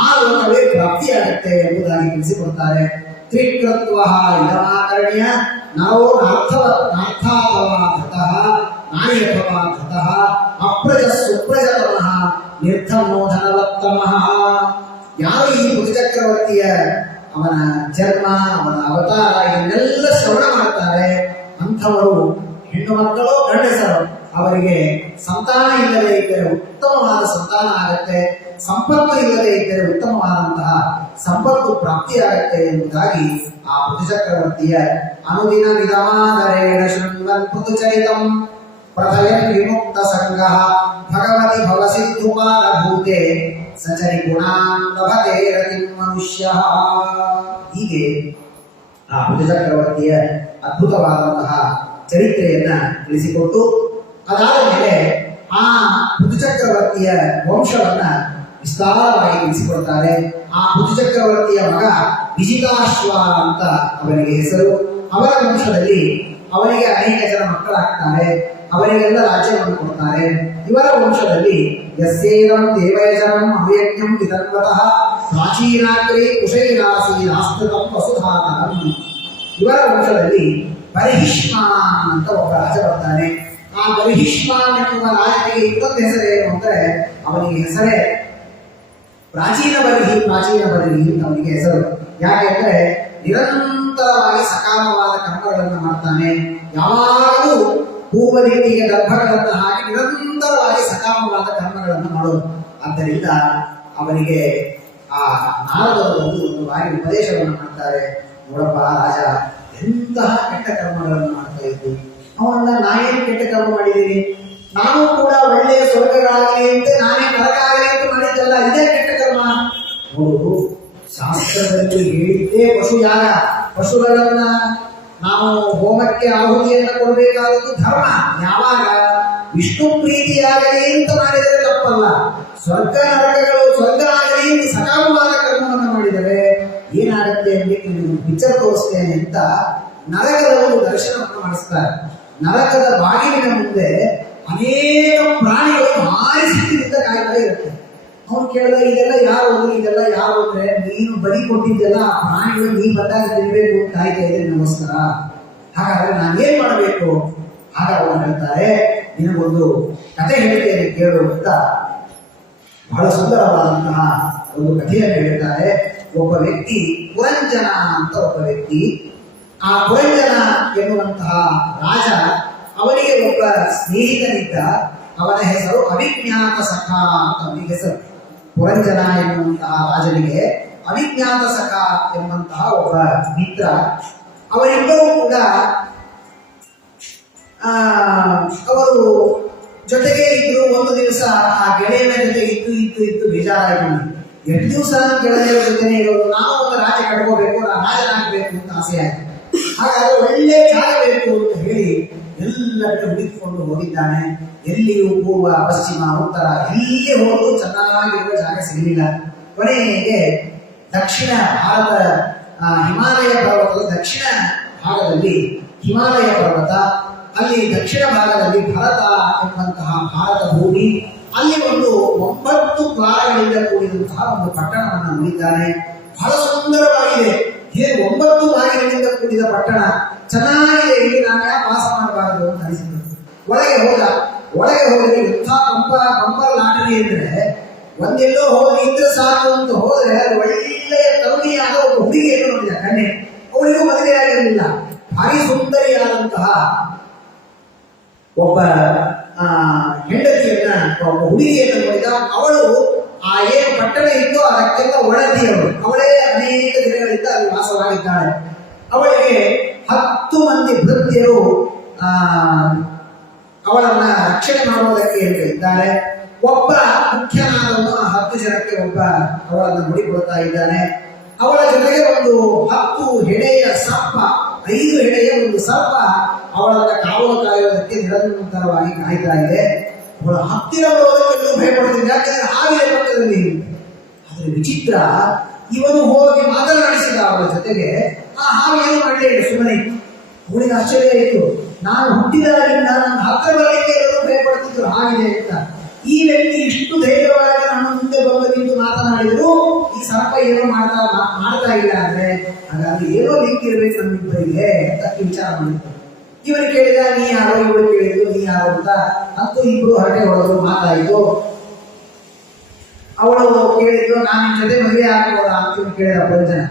ಆ ಲೋಕವೇ ಪ್ರಾಪ್ತಿಯಾಗುತ್ತೆ ಎಂಬುದಾಗಿ ತಿಳಿಸಿಕೊಡ್ತಾರೆ. ತ್ರಿಕೃತ್ವ ಇದಮಾಕರ್ಣ್ಯ ನಾವು ನಾಯಕವಾಧತಃ ಅಪ್ರಜ ಸುಪ್ರಜತಮಃ ನಿರ್ಧನೋ ಧನವತ್ತಮಃ. ಯಾರು ಈ ಬುದ್ಧ ಚಕ್ರವರ್ತಿಯ ಅವನ ಜನ್ಮ, ಅವನ ಅವತಾರ ಇದನ್ನೆಲ್ಲ ಶ್ರವಣ ಮಾಡ್ತಾರೆ ಅಂಥವರು ಹೆಣ್ಣು ಮಕ್ಕಳು ಗಂಡಸರು ಅವರಿಗೆ ಸಂತಾನ ಇಲ್ಲದೆ ಇದ್ದರೆ ಉತ್ತಮವಾದ ಸಂತಾನ ಆಗತ್ತೆ, ಸಂಪತ್ತು ಇಲ್ಲದೆ ಇದ್ದರೆ ಉತ್ತಮವಾದಂತಹ ಸಂಪತ್ತು ಪ್ರಾಪ್ತಿಯಾಗತ್ತೆ ಎಂಬುದಾಗಿ ಆ ಪೃಥುಚಕ್ರವರ್ತಿಯ ಅನುದಿನ ವಿಧಮಾದರೇಣ ಶೃಣ್ವನ್ ಪೃಥುಚರಿತಂ ಪ್ರಥಯನ್ ವಿಮುಕ್ತ ಸಂಘ ಭಗವತಿ ಭವಸಿದ್ಧುಪಾಲ ಭೂತೆ ಸಚರಿ ಗುಣಾನ್ ಲಭತೆ ರತಿಂ ಮನುಷ್ಯ. ಹೀಗೆ ಆ ಪೃಥುಚಕ್ರವರ್ತಿಯ ಅದ್ಭುತವಾದಂತಹ ಚರಿತ್ರೆಯನ್ನ ತಿಳಿಸಿಕೊಟ್ಟು ಅದಾದ ಮೇಲೆ ಆ ಪೃಥುಚಕ್ರವರ್ತಿಯ ವಂಶವನ್ನ ವಿಸ್ತಾರವಾಗಿ ತಿಳಿಸಿಕೊಡ್ತಾರೆ. ಆ ಪೃಥುಚಕ್ರವರ್ತಿಯ ಮಗ ವಿಜಿತಾಶ್ವ ಅಂತ ಅವನಿಗೆ ಹೆಸರು. ಅವರ ವಂಶದಲ್ಲಿ ಅವನಿಗೆ ಅನೇಕ ಜನ ಮಕ್ಕಳಾಗ್ತಾರೆ, ಅವರಿಗೆಲ್ಲ ರಾಜ್ಯವನ್ನು ಕೊಡ್ತಾರೆ. ಇವರ ವಂಶದಲ್ಲಿ ಯಸ್ಯೇದಂ ದೇವಯಜನಂ ಅನುಯಜ್ಞಂ ವಿಧನ್ವತಃ ಪ್ರಾಚೀನಾಗ್ರೇ ಕುಶೈರಾಸೀನಾಸ್ತತಂ ವಸುಧಾನಂ. ಇವರ ವಂಶದಲ್ಲಿ ಬರ್ಹಿಷ್ಮಾನ್ ಅಂತ ಒಬ್ಬ ರಾಜ ಬರ್ತಾನೆ. ಆ ಬರ್ಹಿಷ್ಮಾನ್ ಎನ್ನುವ ರಾಜನಿಗೆ ಇನ್ನೊಂದು ಹೆಸರೇನು ಅಂದ್ರೆ ಅವನಿಗೆ ಹೆಸರೇ ಪ್ರಾಚೀನ ಬರ್ಹಿ ಅಂತ ಅವನಿಗೆ ಹೆಸರು. ಯಾಕೆಂದ್ರೆ ನಿರಂತರವಾಗಿ ಸಕಾಮವಾದ ಕರ್ಮಗಳನ್ನು ಮಾಡ್ತಾನೆ. ಯಾವಾಗಲೂ ಪೂರ್ವದಿಕ್ಕಿಗೆ ಗರ್ಭಗಳನ್ನು ಹಾಕಿ ನಿರಂತರವಾಗಿ ಸಕಾಮವಾದ ಕರ್ಮಗಳನ್ನು ಮಾಡೋದು. ಆದ್ದರಿಂದ ಅವನಿಗೆ ಆ ನಾರದರು ಒಂದು ಬಾರಿ ಉಪದೇಶವನ್ನು ಮಾಡ್ತಾರೆ. ನೋಡಪ್ಪ ರಾಜ, ಎಂತಹ ಕೆಟ್ಟ ಕರ್ಮಗಳನ್ನು ಮಾಡ್ತಾ ಇದ್ದು ಅವನ್ನ ನಾನೇನು ಕೆಟ್ಟ ಕರ್ಮ ಮಾಡಿದ್ದೀನಿ, ನಾನು ಕೂಡ ಒಳ್ಳೆಯ ಸ್ವರ್ಗಗಳಾಗಲಿ ಅಂತ ನಾನೇ ನರಕ ಆಗಲಿ ಅಂತ ಮಾಡಿದ್ದಲ್ಲ, ಇದೇ ಕೆಟ್ಟ ಕರ್ಮ. ನೋಡು, ಶಾಸ್ತ್ರದಲ್ಲಿ ಹೇಳಿದ್ದೇ ಪಶುಯಾಗ, ಪಶುಗಳನ್ನ ನಾವು ಹೋಮಕ್ಕೆ ಆಹುತಿಯನ್ನು ಕೊಡಬೇಕಾದದ್ದು ಧರ್ಮ. ಯಾವಾಗ ವಿಷ್ಣು ಪ್ರೀತಿಯಾಗಲಿ ಅಂತ ಮಾಡಿದರೆ ತಪ್ಪಲ್ಲ. ಸ್ವರ್ಗ ನರಕಗಳು ಸ್ವರ್ಗ ಆಗಲಿ ಅಂತ ಸಕಾಮವಾದ ಕರ್ಮವನ್ನು ಮಾಡಿದರೆ ಏನಾಗುತ್ತೆ ಅಂದ್ರೆ ನೀವು ಪಿಕ್ಚರ್ ತೋರಿಸ್ತೇನೆ ಅಂತ ನರಕದ ಒಂದು ದರ್ಶನವನ್ನು ಮಾಡಿಸ್ತಾರೆ. ನರಕದ ಬಾಗಿಲಿನ ಮುಂದೆ ಅನೇಕ ಪ್ರಾಣಿಗಳು ಭಾರಿ ಸಿಟ್ಟಿನಿಂದ ಕಾಯ್ತಾ ಇರುತ್ತೆ. ಅವನು ಕೇಳಿದ, ಇದೆಲ್ಲ ಯಾರು ಅಂದ್ರೆ ನೀನು ಬಲಿ ಕೊಟ್ಟಿದ್ದೆಲ್ಲ ಆ ಪ್ರಾಣಿಗಳು ನೀ ಬಂದಾಗ ತಿನ್ಬೇಕು ಅಂತ ಕಾಯ್ತಾ ಇದ್ರೆ ನಮಸ್ಕಾರ. ಹಾಗಾದ್ರೆ ನಾನೇನ್ ಮಾಡಬೇಕು? ಆಗ ಅವನು ಹೇಳ್ತಾರೆ, ನಿನಗೊಂದು ಕಥೆ ಹೇಳ್ತೇನೆ ಕೇಳು ಅಂತ ಬಹಳ ಸುಂದರವಾದಂತಹ ಒಂದು ಕಥೆಯನ್ನು ಹೇಳ್ತಾರೆ. ಒಬ್ಬ ವ್ಯಕ್ತಿ ಪುರಂಜನ ಅಂತ ಒಬ್ಬ ವ್ಯಕ್ತಿ, ಆ ಪುರಂಜನ ಎನ್ನುವಂತಹ ರಾಜ, ಅವನಿಗೆ ಒಬ್ಬ ಸ್ನೇಹಿತನಿದ್ದ. ಅವನ ಹೆಸರು ಅವಿಜ್ಞಾತ ಸಖ ಅಂತ ಅವನಿಗೆ ಹೆಸರು. ಪುರಂಜನ ಎನ್ನುವಂತಹ ರಾಜನಿಗೆ ಅವಿಜ್ಞಾತ ಸಖ ಎಂಬಂತಹ ಒಬ್ಬ ಮಿತ್ರ. ಅವರಿಬ್ಬರೂ ಕೂಡ ಅವರು ಜೊತೆಗೆ ಇದ್ರು. ಒಂದು ದಿವಸ ಆ ಗೆಳೆಯನ ಜೊತೆ ಇದ್ದು ಬೇಜಾರಾಗಿ, ಎಷ್ಟು ದಿವಸ ಗೆಳೆಯರ ಜೊತೆನೆ ಇರೋದು, ನಾವು ಒಂದು ರಾಜ ಕಟ್ಕೋಬೇಕು, ರಾಜನಾಗಬೇಕು ಅಂತ ಆಸೆ ಆಯ್ತು. ಹಾಗಾದ್ರೆ ಒಳ್ಳೆ ಜಾಗ ಬೇಕು ಅಂತ ಹೇಳಿ ಎಲ್ಲ ಕಡೆ ಹುಡುಕಿಕೊಂಡು ಹೋಗಿದ್ದಾನೆ. ಎಲ್ಲಿಯೂ ಪೂರ್ವ ಪಶ್ಚಿಮ ಉತ್ತರ ಎಲ್ಲಿ ಹೋದ್ರು ಚೆನ್ನಾಗಿರುವ ಜಾಗ ಸಿಗಲಿಲ್ಲ. ಕೊನೆಗೆ ದಕ್ಷಿಣ ಭಾರತ ಹಿಮಾಲಯ ಪರ್ವತದ ದಕ್ಷಿಣ ಭಾಗದಲ್ಲಿ ಹಿಮಾಲಯ ಪರ್ವತ, ಅಲ್ಲಿ ದಕ್ಷಿಣ ಭಾಗದಲ್ಲಿ ಭರತ ಎಂಬಂತಹ ಭಾರತ ಭೂಮಿ, ಅಲ್ಲಿ ಒಂದು 9 ದ್ವಾರಗಳಿಂದ ಕೂಡಿದಂತಹ ಒಂದು ಪಟ್ಟಣವನ್ನು ನೋಡಿದ್ದಾನೆ. ಬಹಳ ಸುಂದರವಾಗಿದೆ. 9 ಬಾಗಿಲಿನಿಂದ ಕೂಡಿದ ಪಟ್ಟಣ ಚೆನ್ನಾಗಿದೆ, ಇಲ್ಲಿ ನಾನು ಯಾಕೆ ವಾಸ ಮಾಡಬಾರದು ಅಂತ ಅನಿಸಿತು. ಒಳಗೆ ಹೋಗಿ ಇಂಥ ಬಂಪರ್ ಲಾಟರಿ ಅಂದ್ರೆ ಒಂದೆಲ್ಲೋ ಹೋಗಿ ಇದ್ರೆ ಸಾಕು ಅಂತ ಹೋದ್ರೆ ಒಳ್ಳೆಯ ತರುಣಿಯಾದ ಒಬ್ಬ ಹುಡುಗಿಯನ್ನು ನೋಡಿದ ಕಣ್ಣೆ. ಅವಳಿಗೂ ಮದುವೆ ಆಗಿರಲಿಲ್ಲ. ಭಾರಿ ಸುಂದರಿಯಾದಂತಹ ಒಬ್ಬ ಹೆಂಡತಿಯನ್ನ, ಒಬ್ಬ ಹುಡುಗಿಯನ್ನು ನೋಡಿದ. ಅವಳು ಆ ಏನು ಪಟ್ಟಣ ಇತ್ತು ಅದಕ್ಕೆಲ್ಲ ಒಳದಿಯವಳು. ಅವಳೇ ಅನೇಕ ದಿನಗಳಿಂದ ಅಲ್ಲಿ ವಾಸವಾಗಿದ್ದಾಳೆ. ಅವಳಿಗೆ 10 ಮಂದಿ ಭೃತ್ಯರು ಅವಳನ್ನ ರಕ್ಷಣೆ ಮಾಡುವುದಕ್ಕೆ ಇದ್ದಾರೆ. ಒಬ್ಬ ಮುಖ್ಯನಾದವನು ಆ 10 ಜನಕ್ಕೆ ಒಬ್ಬ ಅವಳನ್ನು ನೋಡಿಕೊಳ್ತಾ ಇದ್ದಾನೆ. ಅವಳ ಜೊತೆಗೆ ಒಂದು 10 ಹೆಡೆಯ ಸರ್ಪ, 5 ಹೆಡೆಯ ಒಂದು ಸರ್ಪ ಅವಳನ್ನ ಕಾವಲು ಕಾಯುವುದಕ್ಕೆ ನಿರಂತರವಾಗಿ ಕಾಯ್ತಾ ಇದೆ. ಅವಳ ಹತ್ತಿರ ಬರೋದಕ್ಕೆ ಭಯಪಡ್ತಿದ್ದ, ಯಾಕಂದ್ರೆ ಹಾವಿನ ಪಕ್ಕದಲ್ಲಿ. ಆದ್ರೆ ವಿಚಿತ್ರ, ಇವನು ಹೋಗಿ ಮಾತನಾಡಿಸಿದ ಅವಳ ಜೊತೆಗೆ. ಆ ಹಾವು ಏನು ಮಾಡಲೇ ಇಲ್ಲ, ಸುಮ್ಮನೆ. ಅವಳಿಗೆ ಆಶ್ಚರ್ಯ ಇತ್ತು. ನಾನು ಹುಟ್ಟಿದಾಗಿಂದ ನನ್ನ ಹತ್ತಿರ ಬರಲಿಕ್ಕೆ ಎಲ್ಲರೂ ಭಯಪಡ್ತಿದ್ರು ಹಾವಿದೆ ಅಂತ. ಈ ವ್ಯಕ್ತಿ ಇಷ್ಟು ಧೈರ್ಯವಾಗಿ ನನ್ನ ಮುಂದೆ ಬಂದು ನಿಂತು ಮಾತನಾಡಿದ್ರು, ಈ ಸರ್ಪ ಏನೋ ಮಾಡ್ತಾ ಇಲ್ಲ ಅಂದ್ರೆ ಹಾಗಾಗಿ ಏನೋ ಲಿಂಕ್ ಇರಬೇಕು ನಮ್ಮಿಬ್ಬರಿಗೆ ಅಂತ ವಿಚಾರ ಮಾಡಿದ್ರು. ಇವನು ಕೇಳಿದ, ನೀ ಯಾರೋ? ಇವಳು ಕೇಳಿದ್ರು, ನೀ ಯಾರು ಅಂತ. ಅಂತೂ ಇಬ್ರು ಹರಟೆ ಹೊಡೆದ್ರು, ಮಾತಾಯಿತು. ಅವಳು ಕೇಳಿದ್ರು, ನಾನು ನಿನ್ ಜೊತೆ ಮದುವೆ ಆಗ್ಬೋದಾ ಅಂತ ಕೇಳಿದ ಪುರಂಜನ.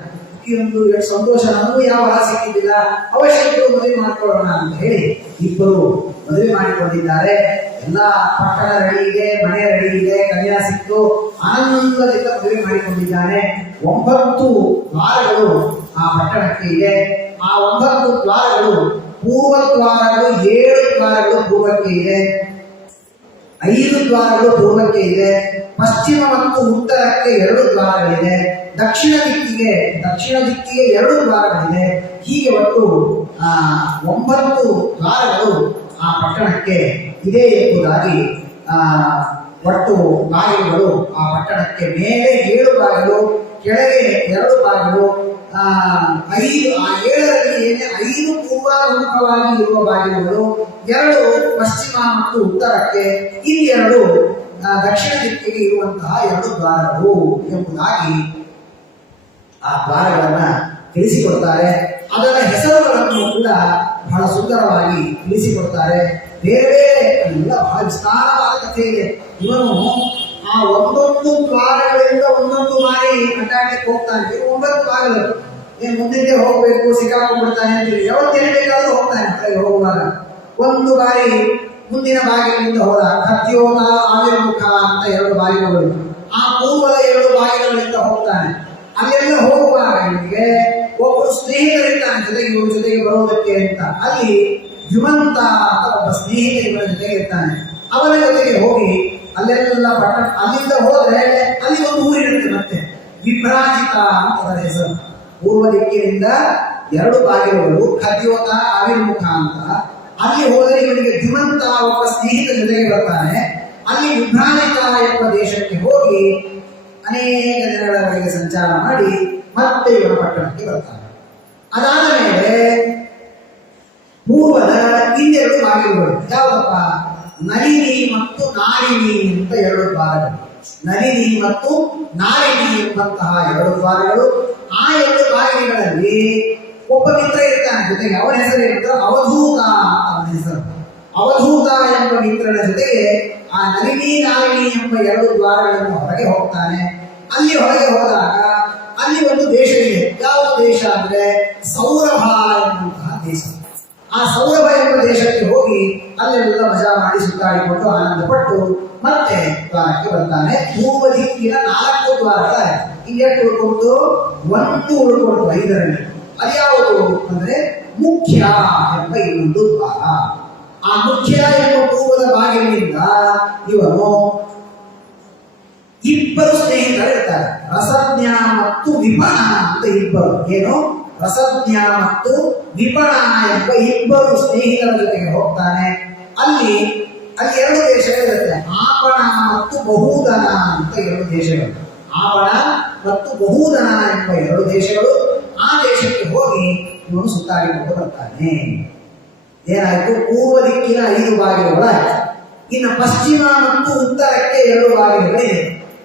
ಒಂದು ಎಷ್ಟು ಸಂತೋಷ, ನಮಗೂ ಯಾವ ವರ ಸಿಕ್ಕಿದ್ದಿಲ್ಲ, ಅವಶ್ಯ ಇಬ್ಬರು ಮದುವೆ ಮಾಡ್ಕೊಳ್ಳೋಣ ಅಂತ ಹೇಳಿ ಇಬ್ಬರು ಮದುವೆ ಮಾಡಿಕೊಂಡಿದ್ದಾರೆ. ಎಲ್ಲ ಪಟ್ಟಣ ರೆಡಿ ಇದೆ, ಮನೆ ರೆಡಿ ಇದೆ, ಕನ್ಯಾ ಸಿಕ್ತು, ಆನಂದದಿಂದ ಮದುವೆ ಮಾಡಿಕೊಂಡಿದ್ದಾನೆ. 9 ದ್ವಾರಗಳು ಆ ಪಟ್ಟಣಕ್ಕೆ ಇದೆ. ಆ 9 ದ್ವಾರಗಳು ಪೂರ್ವ ದ್ವಾರಗಳು, 7 ದ್ವಾರಗಳು ಪೂರ್ವಕ್ಕೆ ಇದೆ, 5 ದ್ವಾರಗಳು ಪೂರ್ವಕ್ಕೆ ಇದೆ, ಪಶ್ಚಿಮ ಮತ್ತು ಉತ್ತರಕ್ಕೆ 2 ದ್ವಾರಗಳಿದೆ, ದಕ್ಷಿಣ ದಿಕ್ಕಿಗೆ 2 ದ್ವಾರಗಳಿದೆ. ಹೀಗೆ ಒಟ್ಟು 9 ದ್ವಾರಗಳು ಆ ಪಟ್ಟಣಕ್ಕೆ ಇದೆ ಎಂಬುದಾಗಿ ಒಟ್ಟು ಬಾಗಿಲುಗಳು ಆ ಪಟ್ಟಣಕ್ಕೆ ಮೇಲೆ 7 ಬಾಗಿಲು, ಕೆಳಗೆ 2 ಬಾಗಿಲು, 7ರಲ್ಲಿ 5 ಪೂರ್ವಾಭಿಮುಖವಾಗಿ ಇರುವ ಬಾಗಿಲುಗಳು, 2 ಪಶ್ಚಿಮ ಮತ್ತು ಉತ್ತರಕ್ಕೆ, ಇಲ್ಲಿ 2 ದಕ್ಷಿಣ ದಿಕ್ಕಿಗೆ ಇರುವಂತಹ 2 ದ್ವಾರಗಳು ಎಂಬುದಾಗಿ ಆ ದ್ವಾರಗಳನ್ನ ತಿಳಿಸಿಕೊಡ್ತಾರೆ. ಅದರ ಹೆಸರುಗಳನ್ನು ಕೂಡ ಬಹಳ ಸುಂದರವಾಗಿ ತಿಳಿಸಿಕೊಡ್ತಾರೆ. ಬೇರೆ ಬೇರೆ ಎಲ್ಲ ಬಹಳ ವಿಸ್ತಾರವಾದ ಕಥೆ ಇದೆ. ಇವನು ಆ 11 ದ್ವಾರಗಳಿಂದ ಒಂದೊಂದು ಬಾರಿ ಅಡ್ಡಾಡ್ಲಿಕ್ಕೆ ಹೋಗ್ತಾನೆ. 9 ಬಾಗಿಲು ಮುಂದೆ ಹೋಗ್ಬೇಕು, ಸಿಕ್ಕಾಕೊಂಡ್ಬಿಡ್ತಾನೆ ಅಂತೇಳಿ ಯಾವತ್ತೇನು ಬೇಕಾದ್ರೂ ಹೋಗ್ತಾನೆ. ಹೋಗುವಾಗ ಒಂದು ಬಾರಿ ಮುಂದಿನ ಬಾಗಿಲಿನಿಂದ ಹೋದ, ಕತ್ಯೋತ ಆವಿರ್ಮುಖ ಅಂತ 2 ಬಾಗಿಲುಗಳು, ಆ ಪೂರ್ವದ 2 ಬಾಗಿಲುಗಳಿಂದ ಹೋಗ್ತಾನೆ. ಅಲ್ಲೆಲ್ಲ ಹೋಗುವಾಗ ಇವನಿಗೆ ಒಬ್ಬರು ಸ್ನೇಹಿತರಿದ್ದಾನೆ ಜೊತೆಗೆ ಬರೋದಕ್ಕೆ ಅಂತ. ಅಲ್ಲಿ ಧ್ಯುಮಂತ ಅಂತ ಒಬ್ಬ ಸ್ನೇಹಿತ ಇವರ ಜೊತೆಗೆ ಇರ್ತಾನೆ. ಅವನ ಜೊತೆಗೆ ಹೋಗಿ ಅಲ್ಲೆಲ್ಲ ಅಲ್ಲಿಂದ ಹೋದ್ರೆ ಅಲ್ಲಿ ಒಂದು ಊರಿರುತ್ತೆ, ಮತ್ತೆ ವಿಭ್ರಾಜಿತ ಅಂತ ಅದರ ಹೆಸರು. ಪೂರ್ವ ದಿಕ್ಕಿನಿಂದ 2 ಬಾಗಿಲುಗಳು, ಖದ್ಯೋತ ಆವಿರ್ಮುಖ ಅಂತ. ಅಲ್ಲಿ ಹೋದರೆ ಇವನಿಗೆ ಧ್ಯುಮಂತ ಒಬ್ಬ ಸ್ನೇಹಿತ ಜೊತೆಗೆ ಬರ್ತಾನೆ. ಅಲ್ಲಿ ವಿಭ್ರಾಜಿತ ಎಂಬ ದೇಶಕ್ಕೆ ಹೋಗಿ ಅನೇಕ ದಿನಗಳವರೆಗೆ ಸಂಚಾರ ಮಾಡಿ ಮತ್ತೆ ಇವನ ಪಟ್ಟಣಕ್ಕೆ ಬರ್ತಾನೆ. ಅದಾದ ಮೇಲೆ ಪೂರ್ವದ 2 ಬಾಗಿಲುಗಳು ಯಾವುದಪ್ಪ? ನಳಿನಿ ಮತ್ತು ನಾರಿಣಿ ಅಂತ 2 ದ್ವಾರಗಳು. ನಳಿನಿ ಮತ್ತು ನಾರಿಣಿ ಎಂಬಂತಹ 2 ದ್ವಾರಗಳು. ಆ 2 ಬಾಗಿಲುಗಳಲ್ಲಿ ಒಬ್ಬ ಮಿತ್ರ ಇರ್ತಾನೆ ಜೊತೆಗೆ. ಅವನ ಹೆಸರು ಏನಂದ್ರೆ ಅವಧೂತ ಅಂತ ಅವನ ಹೆಸರು. ಅವಧೂತ ಎಂಬ ಮಿತ್ರನ ಜೊತೆಗೆ ಆ ನಳಿನಿ ನಾರಿಣಿ ಎಂಬ 2 ದ್ವಾರಗಳನ್ನು ಹೊರಗೆ ಹೋಗ್ತಾನೆ. ಅಲ್ಲಿ ಹೊರಗೆ ಹೋದಾಗ ಅಲ್ಲಿ ಒಂದು ದೇಶ ಇದೆ. ಯಾವ ದೇಶ ಅಂದ್ರೆ ಸೌರಭ ಎನ್ನುವಂತಹ ದೇಶ. ಆ ಸೌರಭ ಎಂಬ ದೇಶಕ್ಕೆ ಹೋಗಿ ಅಲ್ಲೆಲ್ಲ ಮಜಾ ಮಾಡಿ ಸುತ್ತಾಡಿಕೊಂಡು ಆನಂದಪಟ್ಟು ಮತ್ತೆ ದ್ವಾರಕ್ಕೆ ಬರ್ತಾನೆ. ಪೂರ್ವ ದಿಕ್ಕಿನ 4 ದ್ವಾರಗಳ ಹಿಂಗೆ ಉಳ್ಕೊಂಡು 1 ಉಳ್ಕೊಂಡು 5ರಲ್ಲಿ. ಅದ್ಯಾವುದು ಅಂದ್ರೆ ಮುಖ್ಯ ಎಂಬ ಇನ್ನೊಂದು ದ್ವಾರ. ಆ ಮುಖ್ಯ ಎಂಬ ಪೂರ್ವದ ಬಾಗಿಲಿನಿಂದ ಇವನು 2 ಸ್ನೇಹಿತರು ಇರ್ತಾರೆ. ರಸಜ್ಞ ಮತ್ತು ವಿಪಣ ಅಂತ 2. ಏನು? ರಸಜ್ಞ ಮತ್ತು ವಿಪಣ ಎಂಬ 2 ಸ್ನೇಹಿತರ ಜೊತೆಗೆ ಹೋಗ್ತಾನೆ. ಅಲ್ಲಿ 2 ದೇಶಗಳಿರುತ್ತೆ. ಆಪಣ ಮತ್ತು ಬಹುಧನ ಅಂತ 2 ದೇಶಗಳು. ಆಪಣ ಮತ್ತು ಬಹುಧನ ಎಂಬ 2 ದೇಶಗಳು. ಆ ದೇಶಕ್ಕೆ ಹೋಗಿ ಇವನು ಸುತ್ತಾಡಿಕೊಂಡು ಬರ್ತಾನೆ. ಏನಾಯ್ತು? ಪೂರ್ವ ದಿಕ್ಕಿನ 5 ಬಾಗಿಲುಗಳಾಯ್ತು. ಇನ್ನು ಪಶ್ಚಿಮ ಮತ್ತು ಉತ್ತರಕ್ಕೆ 2 ಬಾಗಿಲುಗಳಿದೆ.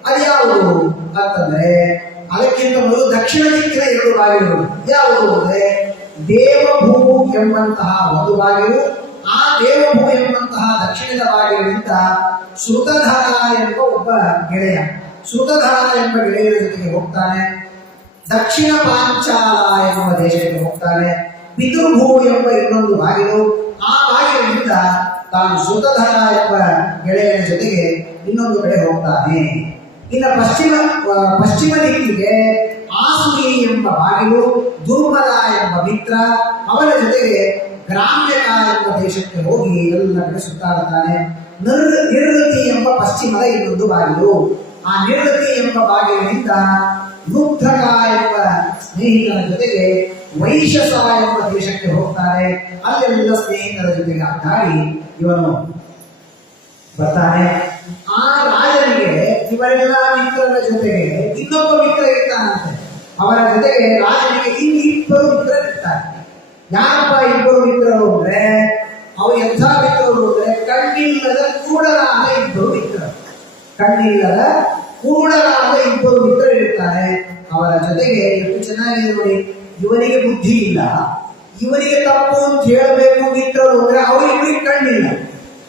ಅದ್ಯಾವುದು ಅಂತಂದ್ರೆ ಅದಕ್ಕಿಂತ ಮೊದಲು ದಕ್ಷಿಣ ದಿಕ್ಕಿನ 2 ಬಾಗಿಲುಗಳು. ಯಾವುದು ಅಂದ್ರೆ ದೇವಭೂ ಎಂಬಂತಹ 1 ಬಾಗಿಲು. ಆ ದೇವಭೂ ಎಂಬಂತಹ ದಕ್ಷಿಣದ ಬಾಗಿಲಿನಿಂದ ಶ್ರುತಧರ ಎಂಬ ಒಬ್ಬ ಗೆಳೆಯ, ಶ್ರುತಧರ ಎಂಬ ಗೆಳೆಯರ ಜೊತೆಗೆ ಹೋಗ್ತಾನೆ. ದಕ್ಷಿಣ ಪಾಂಚಾಲ ಎಂಬ ದೇಶಕ್ಕೆ ಹೋಗ್ತಾನೆ. ಪಿತೃಭೂ ಎಂಬ ಇನ್ನೊಂದು ಬಾಗಿಲು. ಆ ಬಾಗಿಲಿನಿಂದ ತಾನು ಶ್ರುತಧರ ಎಂಬ ಗೆಳೆಯನ ಜೊತೆಗೆ ಇನ್ನೊಂದು ಕಡೆ ಹೋಗ್ತಾನೆ. ಇನ್ನು ಪಶ್ಚಿಮ ದಿಕ್ಕಿಗೆ ಆಸುರಿ ಎಂಬ ಬಾಗಿಲು, ದುರ್ಮದ ಎಂಬ ಮಿತ್ರ, ಅವರ ಜೊತೆಗೆ ಗ್ರಾಮ್ಯಕ ಎಂಬ ದೇಶಕ್ಕೆ ಹೋಗಿ ಎಲ್ಲ ಕಡೆ ಸುತ್ತಾಡುತ್ತಾನೆ. ನಿರ್ಗತಿ ಎಂಬ ಪಶ್ಚಿಮದ ಇನ್ನೊಂದು ಬಾಗಿಲು. ಆ ನಿರ್ಗತಿ ಎಂಬ ಬಾಗಿಲಿನಿಂದ ನುಗ್ಧಕ ಎಂಬ ಸ್ನೇಹಿತರ ಜೊತೆಗೆ ವೈಶಸ ಎಂಬ ದೇಶಕ್ಕೆ ಹೋಗ್ತಾರೆ. ಅಲ್ಲೆಲ್ಲ ಸ್ನೇಹಿತರ ಜೊತೆಗೆ ಅಡ್ಡಾಡಿ ಇವನು ಬರ್ತಾನೆ. ಆ ರಾಜನಿಗೆ ಇವರೆಲ್ಲ ಮಿತ್ರರ ಜೊತೆಗೆ ಇನ್ನೊಬ್ಬ ಮಿತ್ರ ಇರ್ತಾನಂತೆ. ಅವರ ಜೊತೆಗೆ ರಾಜನಿಗೆ 2 ಮಿತ್ರರು ಇರ್ತಾರೆ. ಯಾರಪ್ಪ 2 ಮಿತ್ರರು ಅಂದ್ರೆ ಅವು ಎಂಥ ಮಿತ್ರರು ಅಂದ್ರೆ ಕಣ್ಣಿಲ್ಲದ ಕೂಡಲಾದ 2 ಮಿತ್ರರು. ಕಣ್ಣಿಲ್ಲದ ಕೂಡಲಾದ 2 ಮಿತ್ರರು ಇರ್ತಾರೆ. ಅವರ ಜೊತೆಗೆ ಎಷ್ಟು ಚೆನ್ನಾಗಿದೆ ನೋಡಿ. ಇವನಿಗೆ ಬುದ್ಧಿ ಇಲ್ಲ, ಇವನಿಗೆ ತಪ್ಪು ಅಂತ ಹೇಳಬೇಕು ಮಿತ್ರರು ಅಂದ್ರೆ ಅವರಿಬ್ಬರಿಗೆ ಕಣ್ಣಿಲ್ಲ.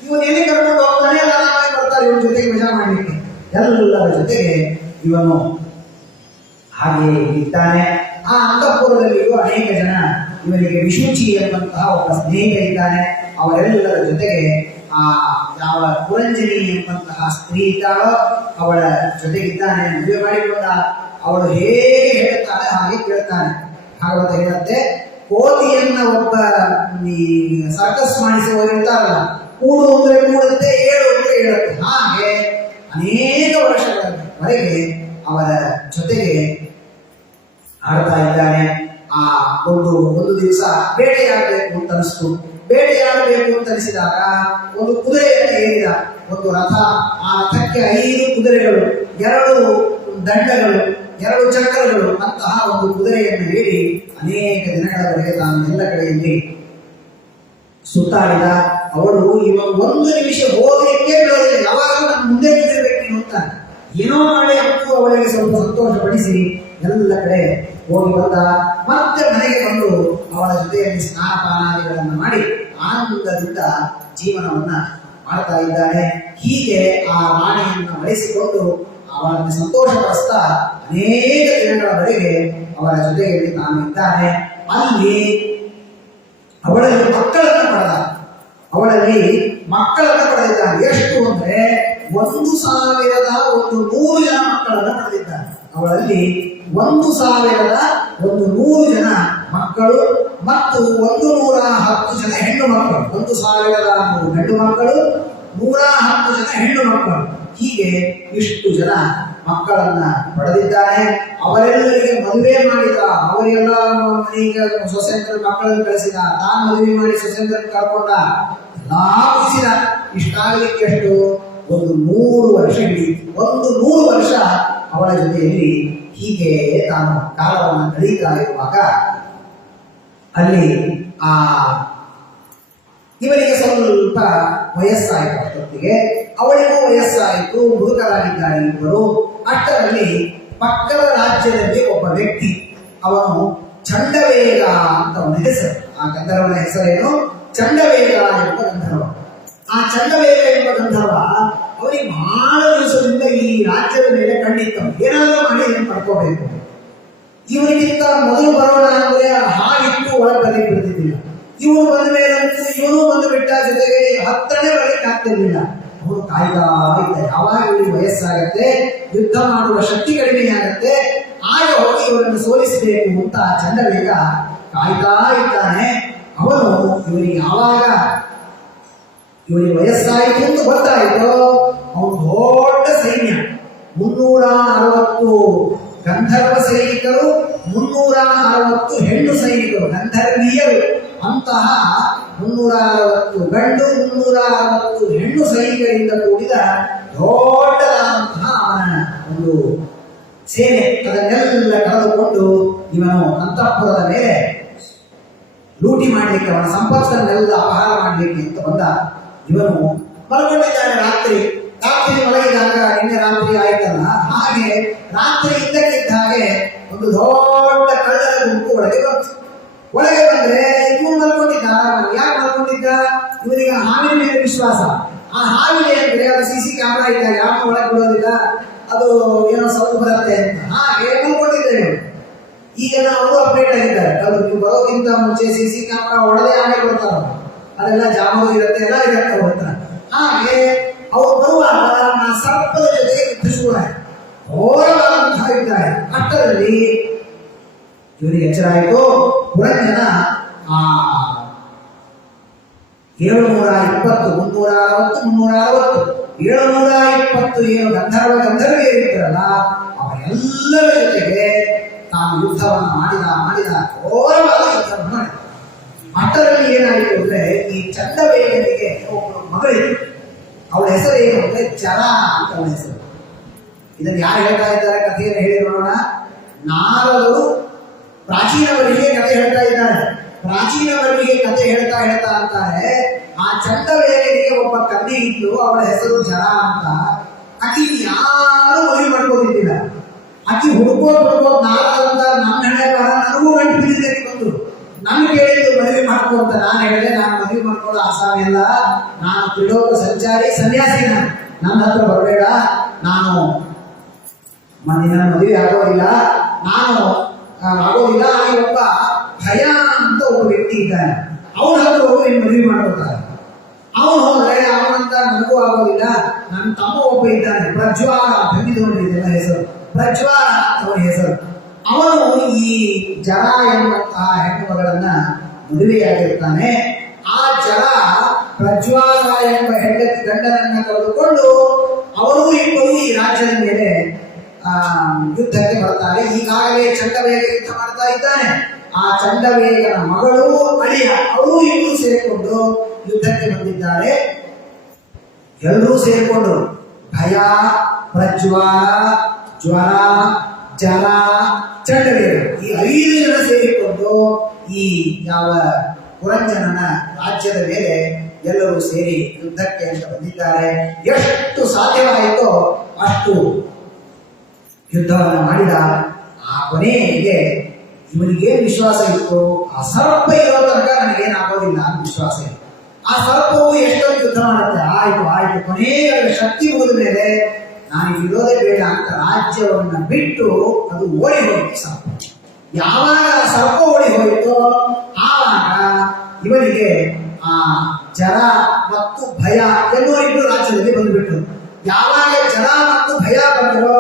ಇವನು ಎಲ್ಲಿ ಕರ್ಕೊಂಡು ಹೋಗ್ತಾನೆ, ಎಲ್ಲ ಬರ್ತಾರೆ ಇವನ ಜೊತೆಗೆ ಮಜಾ ಮಾಡಲಿಕ್ಕೆ. ಎಲ್ಲರ ಜೊತೆಗೆ ಇವನು ಹಾಗೆ ಇದ್ದಾನೆ. ಆ ಅಂತಃಪುರದಲ್ಲಿಯೂ ಅನೇಕ ಜನ ಇವರಿಗೆ ವಿಶುಚಿ ಎಂಬಂತಹ ಒಬ್ಬ ಸ್ನೇಹಿತ ಇದ್ದಾನೆ. ಅವರೆಲ್ಲರ ಜೊತೆಗೆ ಆ ಯಾವ ಪುರಂಜನಿ ಎಂಬಂತಹ ಸ್ತ್ರೀ ಇದ್ದಾಳೋ ಅವಳ ಜೊತೆಗಿದ್ದಾನೆ. ಮದುವೆ ಮಾಡಿಕೊಂಡ. ಅವಳು ಹೇಗೆ ಹೇಳುತ್ತಾಳೆ ಹಾಗೆ ಕೇಳ್ತಾನೆ. ಭಾಗವತ ಹೇಳುತ್ತೆ, ಕೋತಿಯನ್ನ ಒಬ್ಬ ಸರ್ಕಸ್ ಮಾಡಿಸುವವರು ಇರ್ತಾರಲ್ಲ, ಕೂಡು ಅಂದ್ರೆ ಕೂಡುತ್ತೆ, ಏಳು ಅಂದ್ರೆ ಹೇಳುತ್ತೆ. ಹಾಗೆ ಅನೇಕ ವರ್ಷಗಳವರೆಗೆ ಅವರ ಜೊತೆಗೆ ಆಡ್ತಾ ಇದ್ದಾನೆ. ಆ ಒಂದು ದಿವಸ ಬೇಟೆಯಾಡಬೇಕು ಅಂತ ಅನಿಸ್ತು. ಬೇಟೆಯಾಡಬೇಕು ಅಂತ ಅನಿಸಿದಾಗ ಒಂದು ಕುದುರೆಯನ್ನು ಏರಿದ. ಒಂದು ರಥ. ಆ ರಥಕ್ಕೆ 5 ಕುದುರೆಗಳು, 2 ದಂಡಗಳು, 2 ಚಕ್ರಗಳು ಅಂತಹ ಒಂದು ಕುದುರೆಯನ್ನು ಏರಿ ಅನೇಕ ದಿನಗಳವರೆಗೆ ತಾನು ಎಲ್ಲ ಕಡೆಯಲ್ಲಿ ಸುತ್ತಾಡಿದ. ಅವಳು ಇವಾಗ 1 ನಿಮಿಷ ಹೋಗಲಿಕ್ಕೆ ಬಿಡೋದಿಲ್ಲ. ಯಾವಾಗಲೂ ನಾನು ಮುಂದೆ ನಿಂತಿರ್ಬೇಕು ಅಂತ ಏನೋ ಮಾಡಿ ಅವಳು ಅವಳಿಗೆ ಸ್ವಲ್ಪ ಸಂತೋಷಪಡಿಸಿ ಎಲ್ಲ ಕಡೆ ಹೋಗಿ ಬಂದ. ಮತ್ತೆ ಮನೆಗೆ ಬಂದು ಅವಳ ಜೊತೆಯಲ್ಲಿ ಸ್ನಾನಪಾನಾದಿಗಳನ್ನು ಮಾಡಿ ಆನಂದದಿಂದ ಜೀವನವನ್ನ ಮಾಡ್ತಾ ಇದ್ದಾನೆ. ಹೀಗೆ ಆ ರಾಣಿಯನ್ನು ಬಳಸಿಕೊಂಡು ಅವಳನ್ನು ಸಂತೋಷಪಡಿಸ್ತಾ ಅನೇಕ ದಿನಗಳವರೆಗೆ ಅವರ ಜೊತೆಯಲ್ಲಿ ತಾನು ಇದ್ದಾನೆ. ಅಲ್ಲಿ ಅವಳಲ್ಲಿ ಮಕ್ಕಳನ್ನು ಪಡೆದಿದ್ದಾನೆ. ಎಷ್ಟು ಅಂದ್ರೆ 1,100 ಜನ ಮಕ್ಕಳನ್ನು ಪಡೆದಿದ್ದಾನೆ. ಅವಳಲ್ಲಿ 1,100 ಜನ ಮಕ್ಕಳು ಮತ್ತು 110 ಜನ ಹೆಣ್ಣು ಮಕ್ಕಳು. 1,100 ಗಂಡು ಮಕ್ಕಳು, 110 ಜನ ಹೆಣ್ಣು ಮಕ್ಕಳು. ಹೀಗೆ ಇಷ್ಟು ಜನ ಮಕ್ಕಳನ್ನ ಪಡೆದಿದ್ದಾನೆ. ಅವರೆಲ್ಲರಿಗೆ ಮದುವೆ ಮಾಡಿದ. ಅವರೆಲ್ಲ ಮನೆಗೆ ಸೊಸೆಂದ್ರ ಮಕ್ಕಳನ್ನು ಕಳಿಸಿದ. ತಾನು ಮದುವೆ ಮಾಡಿ ಸೊಸೆಂದ್ರ ಕರ್ಕೊಂಡ. ಎಲ್ಲಾ ಮುಗಿಸಿದ. ಇಷ್ಟಾಗಲಿಕ್ಕೆ ಎಷ್ಟು? 100 ವರ್ಷ ಹಿಡಿಯಿತು. 100 ವರ್ಷ ಅವಳ ಜೊತೆಯಲ್ಲಿ ಹೀಗೆ ತಾನು ಕಾಲವನ್ನು ಕಳೀತಾ ಇರುವಾಗ ಅಲ್ಲಿ ಇವರಿಗೆ ಸ್ವಲ್ಪ ವಯಸ್ಸಾಯಿತು. ಅಷ್ಟೊತ್ತಿಗೆ ಅವಳಿಗೂ ವಯಸ್ಸಾಯಿತು. ಮುದುಕರಾಗಿದ್ದಾರೆ ಇಬ್ಬರು. ಅಷ್ಟರಲ್ಲಿ ಪಕ್ಕದ ರಾಜ್ಯದಲ್ಲಿ ಒಬ್ಬ ವ್ಯಕ್ತಿ, ಅವನು ಚಂಡವೇಗ ಅಂತ ಅವನ ಹೆಸರು. ಆ ಗಂಧರ್ವನ ಹೆಸರೇನು? ಚಂಡವೇಗ ಎಂಬ ಗಂಧರ್ವ. ಆ ಚಂಡವೇಗ ಎಂಬ ಗಂಧರ್ವ ಅವರಿಗೆ ಬಹಳ ದಿವಸದಿಂದ ಈ ರಾಜ್ಯದ ಮೇಲೆ ಕಣ್ಣಿತ್ತು. ಏನಾದರೂ ಮಾಡಿ ಇದನ್ನು ಪಡ್ಕೋಬೇಕು. ಇವರಿಗಿಂತ ಮೊದಲು ಬರೋಣ ಅಂದ್ರೆ ಹಾಗಿತ್ತು, ಒಳಗೆ ಬರಲಿಕ್ಕೆ ಬಿಡ್ತಿದ್ದಿಲ್ಲ. ಇವನು ಬಂದ ಮೇಲೆ ಇವನು ಬಂದು ಬಿಟ್ಟ. ಜೊತೆಗೆ ಹತ್ರನೇ ಬರಲಿಕ್ಕೆ ಆಗ್ತಿರ್ಲಿಲ್ಲ. ಅವರು ಕಾಯ್ತಾ ಇದ್ದಾರೆ. ಯಾವಾಗ ಇವರಿಗೆ ವಯಸ್ಸಾಗತ್ತೆ, ಯುದ್ಧ ಮಾಡುವ ಶಕ್ತಿ ಕಡಿಮೆ ಆಗತ್ತೆ, ಆಗ ಹೋಗಿ ಇವರನ್ನು ಸೋಲಿಸಬೇಕು ಅಂತ ಚಂಡವೇಗ ಕಾಯ್ತಾ ಇದ್ದಾನೆ. ಅವನು ಇವರಿಗೆ ವಯಸ್ಸಾಯಿತು ಅಂತ ಗೊತ್ತಾಯಿತು. ಅವನು ದೊಡ್ಡ ಸೈನ್ಯ, 360 ಗಂಧರ್ವ ಸೈನಿಕರು, 360 ಹೆಣ್ಣು ಸೈನಿಕರು, ಗಂಧರ್ವೀಯರು. ಅಂತಹ 360 ಗಂಡು, 360 ಹೆಣ್ಣು ಸೈನಿಕರಿಂದ ಕೂಡಿದ ದೊಡ್ಡದಾದಂತಹ ಅವನ ಒಂದು ಸೇನೆ. ಅದನ್ನೆಲ್ಲ ಕಳೆದುಕೊಂಡು ಇವನು ಅಂತಃಪುರದ ಮೇಲೆ ಲೂಟಿ ಮಾಡಲಿಕ್ಕೆ, ಅವನ ಸಂಪತ್ತನ್ನೆಲ್ಲ ಅಪಹಾರ ಮಾಡಲಿಕ್ಕೆ ಅಂತ ಬಂದ. ಇವನು ಮಲಕೊಂಡಿದ್ದಾನೆ. ರಾತ್ರಿ ಮಲಗಿದಾಗ ನಿನ್ನೆ ರಾತ್ರಿ ಆಯ್ತಲ್ಲ, ಹಾಗೆ ರಾತ್ರಿ ಇದ್ದಕ್ಕಿದ್ದ ಹಾಗೆ ಒಂದು ದೊಡ್ಡ ಕಳ್ಳರ ಗುಂಪು ಒಳಗೆ ಬಂದ್ರೆ ಇವನು ಮಲ್ಕೊಂಡಿದ್ದ. ಯಾಕೆ ಮಲ್ಕೊಂಡಿದ್ದ? ಇವರಿಗೆ ಹಾವಿನ ಮೇಲೆ ವಿಶ್ವಾಸ. ಆ ಹಾವಿನ ಅಂದ್ರೆ ಅದು CC ಕ್ಯಾಮೆರಾ ಇದ್ದಾಗ ಯಾವ ಒಳಗೆ ಬಿಡೋದಿಲ್ಲ, ಅದು ಏನೋ ಸೌಂಡ್ ಬರುತ್ತೆ ಅಂತ. ಹಾಗೆ ಮಲ್ಕೊಂಡಿದ್ದೇವೆ. ಈಗ ಅವರು ಅಪ್ಡೇಟ್ ಆಗಿದ್ದಾರೆ. ಅದು ನೀವು ಬರೋಕ್ಕಿಂತ ಮುಂಚೆ CC ಕ್ಯಾಮೆರಾ ಒಳಗೆ ಹಾಗೆ ಕೊಡ್ತಾರ. ಅದೆಲ್ಲ ಜಾಮೂನು ಇರುತ್ತೆ, ಎಲ್ಲ ಇರುತ್ತೆ ಹೊರತ. ಹಾಗೆ ಅವರು ಬರುವಾಗ ಆ ಸರ್ಪದ ಜೊತೆಗೆ ಯುದ್ಧಿಸುವ ಘೋರವಾದಂತಹ ಇದ್ದಾರೆ. ಅಷ್ಟರಲ್ಲಿ ಇವರಿಗೆ ಎಚ್ಚರ ಆಯಿತು. ಪುರಂಜನ 720, 720 ಏನು ಗಂಧರ್ವೀಯರಿದ್ದಾರಲ್ಲ, ಅವರೆಲ್ಲರ ಜೊತೆಗೆ ತಾನು ಯುದ್ಧವನ್ನು ಮಾಡಿದ ಘೋರವಾದ ಯುದ್ಧವನ್ನು ಮಾಡಿದ. ಅಷ್ಟರಲ್ಲಿ ಏನಾಯಿತು ಅಂದ್ರೆ, ಈ ಚಂಡವೇಗನಿಗೆ ಒಬ್ಬಳು ಮಗಳಿತ್ತು. ಅವಳ ಹೆಸರು ಏನು ಅಂದ್ರೆ ಜರ ಅಂತ ಅವಳ ಹೆಸರು. ಇದನ್ನು ಯಾರು ಹೇಳ್ತಾ ಇದ್ದಾರೆ? ಕಥೆಯನ್ನು ಹೇಳಿ ನೋಡೋಣ. ನಾರದರು ಪ್ರಾಚೀನವರಿಗೆ ಕಥೆ ಹೇಳ್ತಾ ಇದ್ದಾರೆ. ಪ್ರಾಚೀನವರಿಗೆ ಕಥೆ ಹೇಳ್ತಾ ಅಂತಾರೆ, ಆ ಚಂಡವೇಗನಿಗೆ ಒಬ್ಬ ಕನ್ಯೆ ಇತ್ತು. ಅವಳ ಹೆಸರು ಜರ ಅಂತ. ಆಕಿ ಯಾರು ಮದುವೆ ಮಾಡ್ಕೋದಿದ್ದಿಲ್ಲ. ಆಕಿ ಹುಡುಕೋದು ನಾರದಂತ ನಮ್ಮ ಹಣೆ ಬರ ನನಗೂ ಗಂಟು ಬಿದ್ದಿದ್ದಕ್ಕೆ ಬಂದು ನಾನು ಕೇಳಿದ್ದು ಮದುವೆ ಮಾಡ್ಕೋ ಅಂತ. ನಾನು ಹೇಳಿದೆ, ನಾನು ಮದುವೆ ಮಾಡ್ಕೊಳ್ಳೋ ಆಸಾಮಿಲ್ಲ, ನಾನು ತ್ರಿಲೋಕ ಸಂಚಾರಿ ಸನ್ಯಾಸಿ, ನನ್ನ ಹತ್ರ ಬರಬೇಡ, ನಾನು ನಿನ್ನ ಮದುವೆ ಆಗೋದಿಲ್ಲ, ನಾನು ಆಗೋದಿಲ್ಲ. ಅಲ್ಲಿ ಒಬ್ಬ ಭಯ ಅಂತ ಒಬ್ಬ ವ್ಯಕ್ತಿ ಇದ್ದಾನೆ, ಅವನ ಹತ್ರ ಹೋಗಿ ನೀನು ಮದುವೆ ಮಾಡ್ಕೊತಾರೆ. ಅವನು ಹೋದ್ರೆ ಅವನಂತ ನನಗೂ ಆಗೋದಿಲ್ಲ, ನನ್ನ ತಮ್ಮ ಒಬ್ಬ ಇದ್ದಾನೆ ಪ್ರಜ್ವಾಲ, ಬಂದಿದ್ದವನಿದೆಲ್ಲ ಹೆಸರು ಪ್ರಜ್ವಾಲ ಅವನ ಹೆಸರು. ಅವನು ಈ ಜರ ಎನ್ನುವಂತಹ ಹೆಣ್ಣು ಮಗಳನ್ನ ಮದುವೆಯಾಗಿರ್ತಾನೆ. ಆ ಜರ ಪ್ರಜ್ವಾಲ ಎಂಬ ಹೆಂಡತಿ ಗಂಡನನ್ನ ಕಳೆದುಕೊಂಡು ಅವರು ಇಬ್ಬರು ಈ ರಾಜ್ಯದ ಮೇಲೆ ಯುದ್ಧಕ್ಕೆ ಬರ್ತಾರೆ. ಈಗಾಗಲೇ ಚಂಡವೇಗ ಯುದ್ಧ ಮಾಡ್ತಾ ಇದ್ದಾನೆ. ಆ ಚಂಡವೇಗನ ಮಗಳು ಅಳಿಯ ಅವರು ಇಬ್ಬರು ಸೇರಿಕೊಂಡು ಯುದ್ಧಕ್ಕೆ ಬಂದಿದ್ದಾರೆ. ಎಲ್ಲರೂ ಸೇರಿಕೊಂಡು ಭಯ, ಪ್ರಜ್ವಾಲ, ಜ್ವರ, ಜಲ, ಚಂಡವೇಗ ಈ 5 ಜನ ಸೇರಿಕೊಂಡು ಈ ಯಾವ ಪುರಂಜನನ ರಾಜ್ಯದ ಮೇಲೆ ಎಲ್ಲರೂ ಸೇರಿ ಯುದ್ಧಕ್ಕೆ ಅಂತ ಬಂದಿದ್ದಾರೆ. ಎಷ್ಟು ಸಾಧ್ಯವಾಯಿತೋ ಅಷ್ಟು ಯುದ್ಧವನ್ನು ಮಾಡಿದ. ಆ ಕೊನೆಗೆ ಇವನಿಗೆ ವಿಶ್ವಾಸ ಇತ್ತು, ಆ ಸರ್ಪ ಇರೋ ತನಕ ನನಗೇನಾಗೋದಿಲ್ಲ ಅಂತ ವಿಶ್ವಾಸ ಇತ್ತು. ಆ ಸರ್ಪವು ಎಷ್ಟೊಂದು ಯುದ್ಧ ಮಾಡುತ್ತೆ, ಆಯ್ತು ಕೊನೆಗೆ ಶಕ್ತಿ ಮುಗಿದ ಮೇಲೆ ನಾನು ಇರೋದೇ ಬೇಡ ಅಂತ ರಾಜ್ಯವನ್ನ ಬಿಟ್ಟು ಅದು ಓಡಿ ಹೋಯಿತು ಸರ್ಪ. ಯಾವಾಗ ಸರ್ಪ ಓಡಿ ಹೋಯಿತೋ ಆವಾಗ ಇವನಿಗೆ ಆ ಜರ ಮತ್ತು ಭಯ ಎಲ್ಲೋ ಇಬ್ಬರು ರಾಜ್ಯದಲ್ಲಿ ಬಂದ್ಬಿಟ್ರು. ಯಾವಾಗ ಜರ ಮತ್ತು ಭಯ ಬಂದರೋ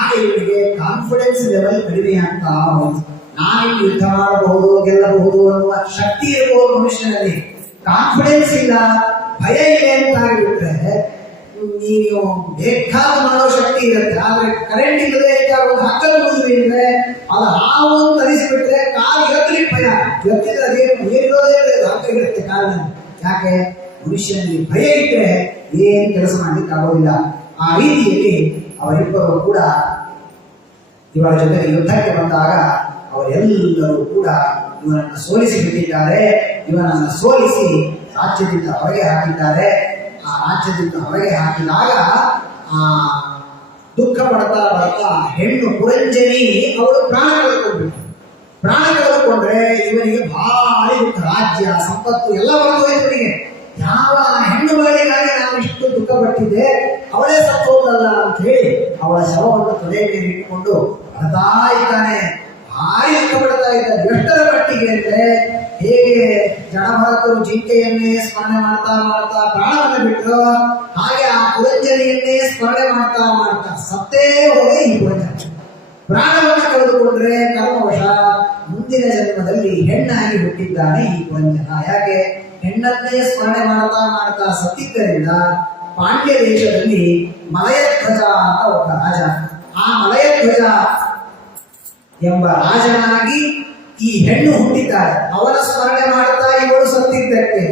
ಆಗ ಇವನಿಗೆ ಕಾನ್ಫಿಡೆನ್ಸ್ ಲೆವೆಲ್ ಕಡಿಮೆ ಆಗ್ತಾ ಹೋಯ್ತು. ನಾನು ಯುದ್ಧ ಮಾಡಬಹುದು, ಗೆಲ್ಲಬಹುದು ಅನ್ನುವ ಶಕ್ತಿ ಇರಬಹುದು ಮನುಷ್ಯನಲ್ಲಿ, ಕಾನ್ಫಿಡೆನ್ಸ್ ಇಲ್ಲ, ಭಯ ಇದೆ ಅಂತ ಆಗಿಬಿಟ್ರೆ ನೀವು ಬೇಕಾದ ಮಾಡೋ ಶಕ್ತಿ ಇರುತ್ತೆ. ಆದ್ರೆ ಕರೆಂಟ್ ಇಲ್ಲದೆ ಒಂದು ಹಕ್ಕಲು ಮುಗಿದ್ರೆ ಅದು ಹಾವು ಅಂತ ಅನಿಸಿಬಿಟ್ರೆ ಕಾಲು ಎತ್ತಲಿ ಭಯ, ಎತ್ತಿದ್ರೆ ಏನಿರೋದೇ ಹಕ್ಕ ಇರುತ್ತೆ ಕಾಲಿನಲ್ಲಿ. ಯಾಕೆ? ಮನುಷ್ಯನಲ್ಲಿ ಭಯ ಇದ್ರೆ ಏನು ಕೆಲಸ ಮಾಡ್ಲಿಕ್ಕೆ ಆಗೋದಿಲ್ಲ. ಆ ರೀತಿಯಲ್ಲಿ ಅವರಿಬ್ಬರು ಕೂಡ ಇವರ ಜೊತೆಗೆ ಯುದ್ಧಕ್ಕೆ ಬಂದಾಗ ಅವರೆಲ್ಲರೂ ಕೂಡ ಇವನನ್ನು ಸೋಲಿಸಿ ಬಿಟ್ಟಿದ್ದಾರೆ. ಇವನನ್ನು ಸೋಲಿಸಿ ರಾಜ್ಯದಿಂದ ಹೊರಗೆ ಹಾಕಿದ್ದಾರೆ. ಆ ರಾಜ್ಯದಿಂದ ಹೊರಗೆ ಹಾಕಿದಾಗ ಆ ದುಃಖ ಪಡ್ತಾ ಹೆಣ್ಣು ಪುರಂಜನಿ ಅವಳು ಪ್ರಾಣ ಕಳೆದುಕೊಂಡ್ಬಿಟ್ಟು. ಪ್ರಾಣ ಕಳೆದುಕೊಂಡ್ರೆ ಇವನಿಗೆ ಭಾರಿ ದುಃಖ, ರಾಜ್ಯ ಸಂಪತ್ತು ಎಲ್ಲ ಬರ್ತೋಯ್ತು ಇವನಿಗೆ. ಯಾವ ಹೆಣ್ಣು ಮಗಳಿಗಾಗಿ ನಾನು ಇಷ್ಟು ದುಃಖ ಪಟ್ಟಿದ್ದೆ, ಅವಳೇ ಸತ್ತೋದಲ್ಲ ಅಂತ ಹೇಳಿ ಅವಳ ಶವವನ್ನು ತೊಡೆ ಮೇಲೆ ಇಟ್ಟುಕೊಂಡು ಅಳ್ತಾ ಇದ್ದಾನೆ, ಭಾರಿ ದುಃಖ ಪಡ್ತಾ ಇದ್ದಾನೆ. ಎಷ್ಟರ ಮಟ್ಟಿಗೆ ಅಂದ್ರೆ ಹೇಗೆ ಜಡಭರತರು ಜಿಂಕೆಯನ್ನೇ ಸ್ಮರಣೆ ಮಾಡ್ತಾ ಪ್ರಾಣವನ್ನು ಬಿಟ್ಟರು, ಹಾಗೆ ಆ ಪುರಂಜನಿಯನ್ನೇ ಸ್ಮರಣೆ ಮಾಡ್ತಾ ಸತ್ತೇ ಹೋಗಿ ಈ ಪುರಂಜನ ಪ್ರಾಣವನ್ನು ಕಳೆದುಕೊಂಡ್ರೆ ಕರ್ಮವಶ ಮುಂದಿನ ಜನ್ಮದಲ್ಲಿ ಹೆಣ್ಣಾಗಿ ಹುಟ್ಟಿದ್ದಾನೆ ಈ ಪುರಂಜನ. ಯಾಕೆ? ಹೆಣ್ಣನ್ನೇ ಸ್ಮರಣೆ ಮಾಡ್ತಾ ಸತ್ತಿದ್ದರಿಂದ ಪಾಂಡ್ಯ ದೇಶದಲ್ಲಿ ಮಲಯಧ್ವಜ ಅಂತ ಒಬ್ಬ ರಾಜ, ಆ ಮಲಯಧ್ವಜ ಎಂಬ ರಾಜನಾಗಿ ಈ ಹೆಣ್ಣು ಹುಟ್ಟಿದ್ದಾರೆ. ಅವನ ಸ್ಮರಣೆ ಮಾಡ್ತಾ ಇವಳು ಸತ್ತಿದ್ದಕ್ಕೆ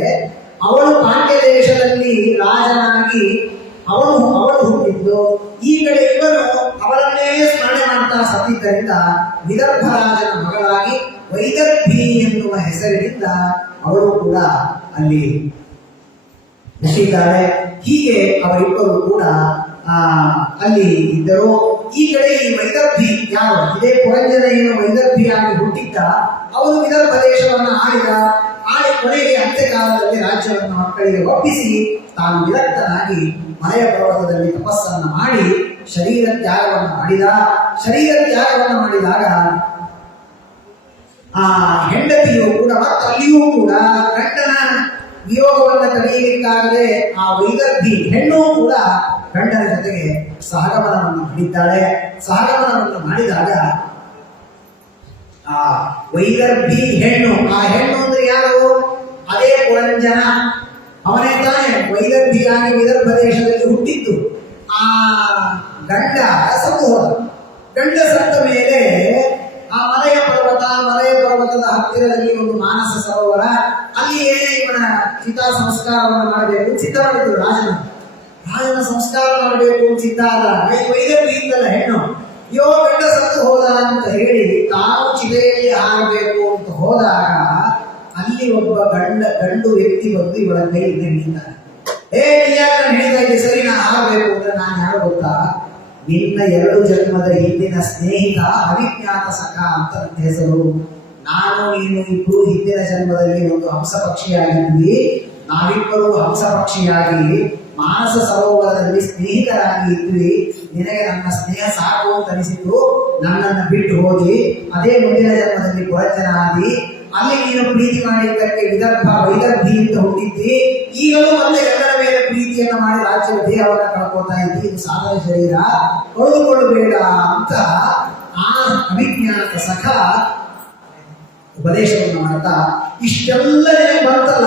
ಅವಳು ಪಾಂಡ್ಯ ದೇಶದಲ್ಲಿ ರಾಜನಾಗಿ ಅವಳು ಹುಟ್ಟಿದ್ದು. ಈ ಕಡೆ ಇವನು ಅವಳನ್ನೇ ಸ್ಮರಣೆ ಮಾಡ್ತಾ ಸತ್ತಿದ್ದರಿಂದ ವಿದರ್ಭ ರಾಜನ ಮಗಳಾಗಿ ವೈದರ್ಭಿ ಎನ್ನುವ ಹೆಸರಿನಿಂದ ಅವಳು ಕೂಡ ಅಲ್ಲಿ ಹುಟ್ಟಿದ್ದಾಳೆ. ಹೀಗೆ ಅವರಿಬ್ಬರು ಕೂಡ ಅಲ್ಲಿ ಇದ್ದರು. ಈ ಕಡೆ ಈ ವೈದರ್ಭಿ ಯಾವ ಇದೇ ಪುರಂಜನ ಏನು ವೈದರ್ಭಿಯಾಗಿ ಹುಟ್ಟಿದ್ದ, ಅವನು ವಿದರ್ಭ ದೇಶವನ್ನು ಆಳಿ ಕೊನೆಗೆ ಅಂತ್ಯಕಾಲದಲ್ಲಿ ರಾಜ್ಯವನ್ನು ಮಕ್ಕಳಿಗೆ ಒಪ್ಪಿಸಿ ತಾನು ವಿರಕ್ತನಾಗಿ ಮಲಯ ಪರ್ವತದಲ್ಲಿ ತಪಸ್ಸನ್ನು ಮಾಡಿ ಶರೀರ ತ್ಯಾಗವನ್ನು ಮಾಡಿದಾಗ ಆ ಹೆಂಡತಿಯು ಕೂಡ ಮತ್ತು ಅಲ್ಲಿಯೂ ಕೂಡ ಗಂಡನ ವಿಯೋಗವನ್ನು ತಡೆಯಲಿಕ್ಕಾಗದೆ ಆ ವೈದರ್ಭಿ ಹೆಣ್ಣು ಕೂಡ ಗಂಡನ ಜೊತೆಗೆ ಸಹಗಮನವನ್ನು ಮಾಡಿದ್ದಾಳೆ. ಸಹಗಮನವನ್ನು ಮಾಡಿದಾಗ ಆ ವೈದರ್ಭಿ ಹೆಣ್ಣು, ಆ ಹೆಣ್ಣು ಅಂದ್ರೆ ಯಾರು? ಅದೇ ಪುರಂಜನ, ಅವನೇ ತಾನೇ ವೈದರ್ಭಿಯಾಗಿ ವಿದರ್ಭ ದೇಶದಲ್ಲಿ ಹುಟ್ಟಿದ್ದು. ಆ ಗಂಡ ಸತ್ತ ಮೇಲೆ ಆ ಮಲಯ ಪರ್ವತದ ಹತ್ತಿರದಲ್ಲಿ ಒಂದು ಮಾನಸ ಸರೋವರ, ಅಲ್ಲಿಯೇ ಇವನ ಚಿತಾ ಸಂಸ್ಕಾರವನ್ನು ಮಾಡಬೇಕು ಸಿದ್ಧ ಮಾಡಿದ್ರು. ರಾಜನ ಸಂಸ್ಕಾರ ಮಾಡಬೇಕು ಸಿದ್ಧ ಆದ ವೈದರ್ಭಿ ಇದ್ದಲ್ಲ ಹೆಣ್ಣು, ಗಂಡ ಸತ್ತು ಹೋದ ಅಂತ ಹೇಳಿ ತಾನು ಚಿತೆಯಲ್ಲಿ ಆಗಬೇಕು ಅಂತ ಹೋದಾಗ ಅಲ್ಲಿ ಒಬ್ಬ ಗಂಡು ವ್ಯಕ್ತಿ ಬಂದು ಇವಳ ಕೈಯಿಂದ ಹಿಡಿತಾನೆ. ಹಿಡಿತಾ ಇದ್ದೆ, ಸರಿ ನಾ ಆಗಬೇಕು ಅಂದ್ರೆ ನಾನು ಯಾರು ಗೊತ್ತಾ? ನಿನ್ನ 2 ಜನ್ಮದ ಹಿಂದಿನ ಸ್ನೇಹಿತ ಅವಿಜ್ಞಾತ ಸಖ ಅಂತ ನನ್ನ ಹೆಸರು. ನಾನು ನೀನು ಇಬ್ಬರು ಹಿಂದಿನ ಜನ್ಮದಲ್ಲಿ ಒಂದು ಹಂಸ ಪಕ್ಷಿಯಾಗಿದ್ವಿ. ನಾವಿಬ್ಬರು ಹಂಸ ಪಕ್ಷಿಯಾಗಿ ಮಾನಸ ಸರೋವರದಲ್ಲಿ ಸ್ನೇಹಿತರಾಗಿ ಇದ್ವಿ, ನಿನಗೆ ನನ್ನ ಸ್ನೇಹ ಸಾಕು ಅಂತ ಅನಿಸಿತು, ನನ್ನನ್ನು ಬಿಟ್ಟು ಹೋಗಿ ಅದೇ ಮುಂದಿನ ಜನ್ಮದಲ್ಲಿ ಪುರಂಜನಾದಿ, ಅಲ್ಲಿ ನೀನು ಪ್ರೀತಿ ಮಾಡಿದ್ದಕ್ಕೆ ವೈದರ್ಭಿಯಿಂದ ಹುಟ್ಟಿದ್ದಿ, ಈಗಲೂ ಮತ್ತೆ ಎಲ್ಲರ ಮೇಲೆ ಪ್ರೀತಿಯನ್ನು ಮಾಡಿ ರಾಜ್ಯದ ದೇಹವನ್ನು ಕಳ್ಕೊತಾ ಇದ್ದಿ, ಇದು ಸಾಧನ ಶರೀರ, ಕಳೆದುಕೊಳ್ಳಬೇಡ ಅಂತ ಆ ಅಭಿಜ್ಞಾತ ಸಖ ಉಪದೇಶವನ್ನು ಮಾಡ್ತಾ ಇಷ್ಟೆಲ್ಲ ಬಂತಲ್ಲ,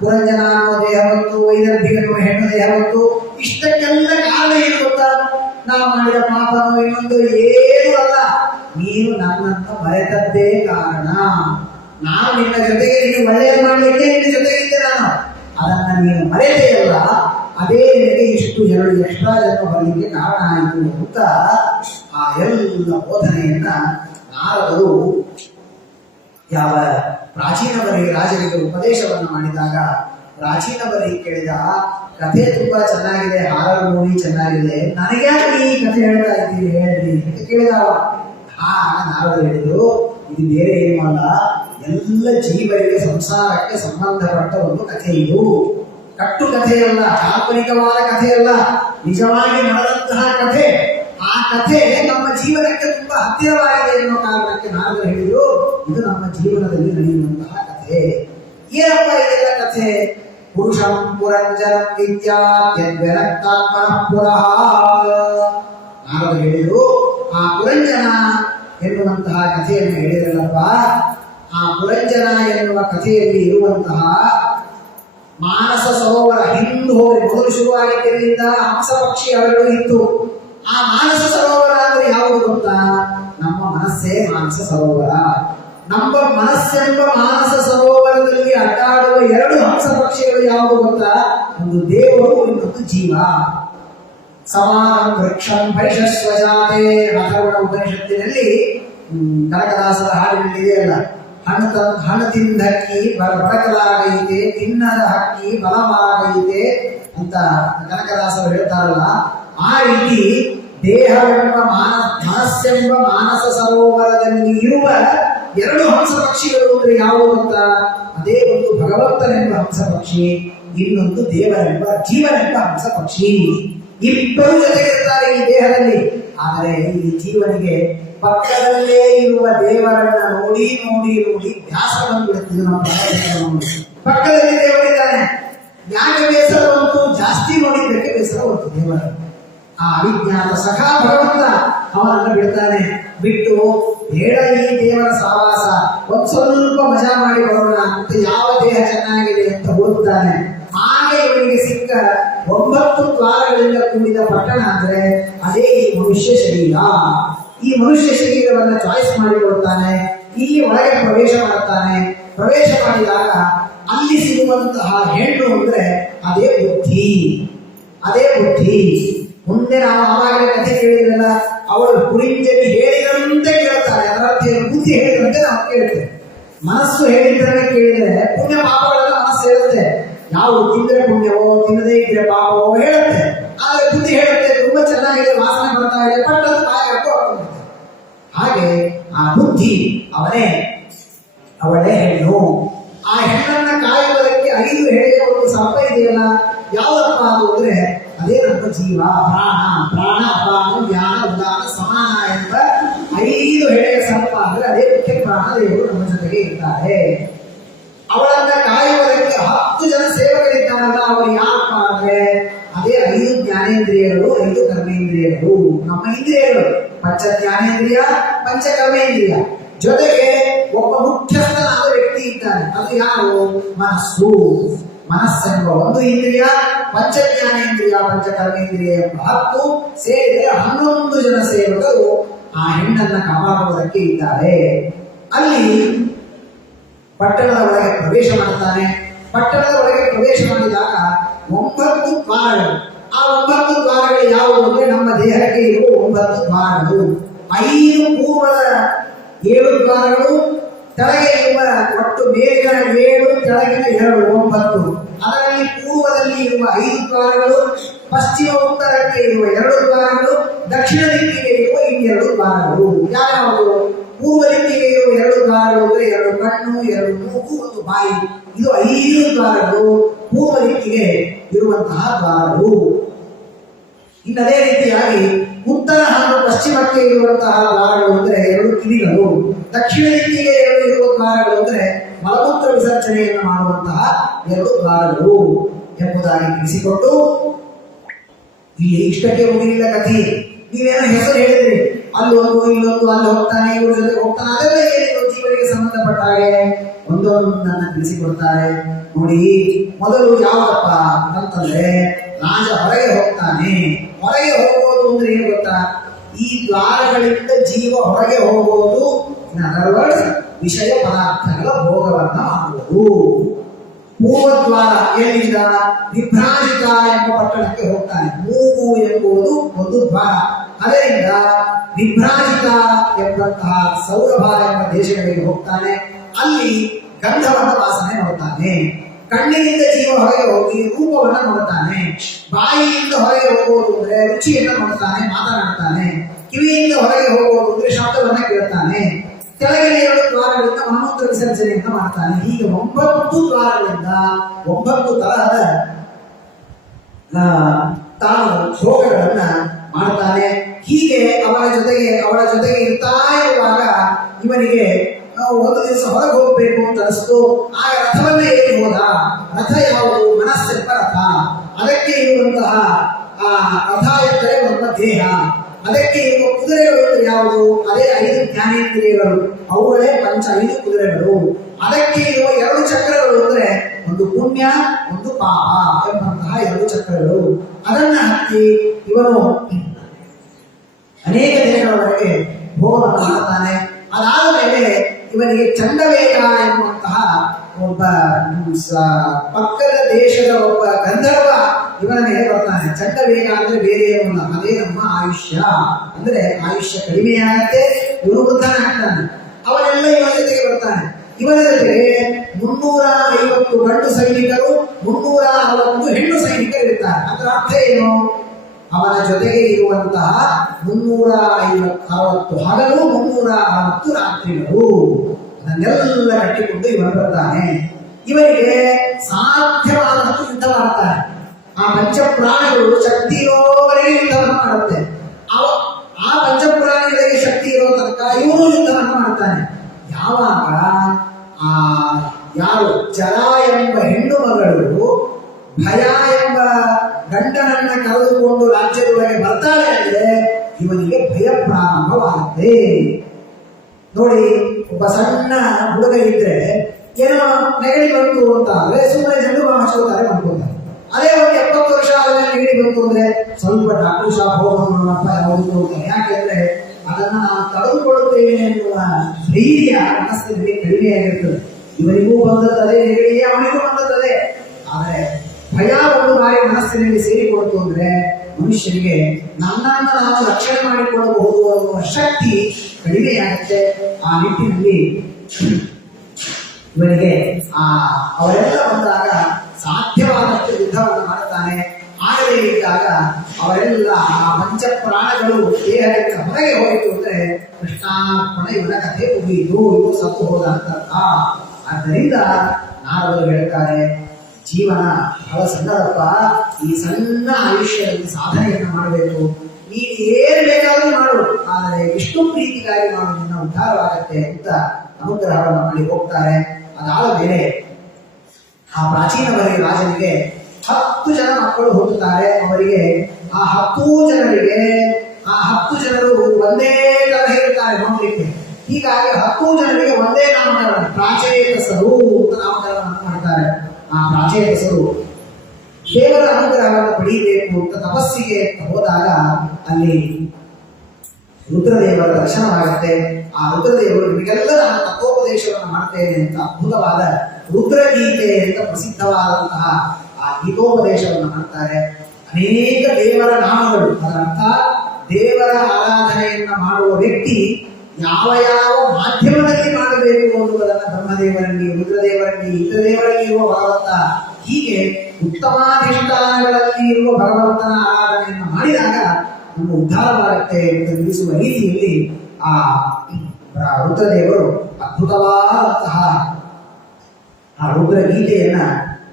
ಪುರಂಜನ ಅನ್ನೋ ದೇಹ ಬಂತು, ವೈದರ್ಭಿಗನು ಹೆಣ್ಣು ದೇಹ ಬಂತು, ಇಷ್ಟಕ್ಕೆಲ್ಲ ಕಾರಣ ಏನು ಗೊತ್ತಾ? ನಾವು ಮಾಡಿದ ಪಾಪನೋ ಇನ್ನೊಂದು ಏನೂ ಅಲ್ಲ, ನೀನು ನನ್ನನ್ನು ಮರೆತದ್ದೇ ಕಾರಣ. ನಾನು ನಿನ್ನ ಜೊತೆಗೆ ನೀನು ಒಳ್ಳೆಯದು ಮಾಡಲಿಕ್ಕೆ ನಿನ್ನ ಜೊತೆಗಿದ್ದೆ, ನಾನು ಅದನ್ನ ನೀನು ಮರೆತೆಯಲ್ಲ, ಅದೇ ನಿನಗೆ ಇಷ್ಟು ಎಕ್ಸ್ಟ್ರಾ ಜನ್ಮ ಬರಲಿಕ್ಕೆ ಕಾರಣ ಆಯಿತು ಅಂತ ಆ ಎಲ್ಲ ಬೋಧನೆಯನ್ನ ನಾರದರು ಯಾವ ಪ್ರಾಚೀನವರಿಗೆ ರಾಜರಿಗೆ ಉಪದೇಶವನ್ನು ಮಾಡಿದಾಗ ಪ್ರಾಚೀನವರಿಗೆ ಕೇಳಿದ, ಕಥೆ ತುಂಬಾ ಚೆನ್ನಾಗಿದೆ, ಹಾರರ್ ಮೂವಿ ಚೆನ್ನಾಗಿದೆ, ನನಗ್ಯಾಕೆ ಈ ಕಥೆ ಹೇಳ್ತಾ ಇದ್ದೀರಿ ಹೇಳ್ರಿ ಅಂತ ಕೇಳಿದ. ನಾರದರು ಹೇಳಿದ್ರು, ಇದು ಬೇರೆ ಏನೂ ಅಲ್ಲ, ಎಲ್ಲ ಜೀವರಿಗೆ ಸಂಸಾರಕ್ಕೆ ಸಂಬಂಧಪಟ್ಟ ಒಂದು ಕಥೆ, ಇದು ಕಟ್ಟು ಕಥೆಯಲ್ಲ, ಕಾಲ್ಪನಿಕವಾದ ಕಥೆಯಲ್ಲ, ನಿಜವಾಗಿ ನಡೆದಂತಹ ಕಥೆ. ಆ ಕಥೆ ನಮ್ಮ ಜೀವನಕ್ಕೆ ತುಂಬಾ ಹತ್ತಿರವಾಗಿದೆ ಎನ್ನುವ ಕಾರಣಕ್ಕೆ ನಾರದರು ಹೇಳಿದ್ರು, ಇದು ನಮ್ಮ ಜೀವನದಲ್ಲಿ ನಡೆಯುವಂತಹ ಕಥೆ. ಏನಪ್ಪ ಇದೆಲ್ಲ ಕಥೆ? ಪುರುಷಂ ಪುರಂಜನಂ ವಿದ್ಯಾತ್ಮನಃ ಪುರಃ. ನಾರದರು ಹೇಳಿದ್ರು, ಆ ಪುರಂಜನ ಎನ್ನುವಂತಹ ಕಥೆಯನ್ನು ಹೇಳಿದ್ರಲ್ಲಪ್ಪ, ಆ ಪುರಂಜನ ಎನ್ನುವ ಕಥೆಯಲ್ಲಿ ಇರುವಂತಹ ಮಾನಸ ಸರೋವರ ಹಿಂದೆ ಹೋಗಿ ಮೊದಲು ಶುರುವಾಗಿದ್ದರಿಂದ ಹಂಸ ಪಕ್ಷಿ ಅವೆರಡು ಇತ್ತು. ಆ ಮಾನಸ ಸರೋವರ ಅಂದ್ರೆ ಯಾವುದು ಗೊತ್ತಾ? ನಮ್ಮ ಮನಸ್ಸೇ ಮಾನಸ ಸರೋವರ. ನಮ್ಮ ಮನಸ್ಸೆಂಬ ಮಾನಸ ಸರೋವರದಲ್ಲಿ ಅಡ್ಡಾಡುವ ಎರಡು ಹಂಸ ಪಕ್ಷಿಗಳು ಯಾವುದು ಗೊತ್ತಾ? ಒಂದು ದೇವರು, ಇನ್ನೊಂದು ಜೀವ. ಸಮಾನಂ ವೃಕ್ಷಂ ಭೈಷಸ್ವಜಾತೆ ಅಥರ್ವಣ ಉಪನಿಷತ್ತಿನಲ್ಲಿ ಕನಕದಾಸರ ಹಾಡಿನಲ್ಲಿ ಇದೆಯಲ್ಲ, ಹಣ್ಣು ತಿಂದ ಹಕ್ಕಿ ಬಡಕಲಾಗೈತೆ, ತಿನ್ನದ ಹಕ್ಕಿ ಬಲವಾಗೈತೆ ಅಂತ ಕನಕದಾಸರು ಹೇಳ್ತಾರಲ್ಲ, ಆ ರೀತಿ ದೇಹವೆಂಬ ಮನಸ್ಸೆಂಬ ಮಾನಸ ಸರೋವರದಲ್ಲಿ ಇರುವ ಎರಡು ಹಂಸ ಪಕ್ಷಿಗಳು ಅಂದ್ರೆ ಯಾವುದು ಅಂತ? ಅದೇ ಒಂದು ಭಗವಂತನೆಂಬ ಹಂಸ ಪಕ್ಷಿ, ಇನ್ನೊಂದು ದೇವರೆಂಬ ಜೀವನೆಂಬ ಹಂಸ ಪಕ್ಷಿ. ಇಬ್ಬರು ಜೊತೆಗಿರ್ತಾರೆ ಈ ದೇಹದಲ್ಲಿ. ಆದರೆ ಈ ಜೀವನಿಗೆ ಪಕ್ಕದಲ್ಲೇ ಇರುವ ದೇವರನ್ನ ನೋಡಿ ನೋಡಿ ನೋಡಿ ಬೇಸರ ಬಂದ್ಬಿಡುತ್ತಿದ್ದು. ನಮ್ಮ ಪಕ್ಕದಲ್ಲಿ ದೇವರಿದ್ದಾನೆ, ಯಾಕೆ ಬೇಸರ ಬಂತು? ಜಾಸ್ತಿ ನೋಡಿದ್ದಕ್ಕೆ ಬೇಸರ ಬಂತು ದೇವರ. ಆ ಅವಿಜ್ಞಾತ ಸಖಾ ಭಗವಂತ ಅವನನ್ನು ಬಿಡ್ತಾನೆ. ಬಿಟ್ಟು ಬೇಡ ಈ ದೇವರ ಸಹವಾಸ, ಒಂದ್ ಸ್ವಲ್ಪ ಮಜಾ ಮಾಡಿ ಬರೋಣ ಅಂತ ಯಾವ ದೇಹ ಚೆನ್ನಾಗಿದೆ ಅಂತ ಹುಡುಕ್ತಾನೆ. ಹಾಗೆ ಇವನಿಗೆ ಸಿಕ್ಕ 9 ದ್ವಾರಗಳಿಂದ ಕೂಡಿದ ಪಟ್ಟಣ ಅಂದ್ರೆ ಅದೇ ಈ ಮನುಷ್ಯ ಶರೀರ. ಈ ಮನುಷ್ಯ ಶರೀರವನ್ನ ಚಾಯ್ಸ್ ಮಾಡಿಕೊಳ್ತಾನೆ, ಇಲ್ಲಿ ಒಳಗೆ ಪ್ರವೇಶ ಮಾಡ್ತಾನೆ. ಪ್ರವೇಶ ಮಾಡಿದಾಗ ಅಲ್ಲಿ ಸಿಗುವಂತಹ ಹೆಣ್ಣು ಅಂದ್ರೆ ಅದೇ ಬುದ್ಧಿ, ಅದೇ ಬುದ್ಧಿ. ಮುಂದೆ ನಾವು ಆವಾಗಲೇ ಕಥೆ ಕೇಳಿದ್ರಲ್ಲ, ಅವಳು ಕುರಿಂಜಲಿ ಹೇಳಿದಂತೆ ಕೇಳ್ತಾಳೆ. ಅದರರ್ಥ ಬುದ್ಧಿ ಹೇಳಿದಂತೆ ನಾವು ಕೇಳ್ತೇವೆ. ಮನಸ್ಸು ಹೇಳಿದ್ರೆ ಕೇಳಿದ್ರೆ ಪುಣ್ಯ ಪಾಪಗಳೆಲ್ಲ ಮನಸ್ಸು ಹೇಳುತ್ತೆ. ನಾವು ತಿಂದ್ರೆ ಪುಣ್ಯವೋ ತಿನ್ನದೇ ಇದ್ರೆ ಪಾಪವೋ ಹೇಳುತ್ತೆ. ಆದ್ರೆ ಬುದ್ಧಿ ಹೇಳುತ್ತೆ ತುಂಬಾ ಚೆನ್ನಾಗಿದೆ, ವಾಸನೆ ಬರ್ತಾ ಇದೆ, ಪಟ್ಟದ ಬಾಯಿ ಹಾಕೊಂಡು. ಹಾಗೆ ಆ ಬುದ್ಧಿ ಅವನೇ, ಅವಳೇ ಹೆಣ್ಣು. ಆ ಹೆಣ್ಣನ್ನ ಕಾಯುವುದಕ್ಕೆ 5 ಹೆಡೆಯ ಒಂದು ಸರ್ಪ ಇದೆಯಲ್ಲ, ಯಾವುದಪ್ಪ ಅದು ಅಂದ್ರೆ ಅದೇ ನಮ್ಮ ಜೀವ. ಪ್ರಾಣ ಅಪಾನ ಜ್ಞಾನ ಉದಾನ ಸಮಾನ ಎಂಬ 5 ಹೆಡೆಯ ಸರ್ಪ ಅಂದ್ರೆ ಅದೇ ಮುಖ್ಯ ಪ್ರಾಣದೇವರು ನಮ್ಮ ಜೊತೆಗೆ ಇದ್ದಾರೆ. ಅವಳನ್ನ ಕಾಯುವುದಕ್ಕೆ 10 ಜನ ಸೇವಕರಿದ್ದಾರಲ್ಲ, ಅವರು ಯಾರಪ್ಪ ಅಂದ್ರೆ ಅದೇ 5 ಜ್ಞಾನೇಂದ್ರಿಯಗಳು, 5 ಕರ್ಮೇಂದ್ರಿಯಗಳು. ನಮ್ಮ ಇಂದ್ರಿಯಗಳು ಪಂಚ ಜ್ಞಾನೇಂದ್ರಿಯ, ಪಂಚ ಕರ್ಮೇಂದ್ರಿಯ, ಜೊತೆಗೆ ಒಬ್ಬ ಮುಖ್ಯಸ್ಥನಾದ ವ್ಯಕ್ತಿ ಇದ್ದಾನೆ. ಅದು ಯಾರು? ಮನಸ್ಸು. ಮನಸ್ಸೆಂಬ ಒಂದು ಇಂದ್ರಿಯ, ಪಂಚ ಜ್ಞಾನೇಂದ್ರಿಯ, ಪಂಚ ಕರ್ಮೇಂದ್ರಿಯ ಎಂಬ 10 ಸೇರಿದರೆ 11 ಜನ ಸೇವಕರು ಆ ಹೆಣ್ಣನ್ನ ಕಾಪಾಡುವುದಕ್ಕೆ ಇದ್ದಾರೆ. ಅಲ್ಲಿ ಪಟ್ಟಣದ ಒಳಗೆ ಪ್ರವೇಶ ಮಾಡ್ತಾನೆ. ಪಟ್ಟಣದ ಒಳಗೆ ಪ್ರವೇಶ ಮಾಡಿದಾಗ 9 ದ್ವಾರಗಳು. ಆ 9 ದ್ವಾರಗಳು ಯಾವುವು ಅಂದ್ರೆ ನಮ್ಮ ದೇಹಕ್ಕೆ ಇರುವ 9 ದ್ವಾರಗಳು. 5 ಪೂರ್ವದ 7 ದ್ವಾರಗಳು, ಕೆಳಗೆ ಇರುವ ಒಟ್ಟು ಮೇಲಿನ 7, ಕೆಳಗಿನ 2, 9. ಅದರಲ್ಲಿ ಪೂರ್ವದಲ್ಲಿ ಇರುವ 5 ದ್ವಾರಗಳು, ಪಶ್ಚಿಮ ಉತ್ತರಕ್ಕೆ ಇರುವ 2 ದ್ವಾರಗಳು, ದಕ್ಷಿಣ ದಿಕ್ಕಿಗೆ ಇರುವ 2 ದ್ವಾರಗಳು. ಯಾವ್ಯಾವುದು? ಪೂರ್ವ ದಿಕ್ಕಿಗೆ ಇರುವ 2 ದ್ವಾರಗಳು ಅಂದ್ರೆ 2 ಕಣ್ಣು, 2 ಮೂಗು, 1 ಬಾಯಿ. ಇದು 5 ದ್ವಾರಗಳು. ಪೂರ್ವ ದಿಕ್ಕಿಗೆ ಇರುವಂತಹ ದ್ವಾರಗಳು. ಇನ್ನದೇ ರೀತಿಯಾಗಿ ಉತ್ತರ ಹಾಗೂ ಪಶ್ಚಿಮಕ್ಕೆ ಇರುವಂತಹ ದ್ವಾರಗಳು ಅಂದರೆ 2 ಕಿವಿಗಳು, ದಕ್ಷಿಣ ದಿಕ್ಕಿಗೆ 2 ಇರುವ ದ್ವಾರಗಳು ಅಂದರೆ ಮಲಮೂತ್ರ ವಿಸರ್ಜನೆಯನ್ನು ಮಾಡುವಂತಹ 2 ದ್ವಾರಗಳು ಎಂಬುದಾಗಿ ತಿಳಿಸಿಕೊಟ್ಟು, ಇಲ್ಲಿ ಇಷ್ಟಕ್ಕೆ ಮುಗಿಲಿಲ್ಲ ಕಥೆ. ನೀವೇನೋ ಹೆಸರು ಹೇಳಿದ್ರಿ, ಅಲ್ಲೊಂದು ಇಲ್ಲೊಂದು, ಅಲ್ಲಿ ಹೋಗ್ತಾನೆ ಇವ್ರ ಜೊತೆ ಹೋಗ್ತಾನೆ, ಅದೆಲ್ಲ ಏನಿದು ಜೀವನಿಗೆ ಸಂಬಂಧಪಟ್ಟ ಹಾಗೆ ಒಂದೊಂದನ್ನ ತಿಳಿಸಿಕೊಡ್ತಾರೆ. ನೋಡಿ, ಮೊದಲು ಯಾವಪ್ಪ ಅಂತಂದ್ರೆ ರಾಜ ಹೊರಗೆ ಹೋಗ್ತಾನೆ. ಹೊರಗೆ ಹೋಗೋದು ಅಂದ್ರೆ ಏನು ಗೊತ್ತಾ? ಈ ದ್ವಾರಗಳಿಂದ ಜೀವ ಹೊರಗೆ ಹೋಗೋದು, ವಿಷಯ ಪದಾರ್ಥಗಳ ಭೋಗವನ್ನ ಮಾಡುವುದು. ಪೂರ್ವದ್ವಾರ ಎಲ್ಲಿಂದ? ವಿಭ್ರಾಜಿತ ಎಂಬ ಪಟ್ಟಣಕ್ಕೆ ಹೋಗ್ತಾನೆ. ಮೂಗು ಎಂಬುದು ಒಂದು ದ್ವಾರ. ಅದರಿಂದ ವಿಭ್ರಾಜಿತ ಎಂಬಂತಹ ಸೌರಭ ಎಂಬ ದೇಶಗಳಿಗೆ ಹೋಗ್ತಾನೆ. ಅಲ್ಲಿ ಗಂಧವನ್ನ ವಾಸನೆ ನೋಡ್ತಾನೆ. ಕಣ್ಣಿನಿಂದ ಜೀವ ಹೊರಗೆ ಹೋಗಿ ರೂಪವನ್ನ ನೋಡ್ತಾನೆ. ಬಾಯಿಯಿಂದ ಹೊರಗೆ ಹೋಗುವುದು ಅಂದ್ರೆ ರುಚಿಯನ್ನ ನೋಡ್ತಾನೆ, ಮಾತನಾಡ್ತಾನೆ. ಕಿವಿಯಿಂದ ಹೊರಗೆ ಹೋಗುವುದು ಅಂದ್ರೆ ಶಬ್ದವನ್ನ ಕೇಳ್ತಾನೆ. ಕೆಳಗಿನ 2 ದ್ವಾರಗಳಿಂದ ಮಲಮೂತ್ರ ವಿಸರ್ಜನೆಯನ್ನ ಮಾಡ್ತಾನೆ. ಹೀಗೆ 9 ದ್ವಾರಗಳಿಂದ 9 ತರಹದ ತಾನು ಭೋಗಗಳನ್ನ ಮಾಡ್ತಾನೆ. ಹೀಗೆ ಅವಳ ಜೊತೆಗೆ ಇರ್ತಾ ಇರುವಾಗ ಇವನಿಗೆ ಒಂದು ದಿವಸ ಹೊರಗೆ ಹೋಗ್ಬೇಕು ಅಂತ ಅನಿಸ್ತು. ಆಗ ರಥವನ್ನ ಏರಿ ಹೋದ. ರಥ ಯಾವುದು? ಮನಸ್ಸೆಂಬ ರಥ. ಅದಕ್ಕೆ ಇರುವಂತಹ ರಥ ಎಂದರೆ ನಮ್ಮ ದೇಹ. ಅದಕ್ಕೆ ಇರುವ ಕುದುರೆಗಳು ಯಾವುದು? ಅದೇ 5 ಜ್ಞಾನೇಂದ್ರಿಯಗಳು. ಅವುಗಳೇ 5 ಕುದುರೆಗಳು. ಅದಕ್ಕೆ ಇರುವ 2 ಚಕ್ರಗಳು ಅಂದ್ರೆ ಒಂದು ಪುಣ್ಯ, ಒಂದು ಪಾಪ ಎಂಬಂತಹ 2 ಚಕ್ರಗಳು. ಅದನ್ನ ಹತ್ತಿ ಇವನು ಅನೇಕ ದಿನಗಳವರೆಗೆ ಭೋಗವನ್ನು ಮಾಡ್ತಾನೆ. ಅದಾದ ಮೇಲೆ ಇವನಿಗೆ ಚಂಡವೇಗ ಎನ್ನುವಂತಹ ಒಬ್ಬ ಪಕ್ಕದ ದೇಶದ ಒಬ್ಬ ಗಂಧರ್ವ ಇವನ ಮೇಲೆ ಬರ್ತಾನೆ. ಚಂಡವೇಗ ಅಂದ್ರೆ ಬೇರೆ ಏನಲ್ಲ, ಅದೇ ನಮ್ಮ ಆಯುಷ್ಯ. ಅಂದ್ರೆ ಆಯುಷ್ಯ ಕಡಿಮೆಯಾಗತ್ತೆ, ಇವನು ಬುದ್ಧನಾಗ್ತಾನೆ. ಅವನೆಲ್ಲ ಇವನ ಜೊತೆಗೆ ಬರ್ತಾನೆ. ಇವನ ಜೊತೆಗೆ 350 ಗಂಡು ಸೈನಿಕರು, 360 ಹೆಣ್ಣು ಸೈನಿಕರು ಇರ್ತಾರೆ. ಅದರ ಅರ್ಥ ಏನು? ಅವನ ಜೊತೆಗೆ ಇರುವಂತಹ 360 ಹಗಲು, 360 ರಾತ್ರಿಗಳು. ಅದನ್ನೆಲ್ಲ ಕಟ್ಟಿಕೊಂಡು ಇವನು ಬರ್ತಾನೆ. ಇವನಿಗೆ ಸಾಧ್ಯವಾದಷ್ಟು ಯುದ್ಧ ಮಾಡ್ತಾನೆ. ಆ ಪಂಚಪ್ರಾಣಿಗಳು ಶಕ್ತಿ ಇರೋವರೆಗೆ ಯುದ್ಧವನ್ನು ಮಾಡುತ್ತೆ. ಆ ಪಂಚಪ್ರಾಣಿಗಳಿಗೆ ಶಕ್ತಿ ಇರೋ ತನಕ ಇವನು ಯುದ್ಧವನ್ನು ಮಾಡ್ತಾನೆ. ಯಾವಾಗ ಯಾರು ಜಲ ಎಂಬ ಹೆಣ್ಣು ಮಗಳು ಭಯ ಎಂಬ ಗಂಡನನ್ನ ಕರೆದುಕೊಂಡು ರಾಜ್ಯದೊಳಗೆ ಬರ್ತಾಳೆ ಅಂದ್ರೆ ಇವನಿಗೆ ಭಯ ಪ್ರಾರಂಭವಾಗುತ್ತೆ. ನೋಡಿ, ಒಬ್ಬ ಸಣ್ಣ ಹುಡುಗ ಇದ್ರೆ ಏನೋ ನೆಗಡಿ ಬಂತು ಅಂತ ಅಂದ್ರೆ ಸುಮ್ಮನೆ ಜಂಡು ಬಾಂಬ್ ಹಚ್ಕೋತಾರೆ, ಮಾಡ್ಕೋತಾರೆ. ಅದೇ ಒಂದು 70 ವರ್ಷ ಆದ್ಮೇಲೆ ನೆಗಡಿ ಬಂತು ಅಂದ್ರೆ ಸ್ವಲ್ಪ ಡಾಕ್ಟರ್ ಶಾಪ್ ಹೋಗೋಣಪ್ಪ ಯಾವುದು ಅಂತ. ಯಾಕೆಂದ್ರೆ ಅದನ್ನ ನಾವು ತಡೆದುಕೊಳ್ಳುತ್ತೇವೆ ಎನ್ನುವ ಧೈರ್ಯ ಮನಸ್ಸಿನಲ್ಲಿ ಕಡಿಮೆಯಾಗಿರ್ತದೆ. ಇವನಿಗೂ ಬಂದತ್ತದೆ ನೆಗಡಿ, ಅವನಿಗೂ ಬಂದತ್ತದೆ. ಆದರೆ ಭಯ ಒಂದು ಬಾರಿ ಮನಸ್ಸಿನಲ್ಲಿ ಸೇರಿಕೊಳ್ತು ಅಂದ್ರೆ ಮನುಷ್ಯನಿಗೆ ನನ್ನನ್ನು ನಾವು ರಕ್ಷಣೆ ಮಾಡಿಕೊಳ್ಳಬಹುದು ಅನ್ನುವ ಶಕ್ತಿ ಕಡಿಮೆಯಾಗುತ್ತೆ. ಆ ನಿಟ್ಟಿನಲ್ಲಿ ಇವನಿಗೆ ಅವರೆಲ್ಲ ಬಂದಾಗ ಸಾಧ್ಯವಾದಷ್ಟು ಯುದ್ಧವನ್ನು ಮಾಡುತ್ತಾನೆ. ಆಗದೇ ಇದ್ದಾಗ ಅವರೆಲ್ಲ ಆ ಪಂಚಪ್ರಾಣಗಳು ದೇಹದಿಂದ ಹೊರಗೆ ಹೋಯಿತು ಅಂದ್ರೆ ಕೃಷ್ಣಾರ್ಪಣ ಇವನ ಕಥೆ ಮುಗಿಯಿತು, ಇವು ಸತ್ತು ಹೋದ ಅಂತ. ಆದ್ದರಿಂದ ನಾರದರು ಹೇಳ್ತಾರೆ, ಜೀವನ ಬಹಳ ಸಣ್ಣದಪ್ಪ, ಈ ಸಣ್ಣ ಆಯುಷ್ಯದಲ್ಲಿ ಸಾಧನೆಯನ್ನು ಮಾಡಬೇಕು. ನೀನು ಏನು ಬೇಕಾದ್ರೂ ಮಾಡು, ಆದರೆ ವಿಷ್ಣು ಪ್ರೀತಿಗಾಗಿ ಮಾಡು, ನಿನ್ನ ಉದ್ಧಾರವಾಗತ್ತೆ ಅಂತ ಅನುಗ್ರಹವನ್ನು ಮಾಡಿ ಹೋಗ್ತಾರೆ. ಅದಾದ ಮೇಲೆ ಆ ಪ್ರಾಚೀನ ಬಗೆಯ ರಾಜನಿಗೆ 10 ಜನ ಮಕ್ಕಳು ಹುಟ್ಟುತ್ತಾರೆ. ಅವರಿಗೆ ಆ 10 ಜನರು ಒಂದೇ ತರ ಇರುತ್ತಾರೆ ನೋಡ್ಲಿಕ್ಕೆ. ಹೀಗಾಗಿ 10 ಜನರಿಗೆ ಒಂದೇ ನಾಮಕರಣ, ಪ್ರಾಚೇತಸರು ಅಂತ ನಾಮಕರಣವನ್ನು ಮಾಡ್ತಾರೆ. ಆ ಪ್ರಾಚೇತಸರು ದೇವರ ಅನುಗ್ರಹವನ್ನು ಪಡೆಯಬೇಕು ಅಂತ ತಪಸ್ಸಿಗೆ ಹೋದಾಗ ಅಲ್ಲಿ ರುದ್ರದೇವರ ದರ್ಶನವಾಗುತ್ತೆ. ಆ ರುದ್ರದೇವರು ನಿಮಗೆಲ್ಲ ನಾನು ತತ್ವೋಪದೇಶವನ್ನು ಮಾಡ್ತೇನೆ ಅಂತ ಅದ್ಭುತವಾದ ರುದ್ರಗೀತೆ ಅಂತ ಪ್ರಸಿದ್ಧವಾದಂತಹ ಆ ಗೀತೋಪದೇಶವನ್ನು ಮಾಡ್ತಾರೆ. ಅನೇಕ ದೇವರ ನಾಮಗಳು, ಅದರರ್ಥ ದೇವರ ಆರಾಧನೆಯನ್ನ ಮಾಡುವ ವ್ಯಕ್ತಿ ಯಾವ ಯಾವ ಮಾಧ್ಯಮದಲ್ಲಿ ಮಾಡಬೇಕು ಅನ್ನುವುದನ್ನು ಬ್ರಹ್ಮದೇವರಲ್ಲಿ, ರುದ್ರದೇವರಲ್ಲಿ, ಇಂದ್ರದೇವರಲ್ಲಿ ಇರುವ ಭಗವಂತ, ಹೀಗೆ ಉತ್ತಮಾಧಿಷ್ಠಾನಗಳಲ್ಲಿ ಇರುವ ಭಗವಂತನ ಆರಾಧನೆಯನ್ನು ಮಾಡಿದಾಗ ನಮ್ಮ ಉದ್ಧಾರವಾಗುತ್ತೆ ಅಂತ ತಿಳಿಸುವ ರೀತಿಯಲ್ಲಿ ಆ ರುದ್ರದೇವರು ಅದ್ಭುತವಾದಂತಹ ಆ ರುದ್ರ ಗೀತೆಯನ್ನ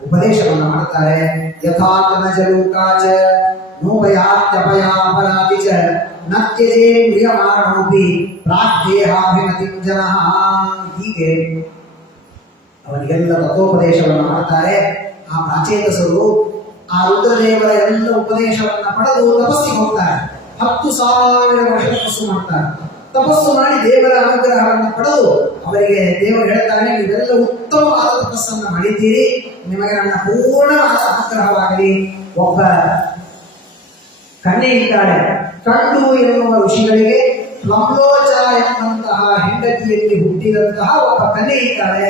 ಉಪದೇಶವನ್ನು ಮಾಡ್ತಾರೆ. ಯಥಾತನ ಜಲೂಕಾಚ ನೋಭಯಾತ್ಯಪಯಾಪರಾಧಿ ಚ ನತ್ಯಜೇ ಪ್ರಿಯಮಾಣೋಪಿ ಪ್ರಾಗ್ದೇಹಾಭಿಮತಿಂ ಜನಃ. ಹೀಗೆ ಅವರಿಗೆಲ್ಲ ತತ್ವೋಪದೇಶವನ್ನು ಮಾಡ್ತಾರೆ. ಆ ಪ್ರಾಚೇತಸರು ಆ ರುದ್ರದೇವರ ಎಲ್ಲ ಉಪದೇಶವನ್ನ ಪಡೆದು ತಪಸ್ಸಿಗೆ ಹೋಗ್ತಾರೆ. 10,000 ವರ್ಷ ತಪಸ್ಸು ಮಾಡ್ತಾರೆ. ತಪಸ್ಸು ಮಾಡಿ ದೇವರ ಅನುಗ್ರಹವನ್ನು ಪಡೆದು ಅವರಿಗೆ ದೇವರು ಹೇಳ್ತಾನೆ, ನೀವೆಲ್ಲ ಉತ್ತಮವಾದ ತಪಸ್ಸನ್ನ ಮಾಡಿದ್ದೀರಿ, ನಿಮಗೆ ನನ್ನ ಪೂರ್ಣವಾದ ಅನುಗ್ರಹವಾಗಲಿ. ಒಬ್ಬ ಕನ್ಯೆ ಇದ್ದಾಳೆ. ಕಂಡು ಎನ್ನುವ ಋಷಿಗಳಿಗೆ ಪ್ಲಂಲೋಚ ಎಂಬಂತಹ ಹೆಂಡತಿಯಲ್ಲಿ ಹುಟ್ಟಿದಂತಹ ಒಬ್ಬ ಕನ್ಯೆ ಇದ್ದಾಳೆ.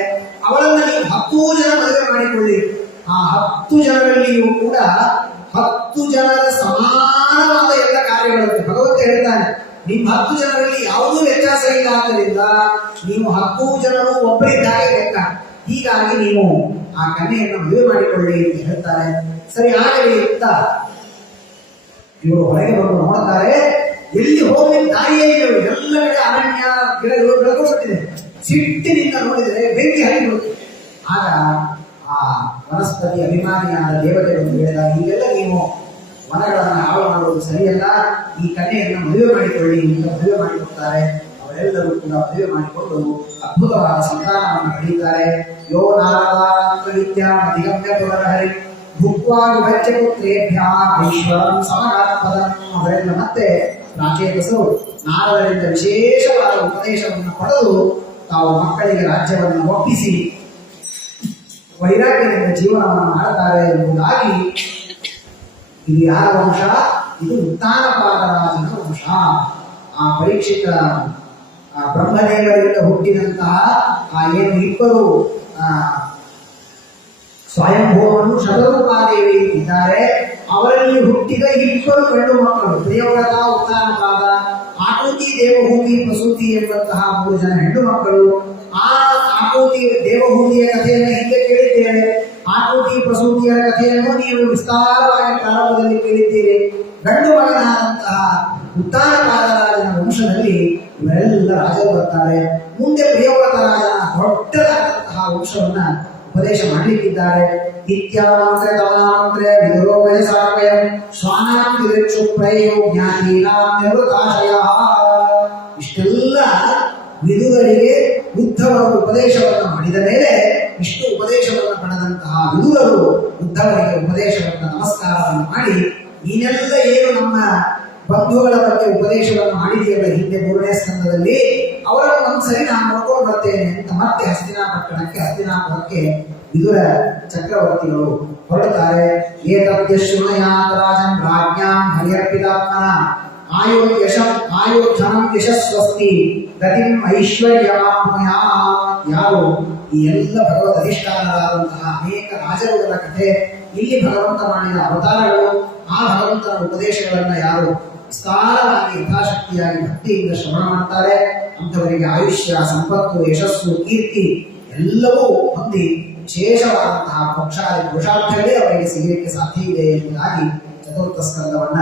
ಅವಳನ್ನು ನೀವು 10 ಜನ ಮದುವೆ ಮಾಡಿಕೊಳ್ಳಿ. ಆ 10 ಜನರಲ್ಲಿಯೂ ಕೂಡ 10 ಜನರ ಸಮಾನವಾದ ಎಲ್ಲ ಕಾರ್ಯಗಳನ್ನು ಭಗವಂತ ಹೇಳ್ತಾನೆ. ನಿಮ್ಮ 10 ಜನರಲ್ಲಿ ಯಾವುದೂ ವ್ಯತ್ಯಾಸ ಇಲ್ಲ. ಆದ್ದರಿಂದ ನೀವು 10 ಜನರು ಒಬ್ಬರಿದ್ದಾಗೆ ಲೆಕ್ಕ. ಹೀಗಾಗಿ ನೀವು ಆ ಕನ್ಯೆಯನ್ನು ಮದುವೆ ಮಾಡಿಕೊಳ್ಳಿ ಅಂತ ಹೇಳ್ತಾರೆ. ಸರಿ ಆಗಲಿ ಅಂತ ಇವರು ಹೊರಗೆ ಬಂದು ನೋಡ್ತಾರೆ. ಎಲ್ಲಿ ಹೋಗಿ ದಾರಿಯೇ ಇಲ್ಲ, ಎಲ್ಲ ಕಡೆ ಅರಣ್ಯ ಗಿಡಗಳು ಬೆಳಗೋಗ್ಬಿಟ್ಟಿದೆ. ಸಿಟ್ಟಿನಿಂದ ನೋಡಿದರೆ ಬೆಂಕಿ ಹರಿಬಿಡುತ್ತೆ. ಆಗ ಆ ವನಸ್ಪತಿ ಅಭಿಮಾನಿಯಾದ ದೇವತೆ ಬಂದು ಹೇಳಿದಾಗ, ಹೀಗೆಲ್ಲ ನೀವು ವನಗಳನ್ನು ಹಾಳು ಮಾಡುವುದು ಸರಿಯಲ್ಲ, ಈ ಕನ್ಯೆಯನ್ನು ಮದುವೆ ಮಾಡಿಕೊಳ್ಳಿ ಅಂತ ಮದುವೆ ಮಾಡಿಕೊಡ್ತಾರೆ. ಅವರೆಲ್ಲರೂ ಕೂಡ ಮದುವೆ ಮಾಡಿಕೊಂಡು ಅದ್ಭುತವಾದ ಸಂತಾನವನ್ನು ಪಡೆಯುತ್ತಾರೆ. ಯೋ ನಾರದಾಂತರಿತ್ಯಾದಿಗಮ್ಯ ಪುರಹರಿ ಭುಕ್ವಾ ವಿಭಜ್ಯ ಪುತ್ರೇಭ್ಯ ಈಶ್ವರಂ ಸಮಗಾತ್ಪದಂ. ಅವರೆಲ್ಲ ಮತ್ತೆ ಪ್ರಾಚೇತಸರು ನಾರದರಿಂದ ವಿಶೇಷವಾದ ಉಪದೇಶವನ್ನು ಪಡೆದು ತಾವು ಮಕ್ಕಳಿಗೆ ರಾಜ್ಯವನ್ನು ಒಪ್ಪಿಸಿ ವೈರಾಗ್ಯದಿಂದ ಜೀವನವನ್ನು ಮಾಡುತ್ತಾರೆ ಎಂಬುದಾಗಿ. ಇದು ಯಾರ ವಂಶ? ಇದು ಉತ್ತಾನಪಾದರಾಜನ ವಂಶ. ಆ ಪರೀಕ್ಷಿತ ಬ್ರಹ್ಮದೇವರಿಂದ ಹುಟ್ಟಿದಂತಹ ಆ ಏನು ಇಬ್ಬರು ಸ್ವಯಂಭೂವನ್ನು ಶತರೂಪಾದೇವಿ ಇದ್ದಾರೆ. ಅವರಲ್ಲಿ ಹುಟ್ಟಿದ ಇಬ್ಬರು ಗಂಡು ಮಕ್ಕಳು ಪ್ರಿಯವ್ರತ, ಉತ್ತಾನಪಾದ, ಆಕೃತಿ, ದೇವಹೂತಿ, ಪ್ರಸೂತಿ ಎಂಬಂತಹ 3 ಜನ ಹೆಣ್ಣು ಮಕ್ಕಳು. ಆ ಆಕೃತಿ ದೇವಹೂತಿಯ ಕಥೆಯನ್ನು ಹಿಂದೆ ಕೇಳಿದ್ದೇವೆ. ಆಕೃತಿ ಪ್ರಸೂತಿಯ ಕಥೆಯನ್ನು ನೀವು ವಿಸ್ತಾರವಾಗಿ ಪ್ರಾರಂಭದಲ್ಲಿ ಕೇಳಿದ್ದೀರಿ. ಗಂಡು ಮಗನಾದಂತಹ ಉತ್ತಾನಪಾದರಾಜನ ವಂಶದಲ್ಲಿ ಇವರೆಲ್ಲ ರಾಜರು ಬರ್ತಾರೆ. ಮುಂದೆ ಪ್ರಿಯವ್ರತ ರಾಜನ ದೊಡ್ಡದಾದಂತಹ ವಂಶವನ್ನ ಉಪದೇಶ ಮಾಡಲಿಕ್ಕಿದ್ದಾರೆ. ನಿತ್ಯಾಮಂತ್ರೆ ತಮಾಂತ್ರೆ ವಿದುರೋಮಯ ಸಾರ್ವಯಂ ಸ್ವಾನಾಂ ವಿರಕ್ಷು ಪ್ರಯೋ ಜ್ಞಾತೀನಾಂ ನಿವೃತ್ತಾಶಯಃ. ಇಷ್ಟೆಲ್ಲ ವಿದುರರಿಗೆ ಉದ್ಧವರು ಉಪದೇಶವನ್ನು ಮಾಡಿದ ಮೇಲೆ ಇಷ್ಟು ಉಪದೇಶವನ್ನು ಪಡೆದಂತಹ ವಿದುರರು ಉದ್ಧವರಿಗೆ ಉಪದೇಶವನ್ನು ನಮಸ್ಕಾರವನ್ನು ಮಾಡಿ, ನೀನೆಲ್ಲ ಏನು ನಮ್ಮ ಬಂಧುಗಳ ಬಗ್ಗೆ ಉಪದೇಶವನ್ನು ಮಾಡಿದೆಯಲ್ಲ ಹಿಂದೆ 3ನೇ ಸ್ಕಂದದಲ್ಲಿ, ಅವರನ್ನು ಒಂದ್ಸರಿ ನಾನು ನೋಡ್ಕೊಂಡು ಬರ್ತೇನೆ ಅಂತ ಮತ್ತೆ ಹಸ್ತಿನಾಪುರಕ್ಕೆ ವಿದುರ ಚಕ್ರವರ್ತಿಗಳು ಹೊರಡುತ್ತಾರೆ. ಏತದ್ಯಶ್ರುಣಯಾತ್ ರಾಜನ್ ರಾಜ್ಞಾಂ ಹರಿಯರ್ಪಿತಾತ್ಮನ ಆಯೋಧನಂ ಯಶಸ್ವಸ್ತಿ ಗತಿಂ ಐಶ್ವರ್ಯಮಾಪ್ನುಯಾತ್. ಯಾರು ಈ ಎಲ್ಲ ಭಗವದ್ ಅಧಿಷ್ಠಾನರಾದಂತಹ ಅನೇಕ ರಾಜರುಗಳ ಕಥೆ, ಇಲ್ಲಿ ಭಗವಂತ ಮಾಡಿದ ಅವತಾರಗಳು, ಆ ಭಗವಂತನ ಉಪದೇಶಗಳನ್ನ ಯಾರು ವಿಸ್ತಾರವಾಗಿ ಯಥಾಶಕ್ತಿಯಾಗಿ ಭಕ್ತಿಯಿಂದ ಶ್ರವಣ ಮಾಡ್ತಾರೆ, ಅಂಥವರಿಗೆ ಆಯುಷ್ಯ, ಸಂಪತ್ತು, ಯಶಸ್ಸು, ಕೀರ್ತಿ ಎಲ್ಲವೂ ಹೊಂದಿ ವಿಶೇಷವಾದಂತಹ ಪಕ್ಷಾದಿ ಪುರುಷಾರ್ಥಗಳೇ ಅವರಿಗೆ ಸಿಗಲಿಕ್ಕೆ ಸಾಧ್ಯ ಇದೆ ಎಂಬುದಾಗಿ ಚತುರ್ಥ ಸ್ಕಂದವನ್ನ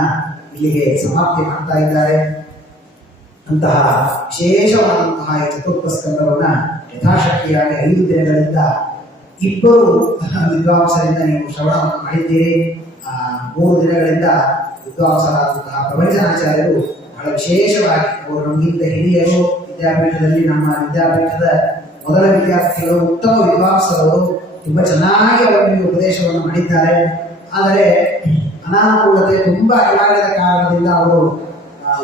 ಇಲ್ಲಿಗೆ ಸಮಾಪ್ತಿ ಮಾಡ್ತಾ ಇದ್ದಾರೆ. ಅಂತಹ ವಿಶೇಷವಾದಂತಹ ಈ ಚತುರ್ಥ ಸ್ಕಂದವನ್ನ ಯಥಾಶಕ್ತಿಯಾಗಿ 5 ದಿನಗಳಿಂದ ಇಬ್ಬರು ವಿದ್ವಾಂಸರಿಂದ ನೀವು ಶ್ರವಣವನ್ನು ಮಾಡಿದ್ದೀರಿ. 3 ದಿನಗಳಿಂದ ವಿದ್ವಾಂಸರಾದಂತಹ ಪ್ರವಚನಾಚಾರ್ಯರು ಬಹಳ ವಿಶೇಷವಾಗಿ, ಅವರು ನಮಗಿಂತ ಹಿರಿಯರು, ವಿದ್ಯಾಪೀಠದಲ್ಲಿ ನಮ್ಮ ವಿದ್ಯಾಪೀಠದ ಮೊದಲ ವಿದ್ಯಾರ್ಥಿಗಳು, ಉತ್ತಮ ವಿದ್ವಾಂಸರು, ತುಂಬಾ ಚೆನ್ನಾಗಿ ಅವರಿಗೆ ಉಪದೇಶವನ್ನು ಮಾಡಿದ್ದಾರೆ. ಆದರೆ ಅನಾನುಕೂಲತೆ ತುಂಬಾ ಅನಿವಾರ್ಯದ ಕಾರಣದಿಂದ ಅವರು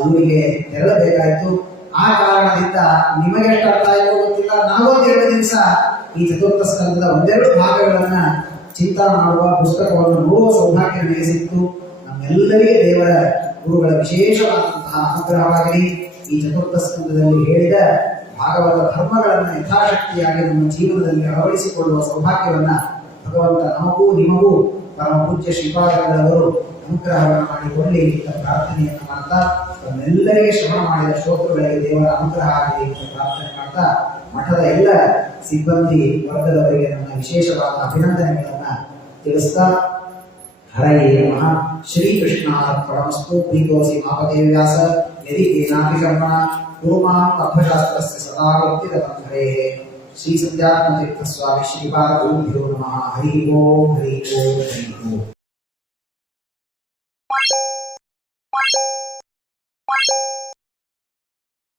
ಊರಿಗೆ ತೆರಳಬೇಕಾಯಿತು. ಆ ಕಾರಣದಿಂದ ನಿಮಗೆ ಎಷ್ಟು ಅರ್ಥ ಆಯಿತು ಗೊತ್ತಿಲ್ಲ, ನಾವೊಂದು 2 ದಿವಸ ಈ ಚತುರ್ಥ ಸ್ಕಂದದ 1-2 ಭಾಗಗಳನ್ನ ಚಿಂತನೆ ಮಾಡುವ, ಪುಸ್ತಕವನ್ನು ನೋಡುವ ಸೌಭಾಗ್ಯ ನನಗೆ ಸಿಕ್ತು. ನಮ್ಮೆಲ್ಲರಿಗೆ ದೇವರ ಗುರುಗಳ ವಿಶೇಷವಾದಂತಹ ಅನುಗ್ರಹವಾಗಲಿ. ಈ ಚತುರ್ಥ ಸ್ಕಂದದಲ್ಲಿ ಹೇಳಿದ ಭಾಗವತ ಧರ್ಮಗಳನ್ನು ಯಥಾಶಕ್ತಿಯಾಗಿ ನಮ್ಮ ಜೀವನದಲ್ಲಿ ಅಳವಡಿಸಿಕೊಳ್ಳುವ ಸೌಭಾಗ್ಯವನ್ನ ಭಗವಂತ ನಮಗೂ ನಿಮಗೂ ಪರಮ ಪೂಜ್ಯ ಶ್ರೀಪಾದಗಳವರು ಅನುಗ್ರಹವನ್ನು ಮಾಡಿಕೊಳ್ಳಿ ಅಂತ ಪ್ರಾರ್ಥನೆಯನ್ನು ಮಾಡ್ತಾ, ನಮ್ಮೆಲ್ಲರಿಗೆ ಶ್ರವಣ ಮಾಡಿದ ಶ್ರೋತೃಗಳಿಗೆ ದೇವರ ಅನುಗ್ರಹ ಆಗಲಿ ಅಂತ ಪ್ರಾರ್ಥನೆ ಮಾಡ್ತಾ, ಮಠದ ಎಲ್ಲ ಸಿಬ್ಬಂದಿ ವರ್ಗದವರಿಗೆ ನನ್ನ ವಿಶೇಷವಾದ ಅಭಿನಂದನೆಗಳನ್ನ ತಿಳಿಸ್ತಾ, ಹರಯೇ ನಮಃ. ಶ್ರೀಕೃಷ್ಣಾರ್ಪಣಮಸ್ತು. ಪ್ರೀತೋಸಿ ಮಾಪದೇವ್ಯಾಸ ಯದಿ ಕೇನಾಪಿ ಕರ್ಮಣ ಕುರ್ಮಾಂ ಅರ್ಥಶಾಸ್ತ್ರಸ್ಯ ಸದಾ ಭಕ್ತಿರತಂ ಹರೇಃ. ಶ್ರೀ ಸಂಧ್ಯಾತ್ಮತೀರ್ಥ ಸ್ವಾಮಿ ಶ್ರೀಪಾದ ಗುರುಭ್ಯೋ ನಮಃ. ಹರಿ ಓಂ ಹರಿ ಓಂ ಹರಿ ಓಂ.